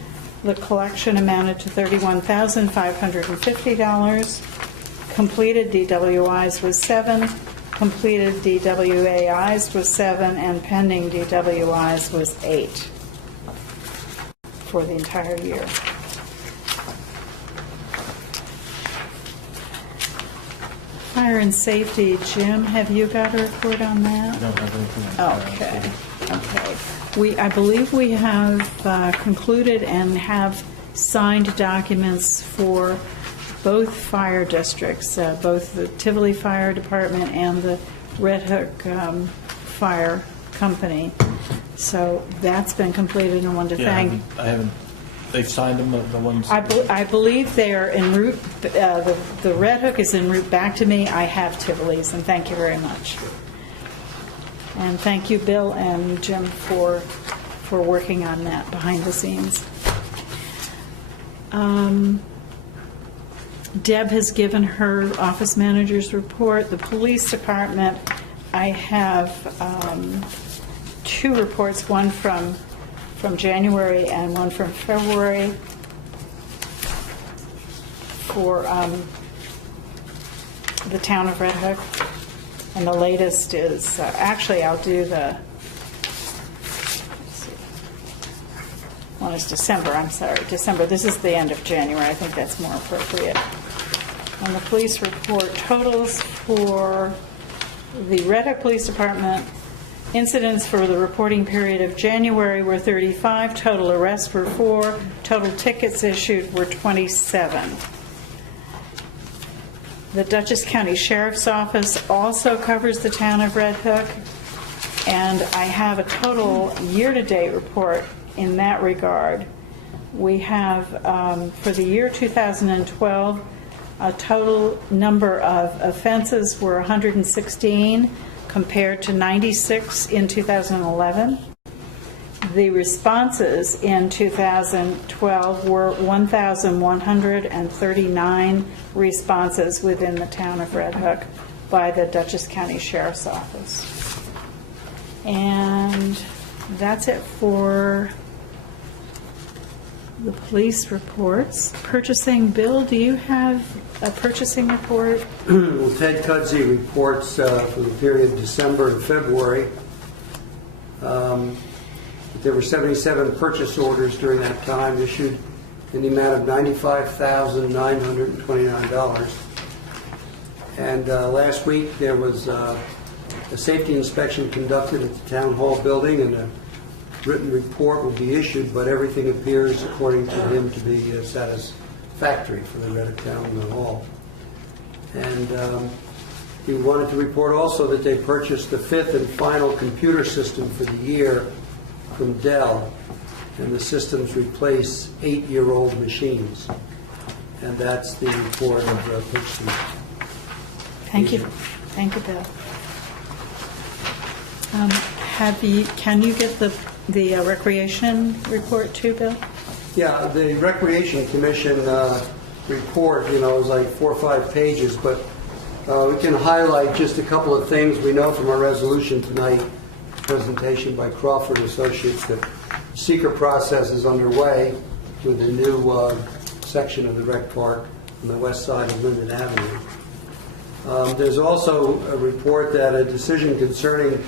the collection amounted to $31,550. Completed DWIs was 7. Completed DWAIs was 7, and pending DWIs was 8 for the entire year. Fire and safety, Jim, have you got a report on that? I don't have anything. Okay, okay. I believe we have concluded and have signed documents for both fire districts, both the Tivoli Fire Department and the Red Hook Fire Company. So that's been completed, and I wanted to thank. I haven't. They've signed them, the ones. I believe they are en route. The Red Hook is en route back to me. I have Tivoli's, and thank you very much. And thank you, Bill and Jim, for working on that behind the scenes. Deb has given her office manager's report. The police department, I have 2 reports, one from January and one from February for the town of Red Hook. And the latest is, actually I'll do the, one is December, I'm sorry, December. This is the end of January. I think that's more appropriate. And the police report totals for the Red Hook Police Department. Incidents for the reporting period of January were 35, total arrests were 4, total tickets issued were 27. The Dutchess County Sheriff's Office also covers the town of Red Hook, and I have a total year-to-date report in that regard. We have, for the year 2012, A total number of offenses were 116 compared to 96 in 2011. The responses in 2012 were 1,139 responses within the town of Red Hook by the Dutchess County Sheriff's Office. And that's it for the police reports. Purchasing, Bill, do you have a purchasing report? Well, Ted Cudsey reports for the period December and February. There were 77 purchase orders during that time issued in the amount of $95,929. And last week there was a safety inspection conducted at the town hall building, and a written report will be issued, but everything appears, according to him, to be satisfactory for the Red Hook Town Hall. And he wanted to report also that they purchased the 5th and final computer system for the year from Dell, and the systems replace 8-year-old machines. And that's the report of purchasing. Thank you. Thank you, Bill. Can you get the recreation report too, Bill? Yeah, the Recreation Commission report, is like 4 or 5 pages, but we can highlight just a couple of things. We know from our resolution tonight, presentation by Crawford Associates, that seeker process is underway with a new section of the rec park on the west side of Linden Avenue. There's also a report that a decision concerning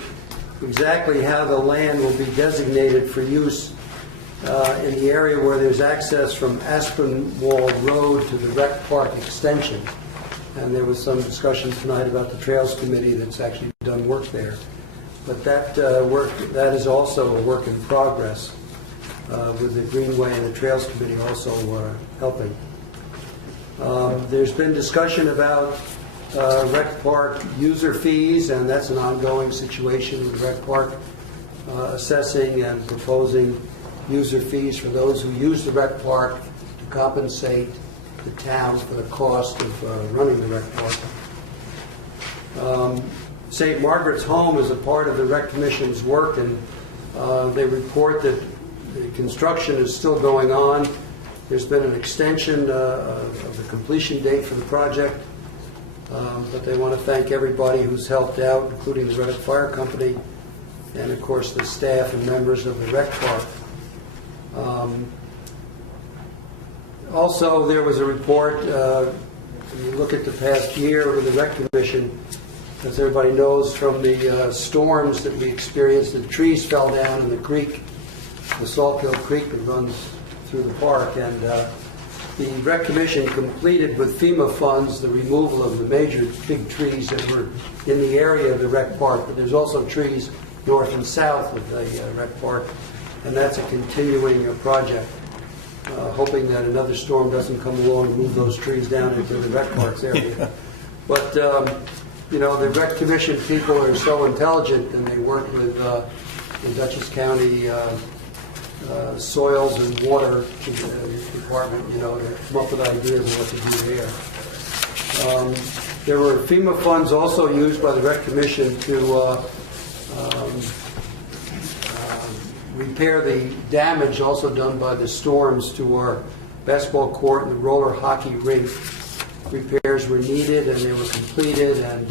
exactly how the land will be designated for use in the area where there's access from Aspenwald Road to the rec park extension. And there was some discussion tonight about the Trails Committee that's actually done work there. But that is also a work in progress with the Greenway and the Trails Committee also helping. There's been discussion about rec park user fees, and that's an ongoing situation with rec park assessing and proposing user fees for those who use the rec park to compensate the town for the cost of running the rec park. St. Margaret's Home is a part of the Rec Commission's work, and they report that the construction is still going on. There's been an extension of the completion date for the project, but they want to thank everybody who's helped out, including the Red Hook Fire Company, and of course the staff and members of the rec park. Also, there was a report, when you look at the past year with the Rec Commission, as everybody knows from the storms that we experienced, the trees fell down in the creek, the Salthill Creek that runs through the park, and the Rec Commission completed with FEMA funds the removal of the major big trees that were in the area of the rec park, but there's also trees north and south of the rec park, and that's a continuing project, hoping that another storm doesn't come along and move those trees down into the rec park's area. But the Rec Commission people are so intelligent, and they work with the Dutchess County Soils and Water Department, to come up with ideas of what to do there. There were FEMA funds also used by the Rec Commission to repair the damage also done by the storms to our basketball court and the roller hockey rink. Repairs were needed and they were completed, and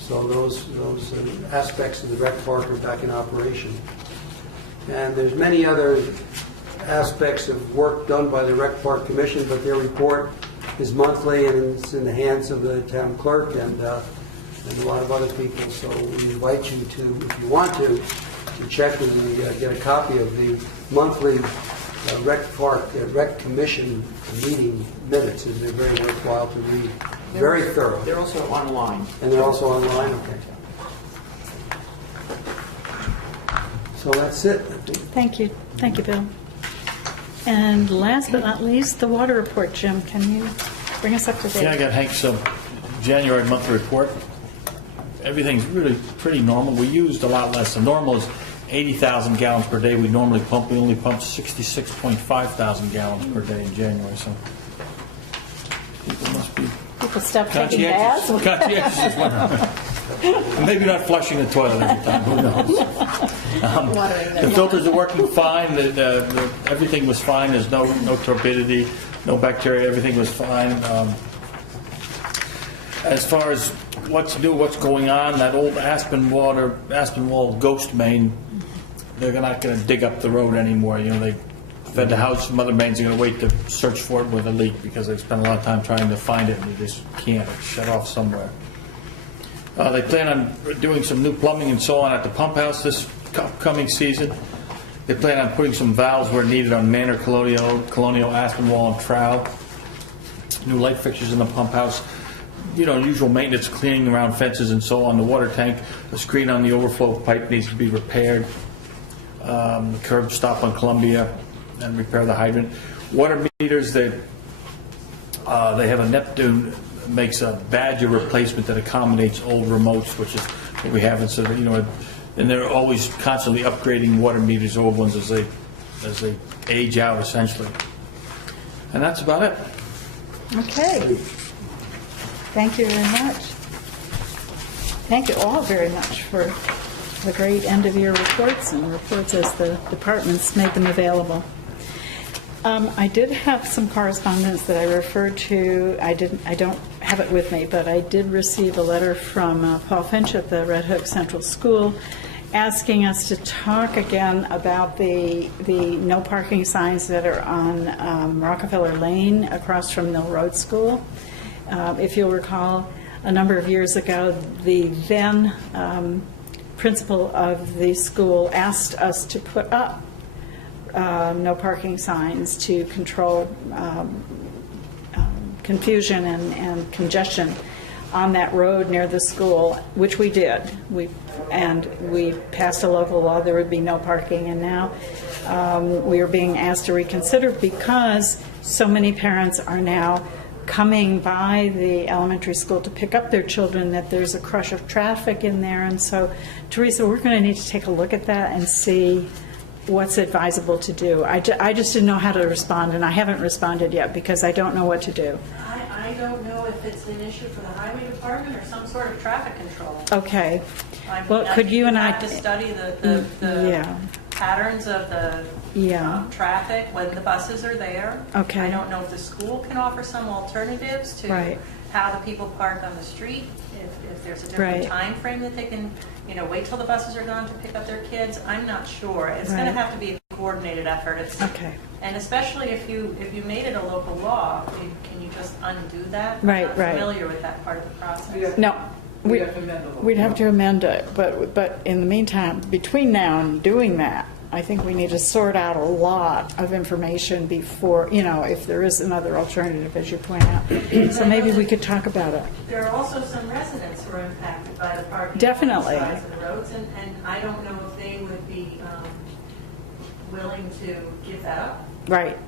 so those aspects of the rec park are back in operation. And there's many other aspects of work done by the Rec Park Commission, but their report is monthly and it's in the hands of the town clerk and a lot of other people. So we invite you to, if you want to check with me, get a copy of the monthly Rec Commission meeting minutes, and they're very worthwhile to read. Very thorough. They're also online. And they're also online? Okay. So that's it. Thank you. Thank you, Bill. And last but not least, the water report. Jim, can you bring us up to date? Yeah, I got Hank's January monthly report. Everything's really pretty normal. We used a lot less. The normal is 80,000 gallons per day. We only pumped 66.5 thousand gallons per day in January. So People must be People stop taking baths. conscientious this winter. Maybe not flushing the toilet every time, who knows? The filters are working fine, everything was fine, there's no turbidity, no bacteria, everything was fine. As far as what's new, what's going on, that old Aspinwall ghost main, they're not going to dig up the road anymore. You know, they fed the house, Mother Main's going to wait to search for it with a leak because they spent a lot of time trying to find it and they just can't. It's shut off somewhere. They plan on doing some new plumbing and so on at the pump house this upcoming season. They plan on putting some valves where needed on Manor, Colonial, Aspinwall, and Trow. New light fixtures in the pump house. You know, usual maintenance, cleaning around fences and so on. The water tank, the screen on the overflow pipe needs to be repaired. The curb stop on Columbia and repair the hydrant. Water meters, they have a Neptune makes a Badger replacement that accommodates old remotes, which is what we have. And so, you know, and they're always constantly upgrading water meters, old ones, as they age out, essentially. And that's about it. Okay. Thank you very much. Thank you all very much for the great end-of-year reports and reports as the departments made them available. I did have some correspondence that I referred to. I don't have it with me, but I did receive a letter from Paul Finch at the Red Hook Central School asking us to talk again about the no parking signs that are on Rockefeller Lane across from Mill Road School. If you'll recall, a number of years ago, the then principal of the school asked us to put up no parking signs to control confusion and congestion on that road near the school, which we did. We passed a local law, there would be no parking, and now we are being asked to reconsider because so many parents are now coming by the elementary school to pick up their children that there's a crush of traffic in there. And so, Teresa, we're going to need to take a look at that and see what's advisable to do. I just didn't know how to respond, and I haven't responded yet because I don't know what to do. I don't know if it's an issue for the highway department or some sort of traffic control. Okay. I mean, Well, could you and I have to study the patterns of the traffic when the buses are there. Okay. I don't know if the school can offer some alternatives to how the people park on the street. If there's a different time frame that they can, wait till the buses are gone to pick up their kids. I'm not sure. It's going to have to be a coordinated effort. And especially if you made it a local law, can you just undo that? I'm not familiar with that part of the process. No. We'd have to amend it, but in the meantime, between now and doing that, I think we need to sort out a lot of information before, if there is another alternative, as you point out. So maybe we could talk about it. There are also some residents who are impacted by the parking Definitely. on the sides of the roads, and I don't know if they would be willing to give that up. Right.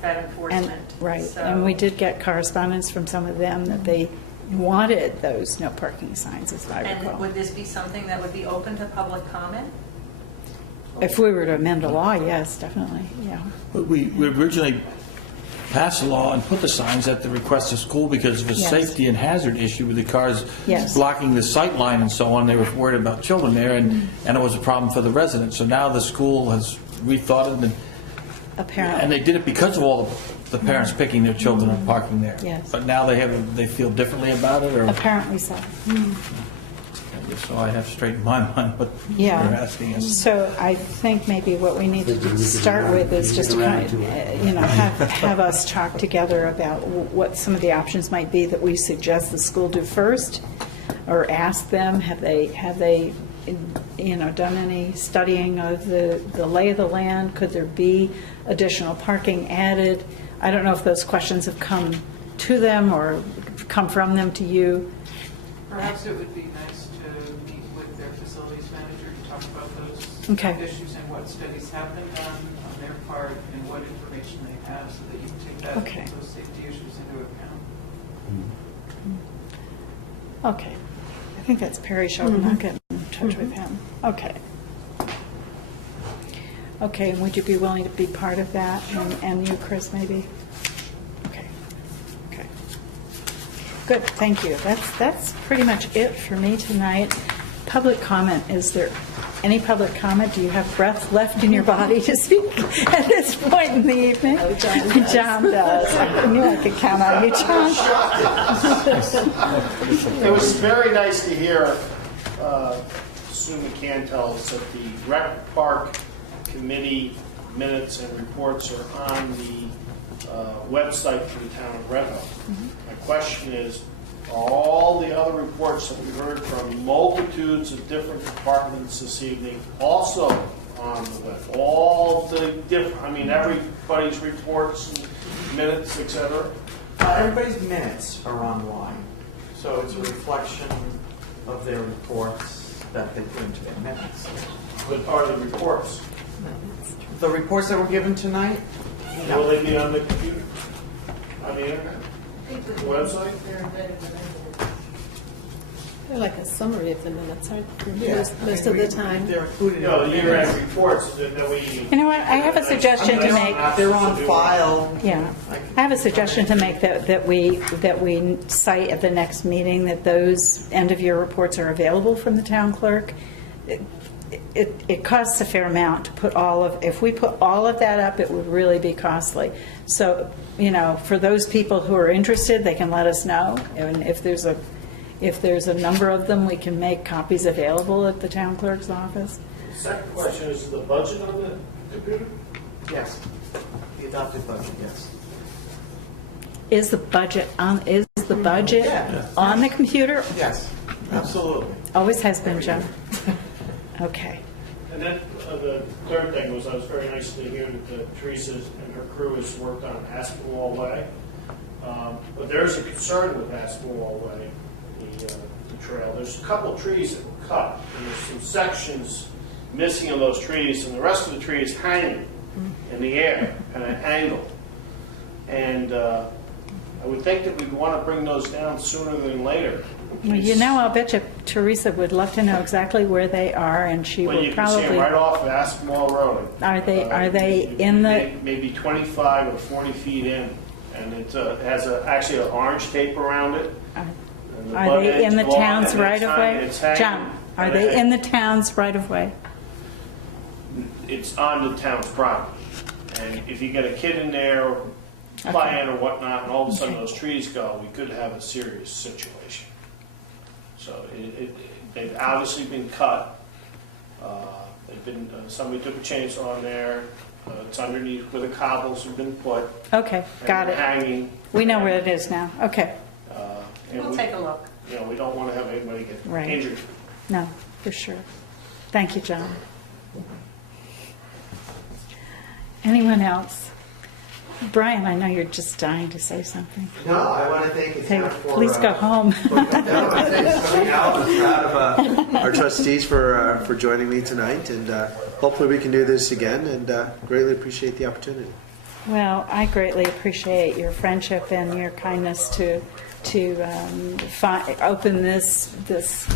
That enforcement. And we did get correspondence from some of them that they wanted those no parking signs, as I recall. And would this be something that would be open to public comment? If we were to amend a law, yes, definitely, yeah. But we originally passed a law and put the signs at the request of school because of a safety and hazard issue with the cars blocking the sight line and so on. They were worried about children there, and it was a problem for the residents. So now the school has rethought it, and they did it because of all the parents picking their children and parking there. Yes. But now they feel differently about it, or apparently so. So I have straight in my mind what they're asking us. So I think maybe what we need to start with is just to kind of, have us talk together about what some of the options might be that we suggest the school do first, or ask them, have they done any studying of the lay of the land? Could there be additional parking added? I don't know if those questions have come to them or come from them to you. Perhaps it would be nice to meet with their facilities manager to talk about those issues and what studies have been done on their part and what information they have, so that you can take those safety issues into account. Okay. I think that's Perry Sheldon. I'll get in touch with him. Okay. Okay, and would you be willing to be part of that? And you, Chris, maybe? Okay. Good, thank you. That's pretty much it for me tonight. Public comment, is there any public comment? Do you have breath left in your body to speak at this point in the evening? Oh, John does. John does. I knew I could count on you, John. It was very nice to hear Sue McCann tell us that the rec park committee minutes and reports are on the website for the town of Red Hook. My question is, are all the other reports that we heard from multitudes of different departments this evening also on the web? All the different, I mean, everybody's reports and minutes, etc. Everybody's minutes are online, so it's a reflection of their reports that they put into their minutes. But are the reports? The reports that were given tonight? Will they be on the computer? On the internet? The website? They're like a summary of the minutes, aren't they? Yeah. Most of the time. They're included. No, the year-end reports that we... You know what, I have a suggestion to make. They're on file. Yeah, I have a suggestion to make that we cite at the next meeting that those end-of-year reports are available from the town clerk. It costs a fair amount to put if we put all of that up, it would really be costly. So, you know, for those people who are interested, they can let us know. And if there's a number of them, we can make copies available at the town clerk's office. Second question, is the budget on the computer? Yes. The adopted budget, yes. Is the budget on Yeah. on the computer? Yes, absolutely. Always has been, Joe. Okay. And then the third thing was, I was very nice to hear that Teresa and her crew has worked on Aspinwall Way. But there's a concern with Aspinwall Way, the trail. There's a couple of trees that were cut, and there's some sections missing of those trees, and the rest of the tree is hanging in the air at an angle. And I would think that we'd want to bring those down sooner than later. Well, you know, I'll bet you Teresa would love to know exactly where they are, and she Well, will you can see them probably. right off of Aspinwall Road. Are they in the? Maybe 25 or 40 feet in, and it has actually an orange tape around it. And the Are butt they end's in the long, town's and right of way? it's hanging. John, are And they in the town's right of way? It's on the town's property, and if you get a kid in there playing or whatnot, and all of a sudden those trees go, we could have a serious situation. So they've obviously been cut. Somebody took a chainsaw in there. It's underneath where the cobbles have been put. Okay, got and it. Hanging. We know where it is now. Okay. We'll take a look. You know, we don't want to have anybody get Right. injured. No, for sure. Thank you, John. Anyone else? Brian, I know you're just dying to say something. No, I want to thank the Hey, town for... please go home. Coming out. I'm proud of our trustees for joining me tonight, and hopefully we can do this again, and greatly appreciate the opportunity. Well, I greatly appreciate your friendship and your kindness to open this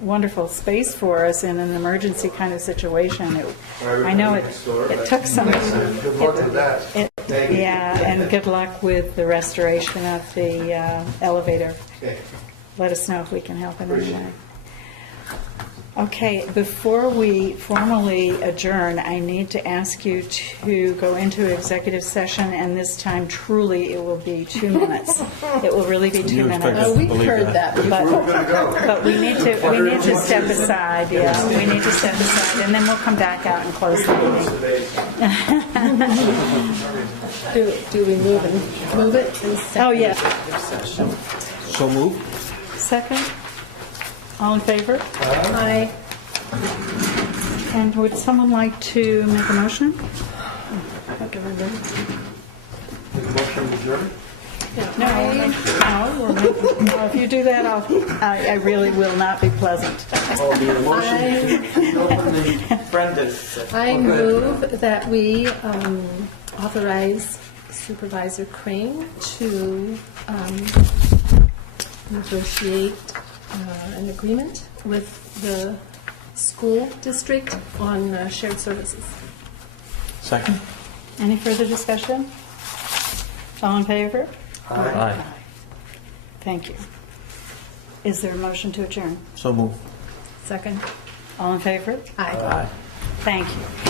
wonderful space for us in an emergency kind of situation. I know it took some. Good luck with that. Thank you. Yeah, and good luck with the restoration of the elevator. Okay. Let us know if we can help in any way. Okay, before we formally adjourn, I need to ask you to go into executive session, and this time truly it will be 2 minutes. It will really be 2 minutes. Oh, we've heard that. But we need to step aside, yeah, we need to step aside, and then we'll come back out and close the meeting. Do we move it? Oh, yeah. So moved. Second? All in favor? Aye. And would someone like to make a motion? Motion adjourned? No, if you do that, I really will not be pleasant. I move that we authorize Supervisor Crane to negotiate an agreement with the school district on shared services. Second. Any further discussion? All in favor? Aye. Thank you. Is there a motion to adjourn? So move. Second? All in favor? Aye. Thank you.